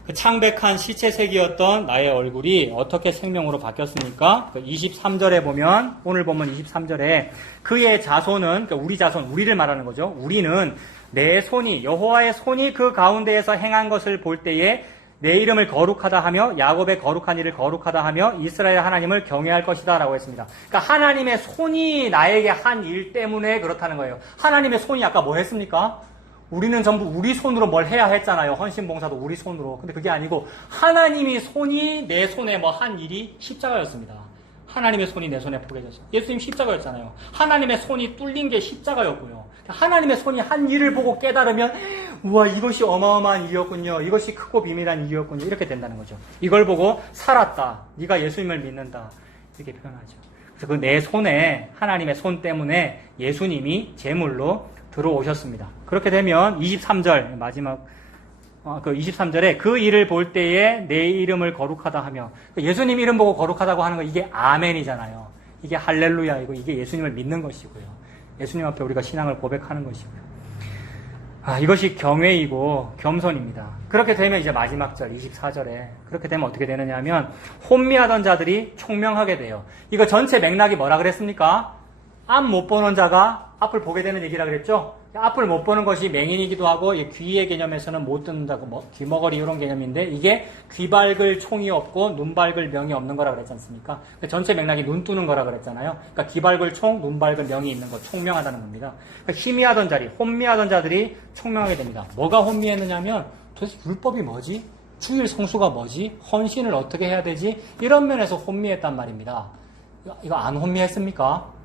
그 창백한 시체색이었던 나의 얼굴이 어떻게 생명으로 바뀌었습니까? 23절에 보면, 오늘 보면 23절에 그의 자손은, 그러니까 우리 자손, 우리를 말하는 거죠. 우리는 내 손이, 여호와의 손이 그 가운데에서 행한 것을 볼 때에 내 이름을 거룩하다 하며 야곱의 거룩한 일을 거룩하다 하며 이스라엘 하나님을 경외할 것이다 라고 했습니다. 그러니까 하나님의 손이 나에게 한 일 때문에 그렇다는 거예요. 하나님의 손이 아까 뭐 했습니까? 우리는 전부 우리 손으로 뭘 해야 했잖아요. 헌신봉사도 우리 손으로. 근데 그게 아니고 하나님이 손이 내 손에 뭐 한 일이 십자가였습니다. 하나님의 손이 내 손에 포개졌어요. 예수님 십자가였잖아요. 하나님의 손이 뚫린 게 십자가였고요. 하나님의 손이 한 일을 보고 깨달으면 우와 이것이 어마어마한 일이었군요. 이것이 크고 비밀한 일이었군요. 이렇게 된다는 거죠. 이걸 보고 살았다. 네가 예수님을 믿는다. 이렇게 표현하죠. 그래서 그 내 손에 하나님의 손 때문에 예수님이 제물로 들어오셨습니다. 그렇게 되면 23절 마지막 그 23절에 그 일을 볼 때에 내 이름을 거룩하다 하며 예수님 이름 보고 거룩하다고 하는 거 이게 아멘이잖아요. 이게 할렐루야이고 이게 예수님을 믿는 것이고요. 예수님 앞에 우리가 신앙을 고백하는 것이고요. 이것이 경외이고 겸손입니다. 그렇게 되면 이제 마지막 절 24절에 그렇게 되면 어떻게 되느냐 하면 혼미하던 자들이 총명하게 돼요. 이거 전체 맥락이 뭐라 그랬습니까? 앞 못 보는 자가 앞을 보게 되는 얘기라 그랬죠? 앞을 못 보는 것이 맹인이기도 하고 귀의 개념에서는 못 듣는 자고 귀머거리 이런 개념인데 이게 귀 밝을 총이 없고 눈 밝을 명이 없는 거라 그랬지 않습니까? 전체 맥락이 눈 뜨는 거라 그랬잖아요. 그러니까 귀 밝을 총, 눈 밝을 명이 있는 거, 총명하다는 겁니다. 그러니까 희미하던 자리, 혼미하던 자들이 총명하게 됩니다. 뭐가 혼미했느냐면 도대체 율법이 뭐지? 주일 성수가 뭐지? 헌신을 어떻게 해야 되지? 이런 면에서 혼미했단 말입니다. 이거 안 혼미했습니까?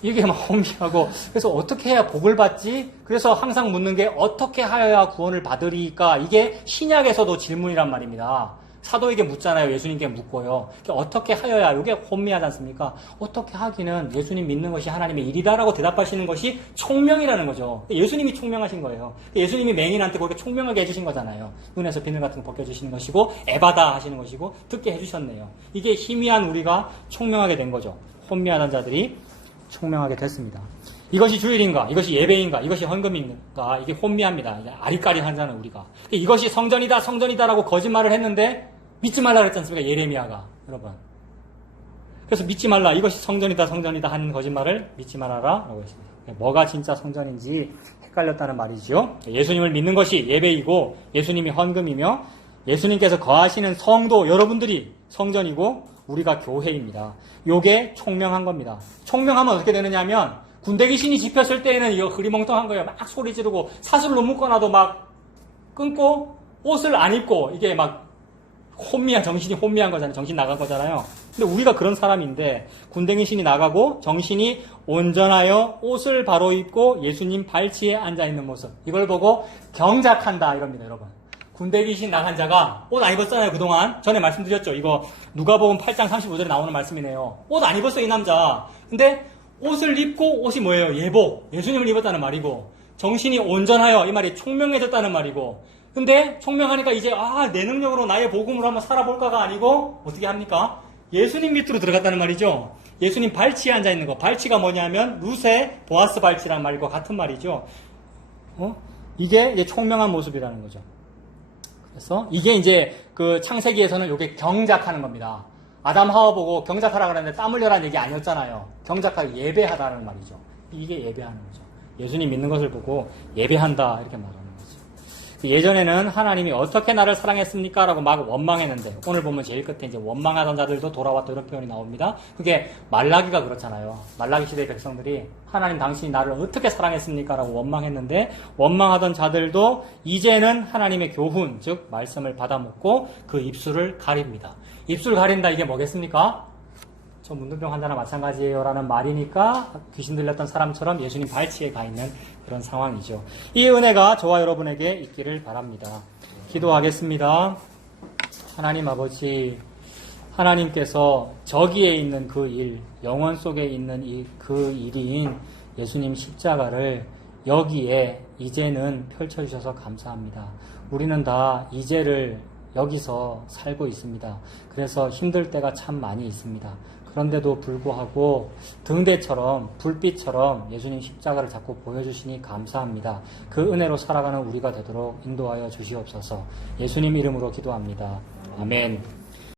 이게 막 혼미하고 그래서 어떻게 해야 복을 받지? 그래서 항상 묻는 게 어떻게 하여야 구원을 받으리까? 이게 신약에서도 질문이란 말입니다. 사도에게 묻잖아요. 예수님께 묻고요. 어떻게 하여야 이게 혼미하지 않습니까? 어떻게 하기는 예수님 믿는 것이 하나님의 일이다라고 대답하시는 것이 총명이라는 거죠. 예수님이 총명하신 거예요. 예수님이 맹인한테 그렇게 총명하게 해주신 거잖아요. 눈에서 비늘 같은 거 벗겨주시는 것이고 에바다 하시는 것이고 듣게 해주셨네요. 이게 희미한 우리가 총명하게 된 거죠. 혼미하던 자들이 총명하게 됐습니다. 이것이 주일인가? 이것이 예배인가? 이것이 헌금인가? 이게 혼미합니다. 아리까리한 자는 우리가. 이것이 성전이다, 성전이다라고 거짓말을 했는데 믿지 말라 그랬지 않습니까? 예레미야가. 여러분. 그래서 믿지 말라. 이것이 성전이다, 성전이다 하는 거짓말을 믿지 말아라. 라고 했습니다. 뭐가 진짜 성전인지 헷갈렸다는 말이죠. 예수님을 믿는 것이 예배이고 예수님이 헌금이며 예수님께서 거하시는 성도 여러분들이 성전이고 우리가 교회입니다. 요게 총명한 겁니다. 총명하면 어떻게 되느냐 하면 군대 귀신이 집혔을 때에는 이거 흐리멍텅한 거예요. 막 소리 지르고 사슬로 묶어놔도 막 끊고 옷을 안 입고 이게 막 정신이 혼미한 거잖아요. 정신 나간 거잖아요. 근데 우리가 그런 사람인데 군대 귀신이 나가고 정신이 온전하여 옷을 바로 입고 예수님 발치에 앉아있는 모습. 이걸 보고 경작한다 이럽니다. 여러분. 군대 귀신 나간 자가 옷 안 입었잖아요, 그동안. 전에 말씀드렸죠. 이거 누가복음 8장 35절에 나오는 말씀이네요. 옷 안 입었어요, 이 남자. 근데 옷을 입고 옷이 뭐예요? 예복. 예수님을 입었다는 말이고 정신이 온전하여 이 말이 총명해졌다는 말이고 근데 총명하니까 이제 내 능력으로 나의 복음으로 한번 살아볼까가 아니고 어떻게 합니까? 예수님 밑으로 들어갔다는 말이죠. 예수님 발치에 앉아있는 거. 발치가 뭐냐면 루세 보아스 발치라는 말과 같은 말이죠. 이게 이제 총명한 모습이라는 거죠. 그래서 이게 이제 그 창세기에서는 이게 경작하는 겁니다. 아담 하와 보고 경작하라 그랬는데 땀 흘려라는 얘기 아니었잖아요. 경작하기 예배하다는 말이죠. 이게 예배하는 거죠. 예수님 믿는 것을 보고 예배한다 이렇게 말하는 거죠. 예전에는 하나님이 어떻게 나를 사랑했습니까? 라고 막 원망했는데 오늘 보면 제일 끝에 이제 원망하던 자들도 돌아왔다 이런 표현이 나옵니다. 그게 말라기가 그렇잖아요. 말라기 시대의 백성들이 하나님 당신이 나를 어떻게 사랑했습니까? 라고 원망했는데 원망하던 자들도 이제는 하나님의 교훈 즉 말씀을 받아먹고 그 입술을 가립니다. 입술 가린다 이게 뭐겠습니까? 저 문둥병 환자나 마찬가지예요 라는 말이니까 귀신 들렸던 사람처럼 예수님 발치에 가 있는 그런 상황이죠. 이 은혜가 저와 여러분에게 있기를 바랍니다. 기도하겠습니다. 하나님 아버지, 하나님께서 저기에 있는 그 일, 영원 속에 있는 그 일인 예수님 십자가를 여기에 이제는 펼쳐주셔서 감사합니다. 우리는 다 이제를 여기서 살고 있습니다. 그래서 힘들 때가 참 많이 있습니다. 그런데도 불구하고 등대처럼 불빛처럼 예수님 십자가를 자꾸 보여주시니 감사합니다. 그 은혜로 살아가는 우리가 되도록 인도하여 주시옵소서. 예수님 이름으로 기도합니다. 아멘.